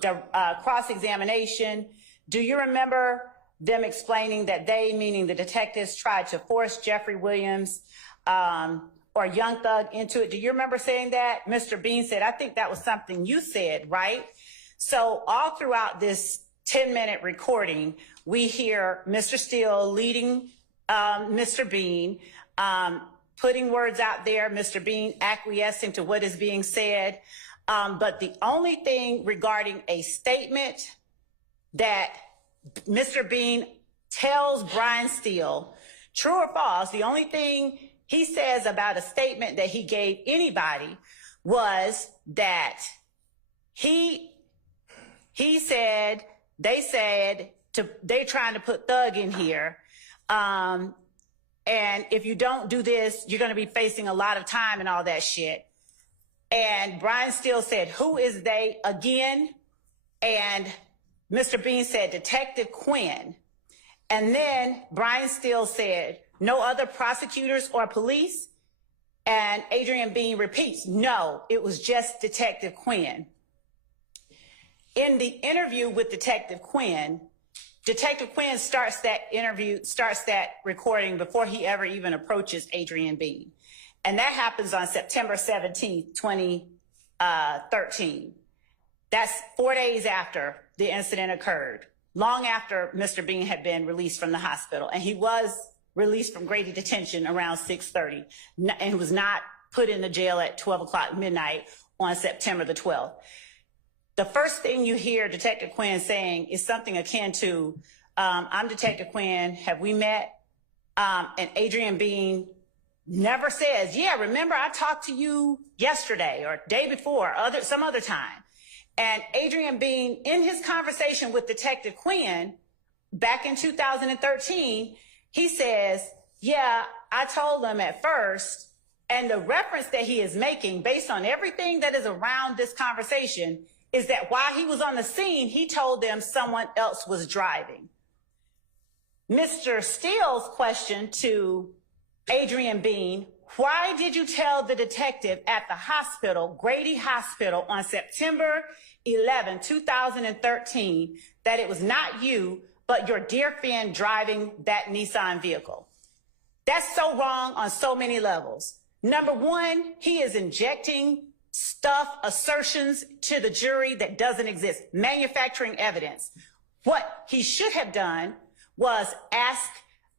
cross-examination, do you remember them explaining that they, meaning the detectives, tried to force Jeffrey Williams or Young Thug into it? Do you remember saying that? Mr. Bean said, I think that was something you said, right? So all throughout this 10-minute recording, we hear Mr. Steele leading Mr. Bean, putting words out there, Mr. Bean acquiescing to what is being said. But the only thing regarding a statement that Mr. Bean tells Brian Steele, true or false, the only thing he says about a statement that he gave anybody was that they're trying to put Thug in here. And if you don't do this, you're going to be facing a lot of time and all that shit. And Brian Steele said, who is they again? And Mr. Bean said, Detective Quinn. And then Brian Steele said, no other prosecutors or police? And Adrian Bean repeats, no, it was just Detective Quinn. In the interview with Detective Quinn starts that recording before he ever even approaches Adrian Bean. And that happens on September 17th, 2013. That's 4 days after the incident occurred, long after Mr. Bean had been released from the hospital. And he was released from Grady detention around 6:30 and was not put in the jail at 12 o'clock midnight on September the 12th. The first thing you hear Detective Quinn saying is something akin to, I'm Detective Quinn, have we met? And Adrian Bean never says, yeah, remember I talked to you yesterday or day before, some other time. And Adrian Bean, in his conversation with Detective Quinn back in 2013, he says, yeah, I told them at first. And the reference that he is making based on everything that is around this conversation is that while he was on the scene, he told them someone else was driving. Mr. Steele's question to Adrian Bean, why did you tell the detective at the hospital, Grady Hospital, on September 11, 2013, that it was not you, but your dear friend driving that Nissan vehicle? That's so wrong on so many levels. Number one, he is injecting stuff, assertions to the jury that doesn't exist, manufacturing evidence. What he should have done was ask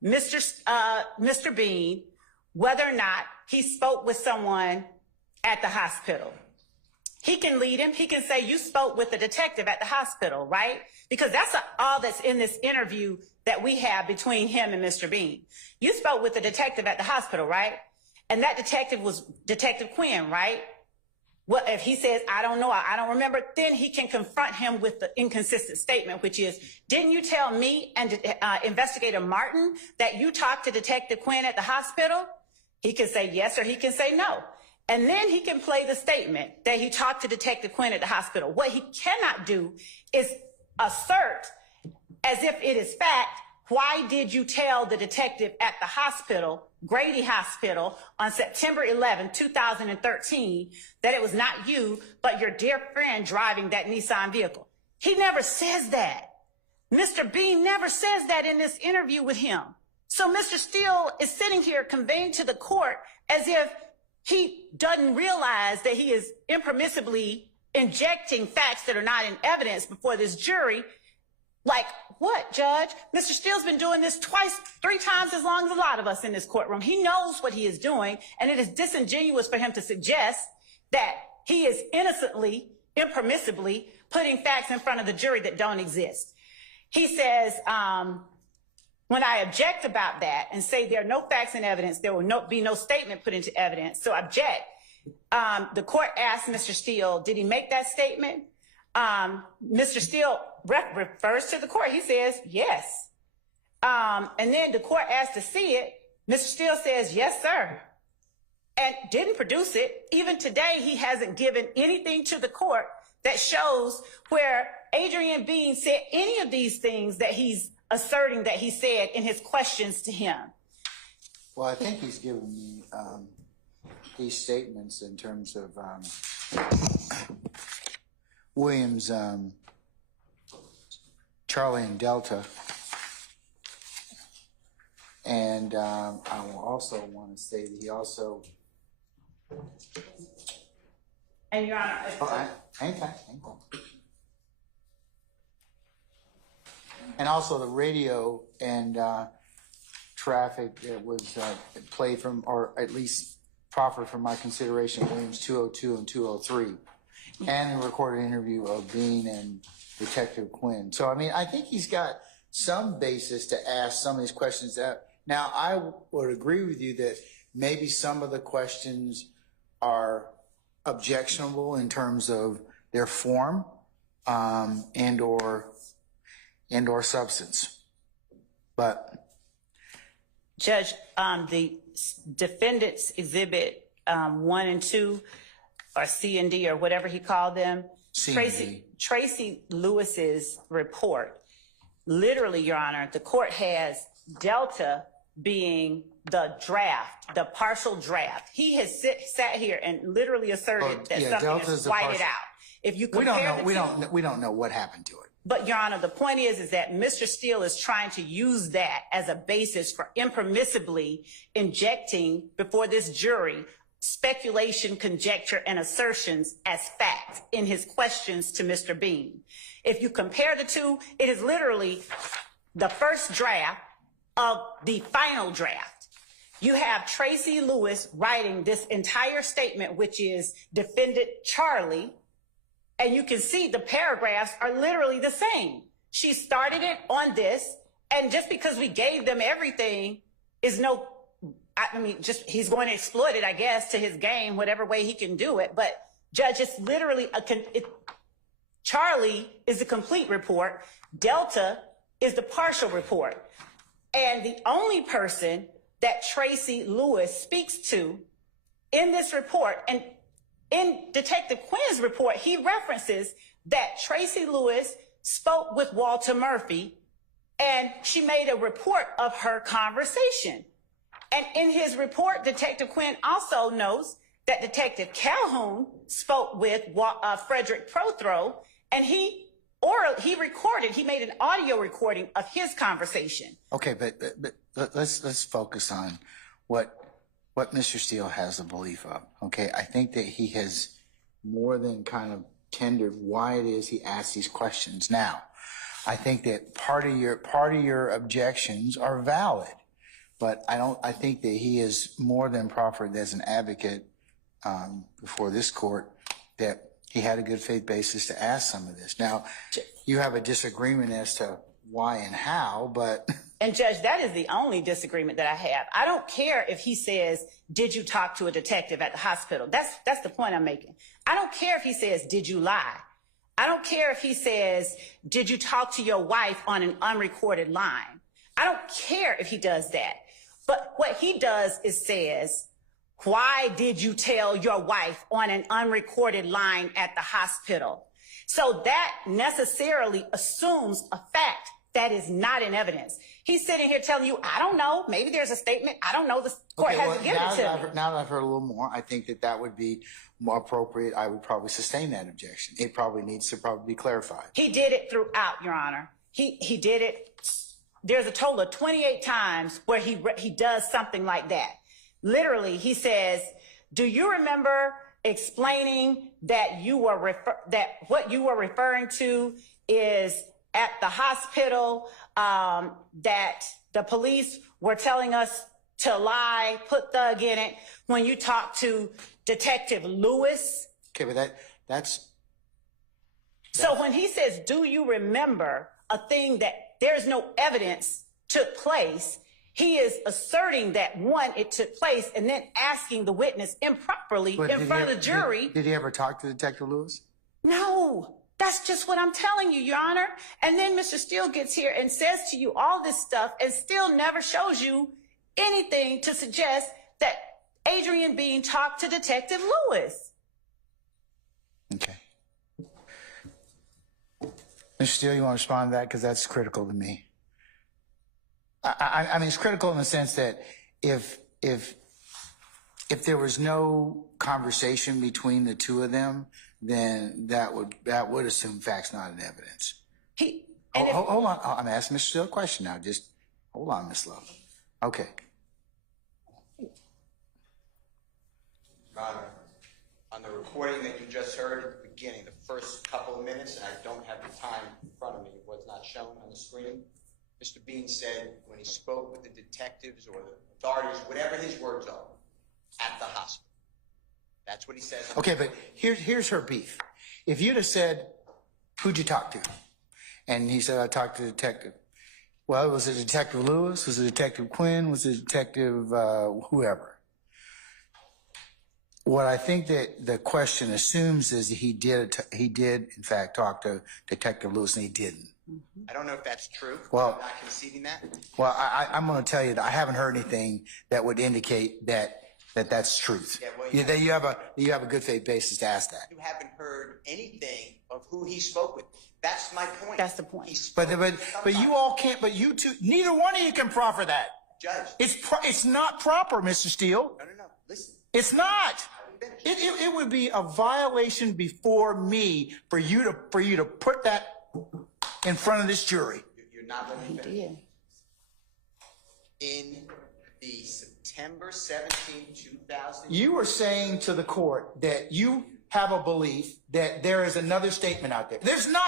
Mr. Bean whether or not he spoke with someone at the hospital. He can lead him. He can say, you spoke with the detective at the hospital, right? Because that's all that's in this interview that we have between him and Mr. Bean. You spoke with the detective at the hospital, right? And that detective was Detective Quinn, right? Well, if he says, I don't know, I don't remember, then he can confront him with the inconsistent statement, which is, didn't you tell me and Investigator Martin that you talked to Detective Quinn at the hospital? He can say yes or he can say no. And then he can play the statement that he talked to Detective Quinn at the hospital. What he cannot do is assert as if it is fact, why did you tell the detective at the hospital, Grady Hospital, on September 11, 2013, that it was not you, but your dear friend driving that Nissan vehicle? He never says that. Mr. Bean never says that in this interview with him. So Mr. Steele is sitting here conveying to the court as if he doesn't realize that he is impermissibly injecting facts that are not in evidence before this jury. Like what, Judge? Mr. Steele's been doing this twice, 3 times as long as a lot of us in this courtroom. He knows what he is doing, and it is disingenuous for him to suggest that he is innocently, impermissibly putting facts in front of the jury that don't exist. He says, when I object about that and say there are no facts and evidence, there will be no statement put into evidence, so object. The court asked Mr. Steele, did he make that statement? Mr. Steele refers to the court. He says, yes. And then the court asked to see it. Mr. Steele says, yes, sir. And didn't produce it. Even today, he hasn't given anything to the court that shows where Adrian Bean said any of these things that he's asserting that he said in his questions to him. Well, I think he's given me these statements in terms of Williams, Charlie and Delta. And I will also want to say that he also... And Your Honor... Hang on. And also the radio and traffic that was played from, or at least proffered from my consideration, Williams 202 and 203. And the recorded interview of Bean and Detective Quinn. So, I mean, I think he's got some basis to ask some of these questions. Now, I would agree with you that maybe some of the questions are objectionable in terms of their form and or substance. But Judge, the defendants exhibit 1 and 2, or C and D, or whatever he called them. Tracy Lewis's report. Literally, Your Honor, the court has Delta being the draft, the partial draft. He has sat here and literally asserted that something Delta's is whited out. If you compare we don't know what happened to it. But Your Honor, the point is that Mr. Steele is trying to use that as a basis for impermissibly injecting before this jury speculation, conjecture, and assertions as fact in his questions to Mr. Bean. If you compare the two, it is literally the first draft of the final draft. You have Tracy Lewis writing this entire statement, which is defendant Charlie, and you can see the paragraphs are literally the same. She started it on this, and just because we gave them everything is no, I mean, just he's going to exploit it, I guess, to his game, whatever way he can do it. But Judge, it's literally Charlie is the complete report. Delta is the partial report. And the only person that Tracy Lewis speaks to in this report, and in Detective Quinn's report, he references that Tracy Lewis spoke with Walter Murphy, and she made a report of her conversation. And in his report, Detective Quinn also knows that Detective Calhoun spoke with Frederick Prothro, and he made an audio recording of his conversation. Okay, but let's focus on what Mr. Steele has a belief of. Okay, I think that he has more than kind of tendered why it is he asks these questions. Now, I think that part of your objections are valid. But I think that he is more than proffered as an advocate before this court that he had a good faith basis to ask some of this. Now, you have a disagreement as to why and how, but And Judge, that is the only disagreement that I have. I don't care if he says, did you talk to a detective at the hospital? That's the point I'm making. I don't care if he says, did you lie? I don't care if he says, did you talk to your wife on an unrecorded line? I don't care if he does that. But what he does is says, why did you tell your wife on an unrecorded line at the hospital? So that necessarily assumes a fact that is not in evidence. He's sitting here telling you, I don't know, maybe there's a statement, I don't know, the court hasn't given it to me. Now that I've heard a little more, I think that would be more appropriate. I would probably sustain that objection. It probably needs to be clarified. He did it throughout, Your Honor. He did it. There's a total of 28 times where he does something like that. Literally, he says, do you remember explaining that what you were referring to is at the hospital, that the police were telling us to lie, put thug in it, when you talked to Detective Lewis? Okay, but that's... So when he says, do you remember a thing that there's no evidence took place, he is asserting that, one, it took place, and then asking the witness improperly in front of the jury. Did he ever talk to Detective Lewis? No. That's just what I'm telling you, Your Honor. And then Mr. Steele gets here and says to you all this stuff and still never shows you anything to suggest that Adrian Bean talked to Detective Lewis. Okay. Mr. Steele, you want to respond to that? Because that's critical to me. I mean, it's critical in the sense that if there was no conversation between the two of them, then that would assume facts not in evidence. Hold on. I'm asking Mr. Steele a question now. Just hold on, Ms. Love. Okay. On the recording that you just heard at the beginning, the first couple of minutes, and I don't have the time in front of me, it was not shown on the screen. Mr. Bean said when he spoke with the detectives or the authorities, whatever his words are, at the hospital. That's what he says. Okay, but here's her beef. If you'd have said, who'd you talk to? And he said, I talked to the detective. Well, was it Detective Lewis? Was it Detective Quinn? Was it Detective whoever? What I think that the question assumes is he did in fact talk to Detective Lewis, and he didn't. I don't know if that's true. Well, I'm not conceding that. Well, I'm going to tell you that I haven't heard anything that would indicate that's truth. Yeah, well, you have a good faith basis to ask that. You haven't heard anything of who he spoke with. That's my point. That's the point. But you all can't. But you two, neither one of you can proffer that. Judge, it's not proper, Mr. Steele. No. Listen. It's not. It would be a violation before me for you to put that in front of this jury. You're not letting me finish. He did. In the September 17, 2000. You were saying to the court that you have a belief that there is another statement out there. There's not.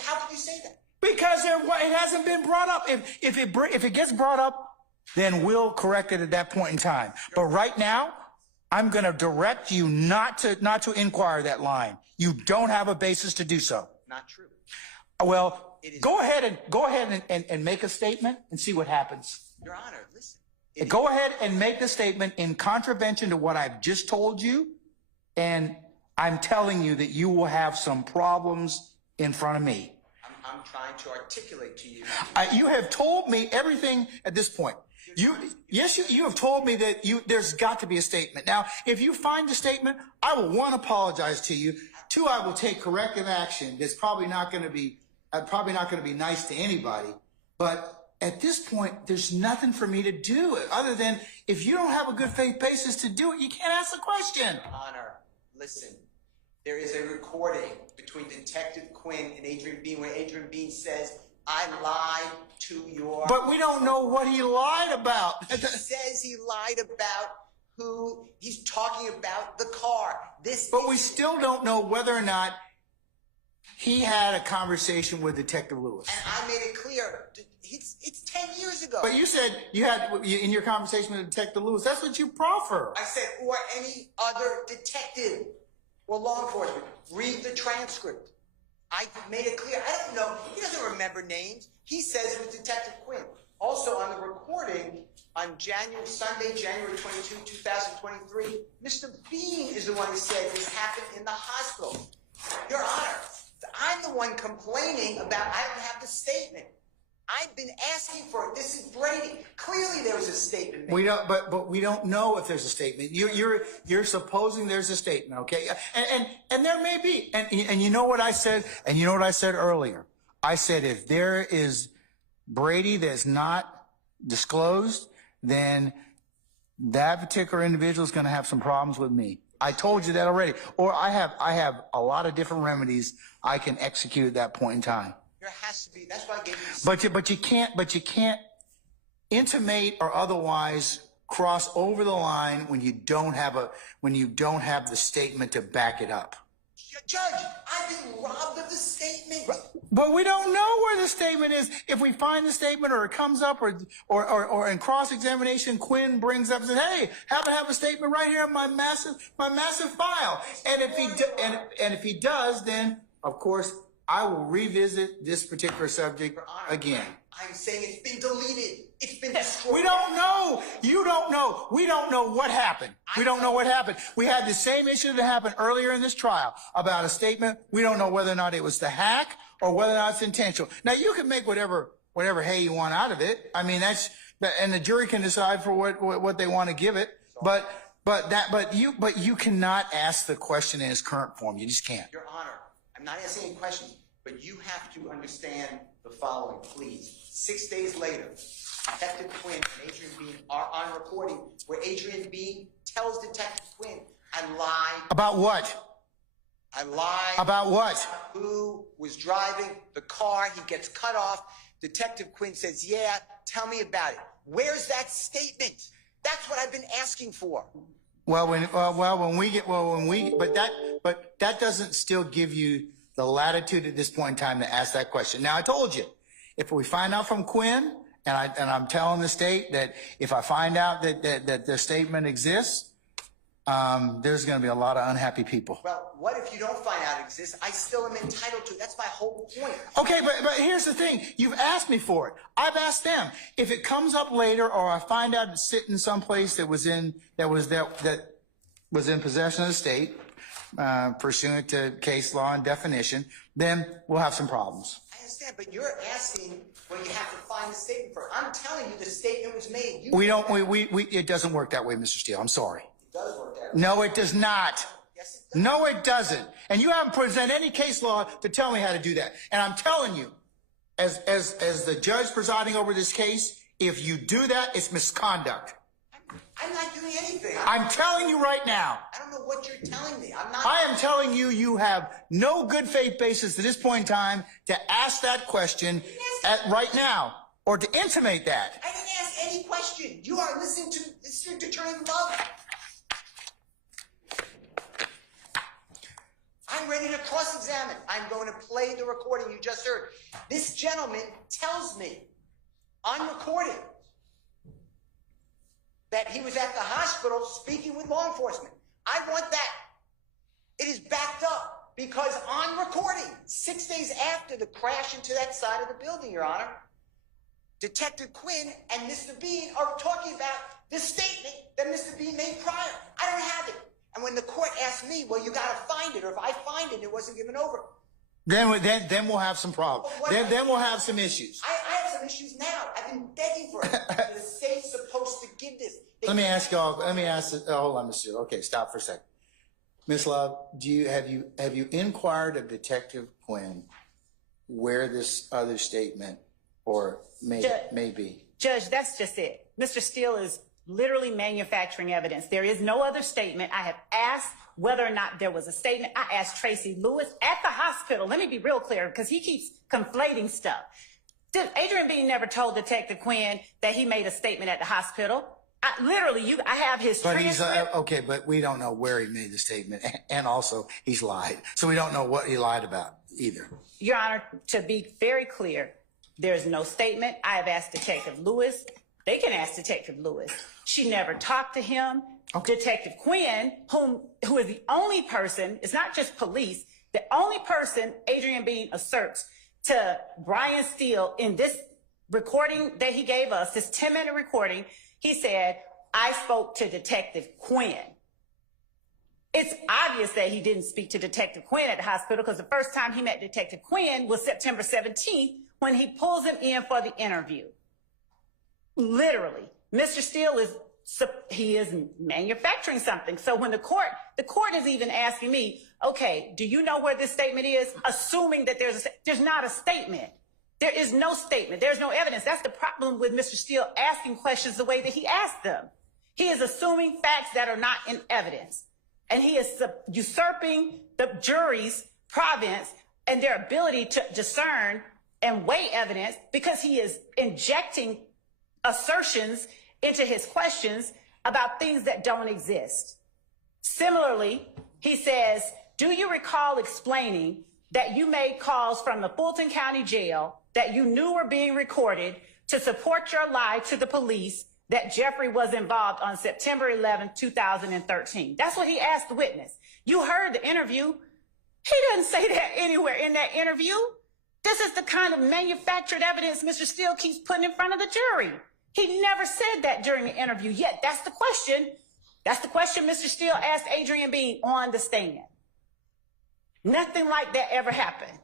How could you say that? Because it hasn't been brought up. If it gets brought up, then we'll correct it at that point in time. But right now, I'm going to direct you not to inquire that line. You don't have a basis to do so. Not true. Well, go ahead and make a statement and see what happens. Your Honor, listen. Go ahead and make the statement in contravention to what I've just told you, and I'm telling you that you will have some problems in front of me. I'm trying to articulate to you. You have told me everything at this point. You have told me that there's got to be a statement. Now, if you find the statement, I will, one, apologize to you. Two, I will take corrective action. That's probably not going to be nice to anybody. But at this point, there's nothing for me to do other than if you don't have a good faith basis to do it, you can't ask the question. Your Honor, listen. There is a recording between Detective Quinn and Adrian Bean where Adrian Bean says, I lied to your... But we don't know what he lied about. He says he lied about who he's talking about, the car. But we still don't know whether or not he had a conversation with Detective Lewis. And I made it clear. It's 10 years ago. But you said you had, in your conversation with Detective Lewis, that's what you proffer. I said, or any other detective or law enforcement. Read the transcript. I made it clear. I don't know. He doesn't remember names. He says it was Detective Quinn. Also, on the recording on Sunday, January 22, 2023, Mr. Bean is the one who said this happened in the hospital. Your Honor, I'm the one complaining about I don't have the statement. I've been asking for it. This is Brady. Clearly there was a statement made. We don't, but we don't know if there's a statement. You're supposing there's a statement, okay? And there may be. And you know what I said? And you know what I said earlier? I said if there is Brady that's not disclosed, then that particular individual is going to have some problems with me. I told you that already. Or I have a lot of different remedies I can execute at that point in time. There has to be. That's why I gave you. But you can't intimate or otherwise cross over the line when you don't have the statement to back it up. Judge, I've been robbed of the statement. But we don't know where the statement is. If we find the statement or it comes up or in cross-examination, Quinn brings up and says, hey, happen to have a statement right here in my massive file. And if he does, then of course I will revisit this particular subject again. I'm saying it's been deleted. It's been destroyed. We don't know. You don't know. We don't know what happened. We don't know what happened. We had the same issue that happened earlier in this trial about a statement. We don't know whether or not it was the hack or whether or not it's intentional. Now, you can make whatever hay you want out of it. I mean, and the jury can decide for what they want to give it. But you cannot ask the question in its current form. You just can't. Your Honor, I'm not asking any questions, but you have to understand the following, please. 6 days later, Detective Quinn and Adrian Bean are on recording where Adrian Bean tells Detective Quinn, I lied. About what? I lied. About what? Who was driving the car. He gets cut off. Detective Quinn says, yeah, tell me about it. Where's that statement? That's what I've been asking for. But that doesn't still give you the latitude at this point in time to ask that question. Now, I told you, if we find out from Quinn, and I'm telling the state that if I find out that the statement exists, there's going to be a lot of unhappy people. Well, what if you don't find out it exists? I still am entitled to it. That's my whole point. Okay, but here's the thing. You've asked me for it. I've asked them. If it comes up later, or I find out it's sitting someplace that was in possession of the state, pursuant to case law and definition, then we'll have some problems. I understand, but you're asking when you have to find the statement for. I'm telling you the statement was made. It doesn't work that way, Mr. Steele. I'm sorry. It does work that way. No, it does not. Yes, it does. No, it doesn't. And you haven't presented any case law to tell me how to do that. And I'm telling you, as the judge presiding over this case, if you do that, it's misconduct. I'm not doing anything. I'm telling you right now. I don't know what you're telling me. I am telling you, you have no good faith basis at this point in time to ask that question right now, or to intimate that. I didn't ask any question. You are listening to District Attorney Love. I'm ready to cross-examine. I'm going to play the recording you just heard. This gentleman tells me on recording that he was at the hospital speaking with law enforcement. I want that. It is backed up because on recording, 6 days after the crash into that side of the building, Your Honor, Detective Quinn and Mr. Bean are talking about the statement that Mr. Bean made prior. I don't have it. And when the court asked me, well, you got to find it, or if I find it, it wasn't given over. Then we'll have some problems. Then we'll have some issues. I have some issues now. I've been begging for it. The state's supposed to give this. Hold on, Mr. Okay, stop for a second. Ms. Love, have you inquired of Detective Quinn where this other statement may be? Judge, that's just it. Mr. Steele is literally manufacturing evidence. There is no other statement. I have asked whether or not there was a statement. I asked Tracy Lewis at the hospital. Let me be real clear, because he keeps conflating stuff. Adrian Bean never told Detective Quinn that he made a statement at the hospital. I have his transcript. Okay, but we don't know where he made the statement, and also he's lied. So we don't know what he lied about either. Your Honor, to be very clear, there's no statement. I have asked Detective Lewis. They can ask Detective Lewis. She never talked to him. Okay. Detective Quinn, who is the only person, it's not just police, The only person Adrian Bean asserts to Brian Steele in this recording that he gave us, this 10-minute recording, he said, I spoke to Detective Quinn. It's obvious that he didn't speak to Detective Quinn at the hospital because the first time he met Detective Quinn was September 17th when he pulls him in for the interview. Literally, Mr. Steele is manufacturing something. So when the court is even asking me, okay, do you know where this statement is? Assuming that there's not a statement. There is no statement. There's no evidence. That's the problem with Mr. Steele asking questions the way that he asked them. He is assuming facts that are not in evidence. And he is usurping the jury's province and their ability to discern and weigh evidence because he is injecting assertions into his questions about things that don't exist. Similarly, he says, do you recall explaining that you made calls from the Fulton County jail that you knew were being recorded to support your lie to the police that Jeffrey was involved on September 11, 2013? That's what he asked the witness. You heard the interview. He doesn't say that anywhere in that interview. This is the kind of manufactured evidence Mr. Steele keeps putting in front of the jury. He never said that during the interview, yet that's the question. That's the question Mr. Steele asked Adrian Bean on the stand. Nothing like that ever happened.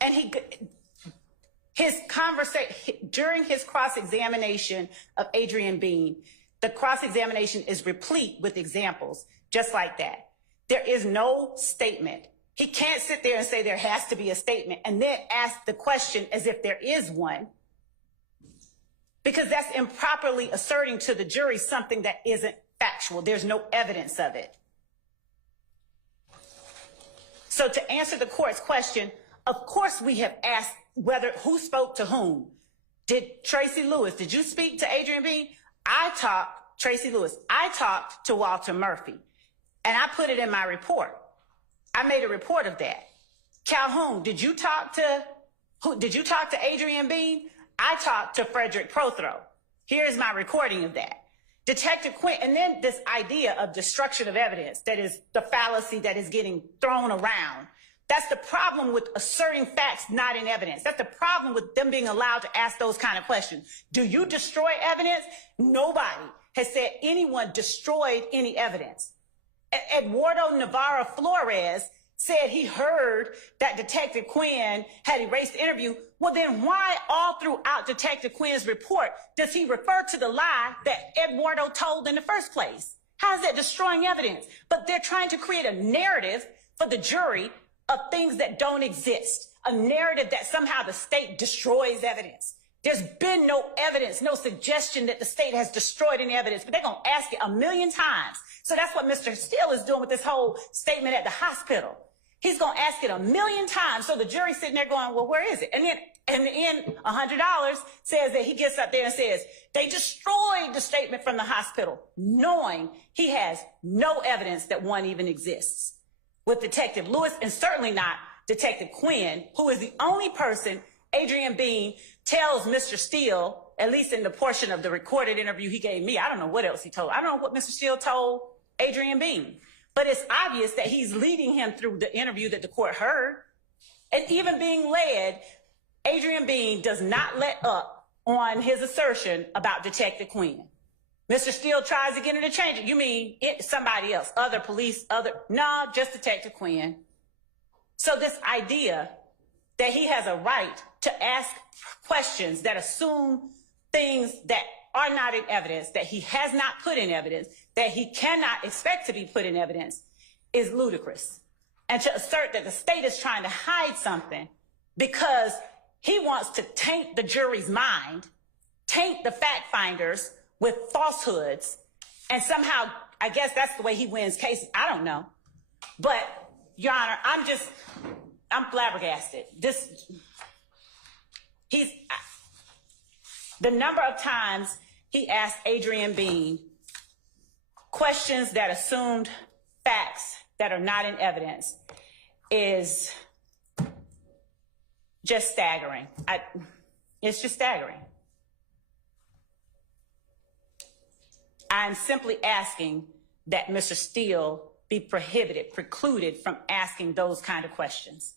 And during his cross-examination of Adrian Bean, the cross-examination is replete with examples just like that. There is no statement. He can't sit there and say there has to be a statement and then ask the question as if there is one, because that's improperly asserting to the jury something that isn't factual. There's no evidence of it. So to answer the court's question, of course we have asked who spoke to whom. Did Tracy Lewis, did you speak to Adrian Bean? I talked to Walter Murphy, and I put it in my report. I made a report of that. Calhoun, did you talk to Adrian Bean? I talked to Frederick Prothro. Here's my recording of that. Detective Quinn, and then this idea of destruction of evidence, that is the fallacy that is getting thrown around. That's the problem with asserting facts not in evidence. That's the problem with them being allowed to ask those kind of questions. Do you destroy evidence? Nobody has said anyone destroyed any evidence. Eduardo Navarro Flores said he heard that Detective Quinn had erased the interview. Well, then why all throughout Detective Quinn's report does he refer to the lie that Eduardo told in the first place? How is that destroying evidence? But they're trying to create a narrative for the jury of things that don't exist, a narrative that somehow the state destroys evidence. There's been no evidence, no suggestion that the state has destroyed any evidence, but they're going to ask it 1,000,000 times. So that's what Mr. Steele is doing with this whole statement at the hospital. He's going to ask it 1,000,000 times. So the jury's sitting there going, well, where is it? And then in the end, $100 says that he gets up there and says, they destroyed the statement from the hospital, knowing he has no evidence that one even exists. With Detective Lewis, and certainly not Detective Quinn, who is the only person Adrian Bean tells Mr. Steele, at least in the portion of the recorded interview he gave me. I don't know what else he told. I don't know what Mr. Steele told Adrian Bean. But it's obvious that he's leading him through the interview that the court heard. And even being led, Adrian Bean does not let up on his assertion about Detective Quinn. Mr. Steele tries to get him to change it. You mean somebody else, other police, no, just Detective Quinn. So this idea that he has a right to ask questions that assume things that are not in evidence, that he has not put in evidence, that he cannot expect to be put in evidence, is ludicrous. And to assert that the state is trying to hide something because he wants to taint the jury's mind, taint the fact finders with falsehoods, and somehow, I guess that's the way he wins cases. I don't know. But, Your Honor, I'm flabbergasted. The number of times he asked Adrian Bean questions that assumed facts that are not in evidence is just staggering. It's just staggering. I'm simply asking that Mr. Steele be precluded from asking those kind of questions.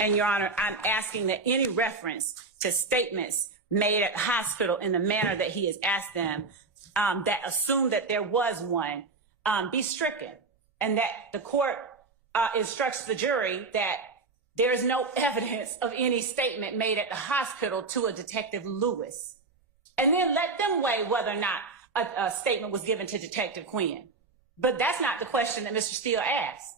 And Your Honor, I'm asking that any reference to statements made at the hospital in the manner that he has asked them, that assume that there was one, be stricken, and that the court instructs the jury that there is no evidence of any statement made at the hospital to a Detective Lewis. And then let them weigh whether or not a statement was given to Detective Quinn. But that's not the question that Mr. Steele asked.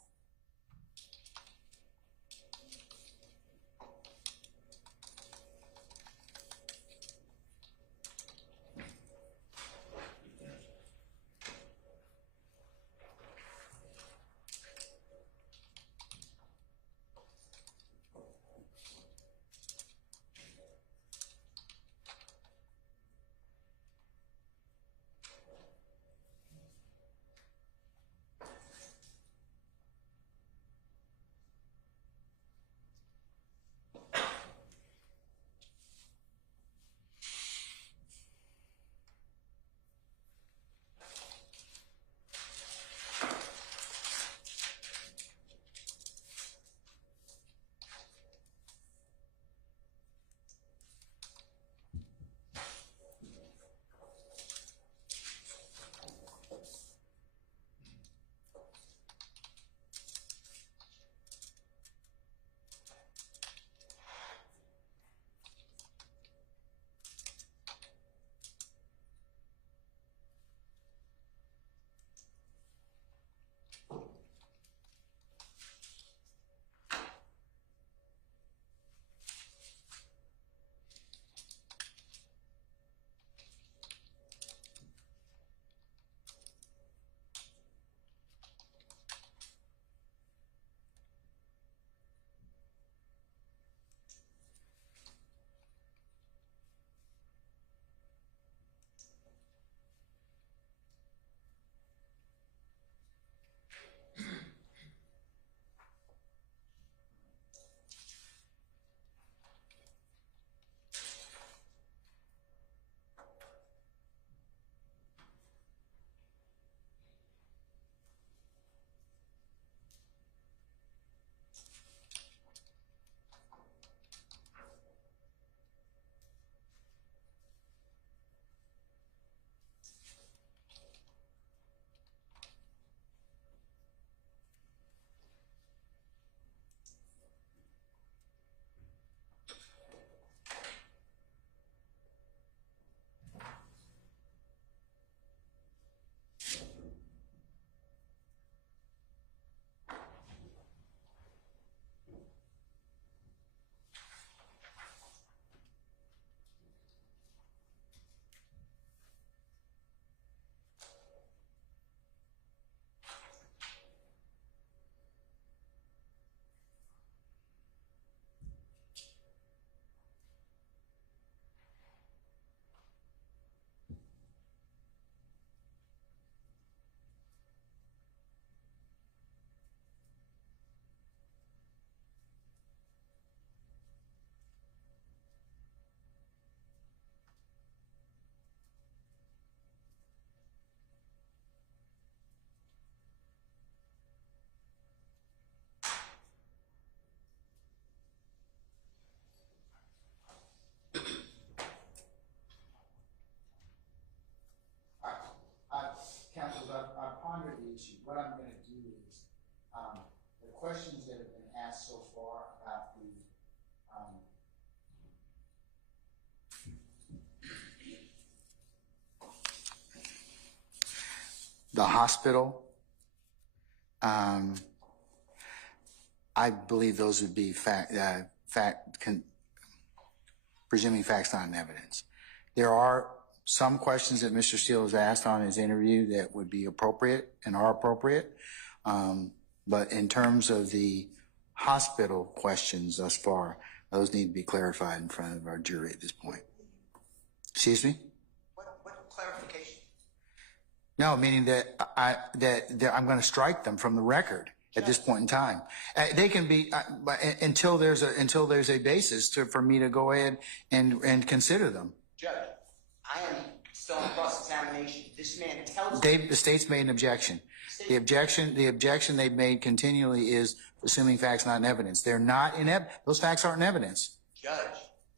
What I'm going to do is the questions that have been asked so far about the hospital, I believe those would be presuming facts, not evidence. There are some questions that Mr. Steele has asked on his interview that would be appropriate and are appropriate. But in terms of the hospital questions thus far, those need to be clarified in front of our jury at this point. Excuse me? What clarification? No, meaning that I'm going to strike them from the record at this point in time. They can be until there's a basis for me to go ahead and consider them. Judge, I am still in cross-examination. This man tells me. Dave, the state's made an objection. The objection they've made continually is assuming facts not in evidence. They're not in those facts aren't in evidence. Judge,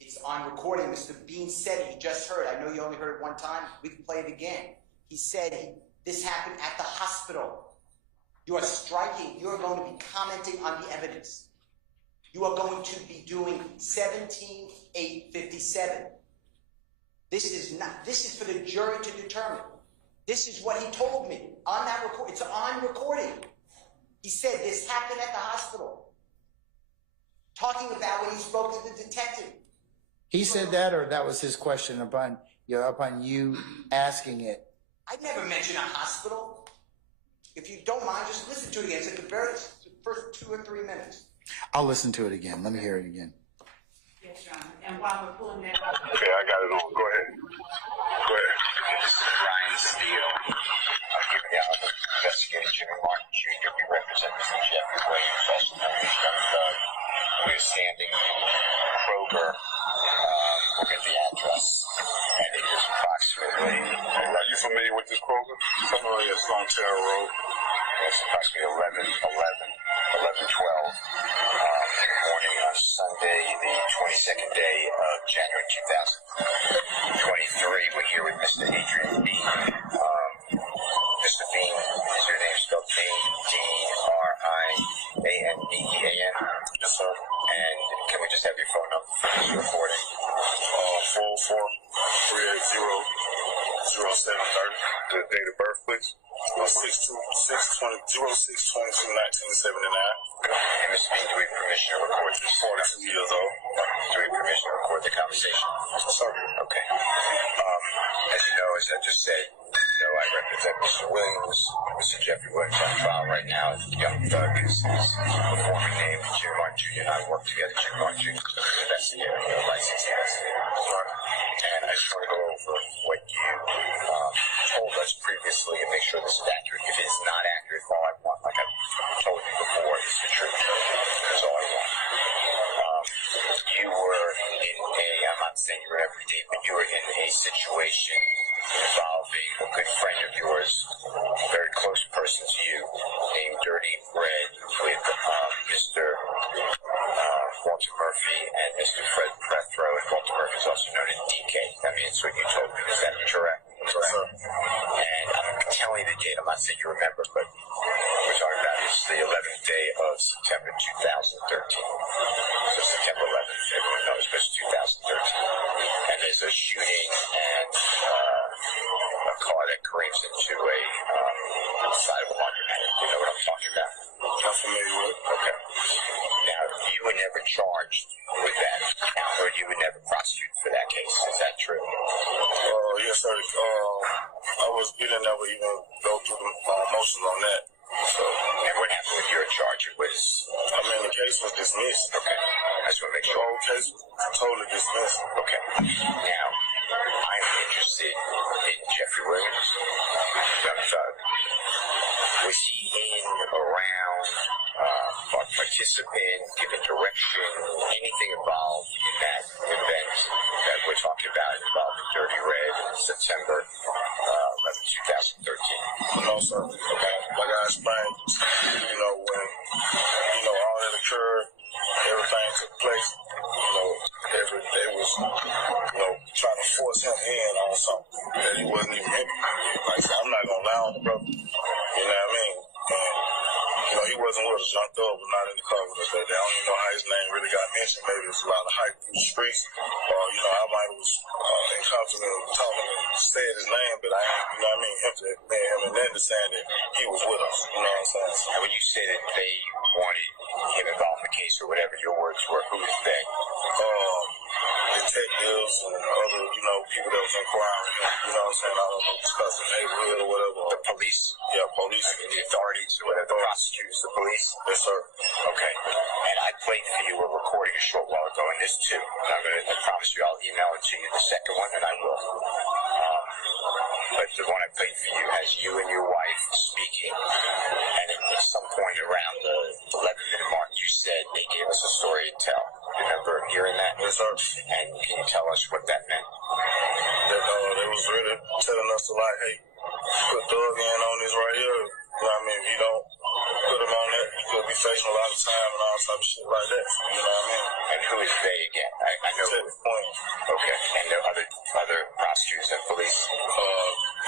it's on recording. Mr. Bean said it. You just heard. I know you only heard it one time. We can play it again. He said this happened at the hospital. You are striking. You are going to be commenting on the evidence. You are going to be doing 17-857. This is for the jury to determine. This is what he told me on that record. It's on recording. He said this happened at the hospital. Talking about when he spoke to the detective. He said that, or that was his question upon you asking it? I've never mentioned a hospital. If you don't mind, just listen to it again. It's like the first 2 or 3 minutes. I'll listen to it again. Let me hear it again. Yes, Your Honor. And while we're pulling that up. Okay, I got it on. Go ahead. Go ahead. This is Brian Steele. I'm giving you an investigator, Jimmy Martin Jr. We represent Mr. Jeffrey Williams, also known as Young Thug. We're standing in Kroger. Look at the address. And it is approximately... Are you familiar with this Kroger? Oh, yes, on Terra Road. It's approximately 11:12 morning on Sunday, the 22nd day of January 2023. We're here with Mr. Adrian Bean. Mr. Bean, is your name spelled Adrian? Yes, sir. And can we just have your phone number for this recording? 404-380-0730. The date of birth, please. 06/22/1979. And Mr. Bean, do we have permission to record this? 42 years old. Do we have permission to record the conversation? Sir. Okay. As you know, as I just said, I represent Mr. Williams, Mr. Jeffrey Williams on trial right now. Young Thug is his performing name. Jimmy Martin Jr. and I work together. Jimmy Martin Jr. is an investigator, a licensed investigator. And I just want to go over what you told us previously and make sure this is accurate. If it is not accurate, all I want, like I told you before, is the truth. That's all I want. You were in I'm not saying you were every day, but you were in a situation involving a good friend of yours, a very close person to you, named Dirty Red, with Mr. Walter Murphy and Mr. Fred Prethrow, and Walter Murphy is also known as DK. I mean, it's what you told me. Is that correct? Yes, sir. And I'm telling you the date. I'm not saying you remember, but we're talking about is the 11th day of September 2013. So September 11th, everyone knows, but it's 2013. And there's a shooting and a car that careened into a side of a laundromat. You know what I'm talking about? I'm familiar with it. Okay. Now, you were never charged with that, or you were never prosecuted for that case. Is that true? Yes, sir. We didn't ever even go through the motions on that. So, and what happened with your charge? It was... the case was dismissed. Okay. I just want to make sure. The whole case was totally dismissed. Okay. Now, I'm interested in Jeffrey Williams, Young Thug. Was he in, around, participant, giving direction, anything involved in that event that we're talking about involving Dirty Red in September 11, 2013? No, sir. Okay. Like I explained, when, all that occurred, everything took place, they was, trying to force him in on something that he wasn't even in. Like I said, I'm not going to lie on the brother. You know what I mean? And, he wasn't with us. Young Thug was not in the car with us that day. I don't even know how his name really got mentioned. Maybe it was a lot of hype through the streets. Or, I might have was in confidence talking and said his name, but I ain't, him and Linda saying that he was with us. You know what I'm saying? And when you say that they wanted him involved in the case or whatever your words were, who is they? Detectives and other, people that was inquiring. You know what I'm saying? I don't know, discuss the neighborhood or whatever. The police? Yeah, police. I mean, the authorities or whatever, the prosecutors, the police? Yes, sir. Okay. And I played for you a recording a short while ago, and this too. And I promise you I'll email it to you, the second one, and I will. But the one I played for you has you and your wife speaking, and at some point around the 11-minute mark, you said they gave us a story to tell. Remember hearing that? Yes, sir. And can you tell us what that meant? they was really telling us to like, hey, put Doug in on this right here. You know what I mean? If you don't put him on that, you could be facing a lot of time and all type of shit like that. You know what I mean? And who is they again? I know. Point. Okay. And there are other prosecutors and police?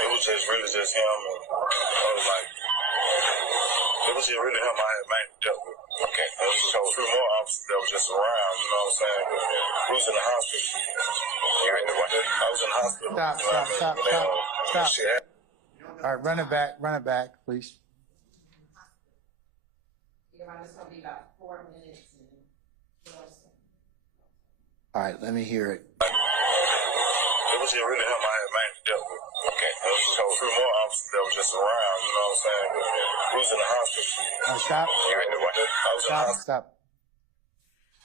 It was just really just him, and I was like, it was just really him I had mainly dealt with. Okay. There was a few more officers that was just around, you know what I'm saying? We was in the hospital. You're in the what? I was in the hospital. Stop. All right, run it back, please. It's gonna be about 4 minutes. All right, let me hear it. It was just really him I had mainly dealt with. Okay. There was a few more officers that was just around, you know what I'm saying? We was in the hospital. Stop. You're in the what? I was in the hospital. Stop.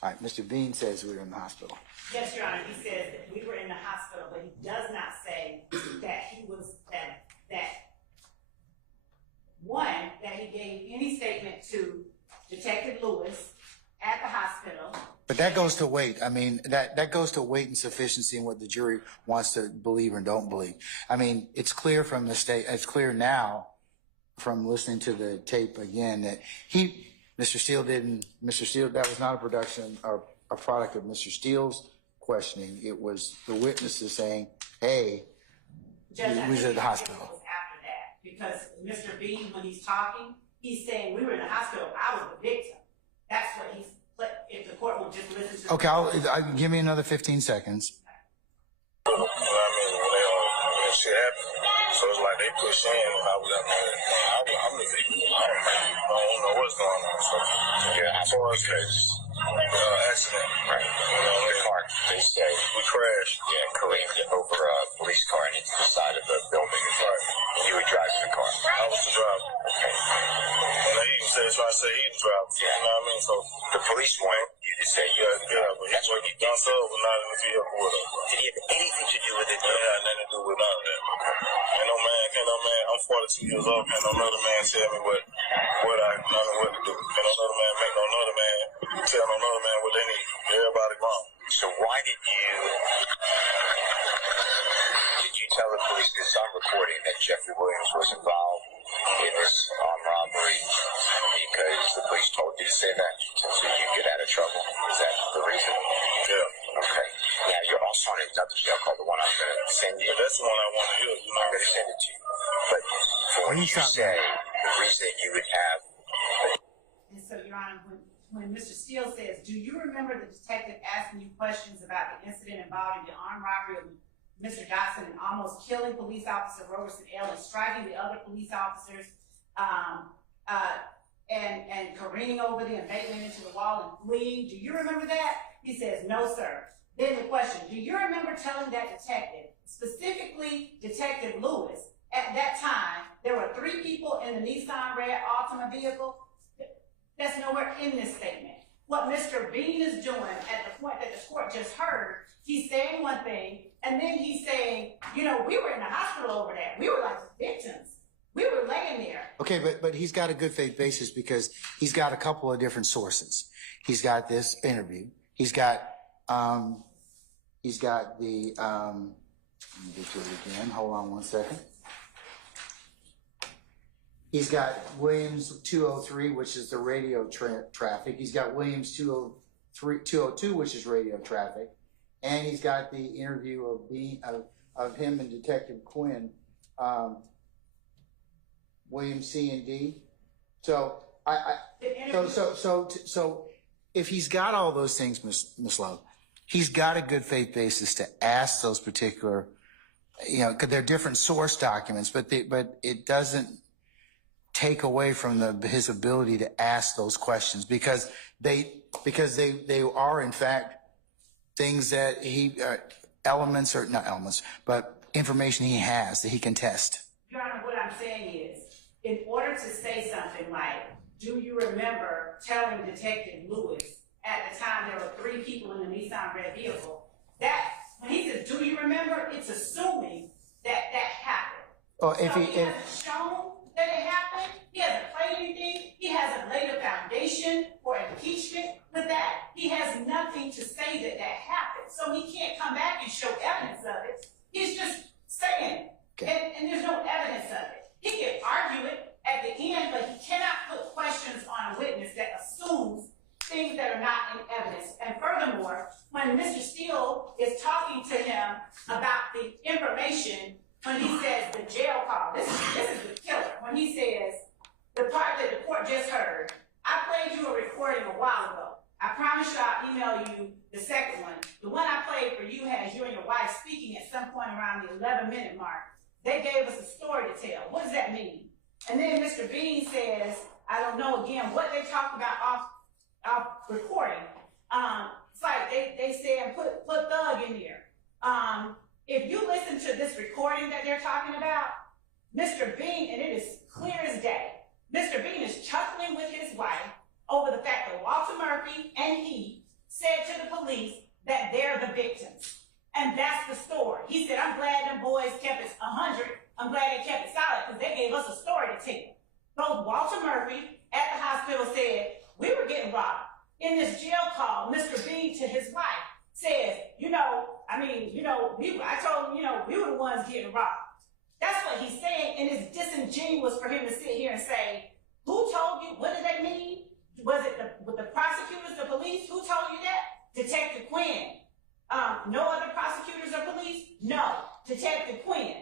All right, Mr. Bean says we were in the hospital. Yes, Your Honor, he says that we were in the hospital, but he does not say that he was, that he gave any statement to Detective Lewis at the hospital. But that goes to weight. I mean, that goes to weight and sufficiency and what the jury wants to believe or don't believe. I mean, it's clear from the state, it's clear now from listening to the tape again that Mr. Steele, that was not a production or a product of Mr. Steele's questioning. It was the witnesses saying, hey, Judge, he was at the hospital. It was after that, because Mr. Bean, when he's talking, he's saying we were in the hospital, I was the victim. That's what he's, but if the court will just listen to Okay, give me another 15 seconds. You know what I mean? When shit happened. So it's like they push in and I was out there. I'm the victim. I don't know what's going on. So, Yeah, as far as case, accident. right. The car, they say, We crashed. yeah, careened over a police car and into the side of the building. Right. You were driving the car. I was the driver. Okay. And they even said, try to say he the driver. Yeah. You know what I mean? So, The police wanted you to say you but That's what you done so, but not in the vehicle with him. Did he have anything to do with it? It had nothing to do with none of that. Can't no man, I'm 42 years old, can't no other man tell me what to do. Can't no other man make no other man tell no other man what they need. Everybody wrong. So why did you tell the police, because I'm recording that Jeffrey Williams was involved in this armed robbery because the police told you to say that so you get out of trouble? Is that the reason? Yeah. Okay. Now you're also on another jail call, the one I'm going to send you. But that's the one I want to hear. You know, I'm going to send it to you. But for what you say, the reason you would have. And so, Your Honor, when Mr. Steele says, do you remember the detective asking you questions about the incident involving the armed robbery of Mr. Dotson and almost killing police officer Roberson L. and striking the other police officers and careening over the embankment into the wall and fleeing? Do you remember that? He says, no, sir. Then the question, do you remember telling that detective, specifically Detective Lewis, at that time, there were 3 people in the Nissan red Altima vehicle? That's nowhere in this statement. What Mr. Bean is doing at the point that the court just heard, he's saying one thing, and then he's saying, you know, we were in the hospital over there. We were like victims. We were laying there. Okay, but he's got a good faith basis because he's got a couple of different sources. He's got this interview. He's got the, let me get to it again. Hold on one second. He's got Williams 203, which is the radio traffic. He's got Williams 202, which is radio traffic. And he's got the interview of him and Detective Quinn, Williams C and D. So so if he's got all those things, Miss Love, he's got a good faith basis to ask those particular, you know, because they're different source documents, but it doesn't take away from his ability to ask those questions because they are in fact things that elements or not elements, but information he has that he can test. Your Honor, what I'm saying is, in order to say something like, do you remember telling Detective Lewis at the time there were 3 people in the Nissan red vehicle, that when he says, do you remember, it's assuming that happened. Well, he hasn't shown that it happened. He hasn't played anything. He hasn't laid a foundation for impeachment with that. He has nothing to say that happened. So he can't come back and show evidence of it. He's just he says the jail call, this is the killer. When he says, the part that the court just heard, I played you a recording a while ago. I promise you I'll email you the second one. The one I played for you has you and your wife speaking at some point around the 11-minute mark. They gave us a story to tell. What does that mean? And then Mr. Bean says, I don't know again what they talked about off recording. It's like they said put thug in here. If you listen to this recording that they're talking about, Mr. Bean, and it is clear as day, Mr. Bean is chuckling with his wife over the fact that Walter Murphy and he said to the police that they're the victims. And that's the story. He said, I'm glad them boys kept it 100. I'm glad they kept it solid because they gave us a story to tell. Both Walter Murphy at the hospital said, we were getting robbed. In this jail call, Mr. Bean to his wife says, I told him, we were the ones getting robbed. That's what he's saying, and it's disingenuous for him to sit here and say, who told you? What did they mean? Was it the prosecutors, the police? Who told you that? Detective Quinn. No other prosecutors or police? No, Detective Quinn.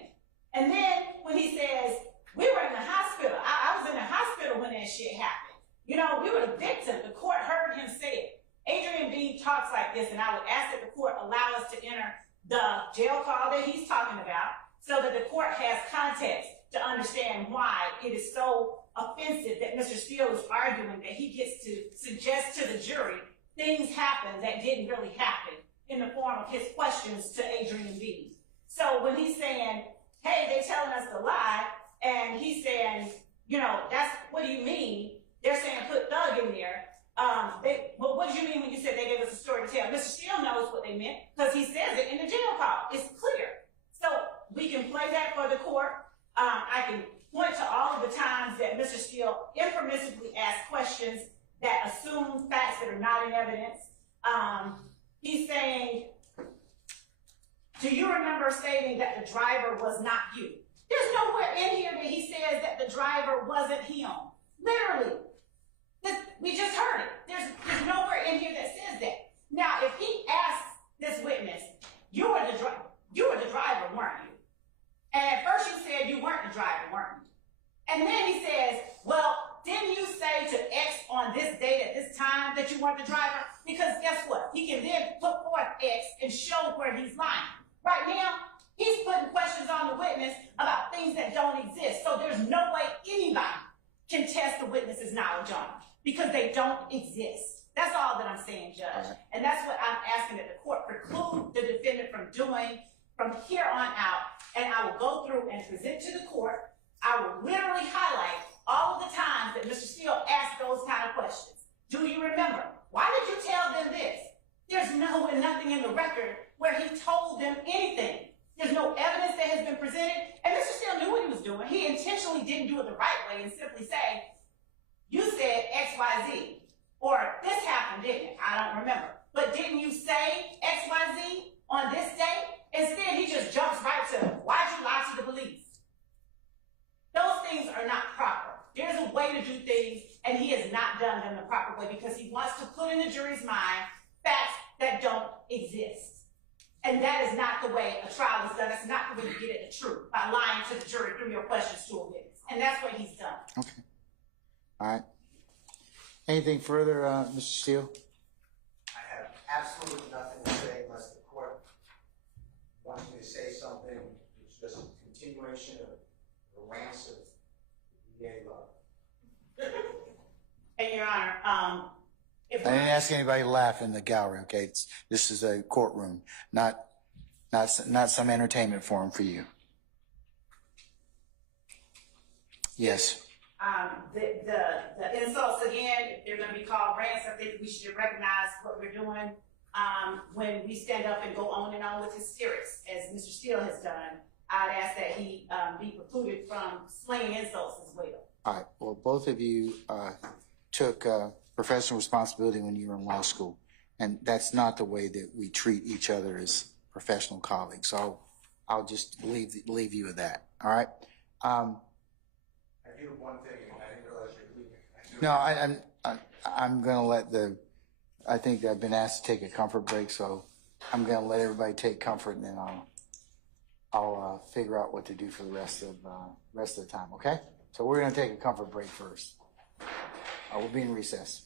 And then when he says, we were in the hospital. I was in the hospital when that shit happened. We were the victim. The court heard him say it. Adrian Bean talks like this, and I would ask that the court allow us to enter the jail call that he's talking about so that the court has context to understand why it is so offensive that Mr. Steele is arguing that he gets to suggest to the jury things happened that didn't really happen in the form of his questions to Adrian Bean. So when he's saying, hey, they telling us to lie, and he's saying, that's, what do you mean? They're saying put thug in there. Well, what did you mean when you said they gave us a story to tell? Mr. Steele knows what they meant because he says it in the jail call. It's clear. So we can play that for the court. I can point to all of the times that Mr. Steele impermissibly asked questions that assume facts that are not in evidence. He's saying, do you remember stating that the driver was not you? There's nowhere in here that he says that the driver wasn't him. Literally. We just heard it. There's nowhere in here that says that. Now, if he asks this witness, you were the driver, weren't you? And at first you said you weren't the driver, weren't you? And then he says, well, didn't you say to X on this date at this time that you weren't the driver? Because guess what? He can then put forth X and show where he's lying. Right now, he's putting questions on the witness about things that don't exist. So there's no way anybody can test the witness's knowledge on it because they don't exist. That's all that I'm saying, Judge. And that's what I'm asking that the court preclude the defendant from doing from here on out. And I will go through and present to the court. I will literally highlight all of the times that Mr. Steele asked those kind of questions. Do you remember? Why did you tell them this? There's nothing in the record where he told them anything. There's no evidence that has been presented. And Mr. Steele knew what he was doing. He intentionally didn't do it the right way and simply say, you said X, Y, Z. Or this happened, didn't it? I don't remember. But didn't you say X, Y, Z on this date? Instead, he just jumps right to, why'd you lie to the police? Those things are not proper. There's a way to do things, and he has not done them the proper way because he wants to put in the jury's mind facts that don't exist. And that is not the way a trial is done. That's not the way you get at the truth, by lying to the jury through your questions to a witness. And that's what he's done. Okay. All right. Anything further, Mr. Steele? I have absolutely nothing to say unless the court wants me to say something. It's just a continuation of the rants of DA Love. And Your Honor, I didn't ask anybody to laugh in the gallery, okay? This is a courtroom, not some entertainment forum for you. Yes. The insults again, if they're going to be called rants, I think we should recognize what we're doing when we stand up and go on and on with hysterics, as Mr. Steele has done. I'd ask that he be precluded from slinging insults as well. All right. Well, both of you took professional responsibility when you were in law school, and that's not the way that we treat each other as professional colleagues. So I'll just leave you with that. All right. I do one thing, and I didn't realize you're leaving. No, I'm going to let I think I've been asked to take a comfort break, so I'm going to let everybody take comfort, and then I'll figure out what to do for the rest of the time. Okay. So we're going to take a comfort break first. We'll be in recess.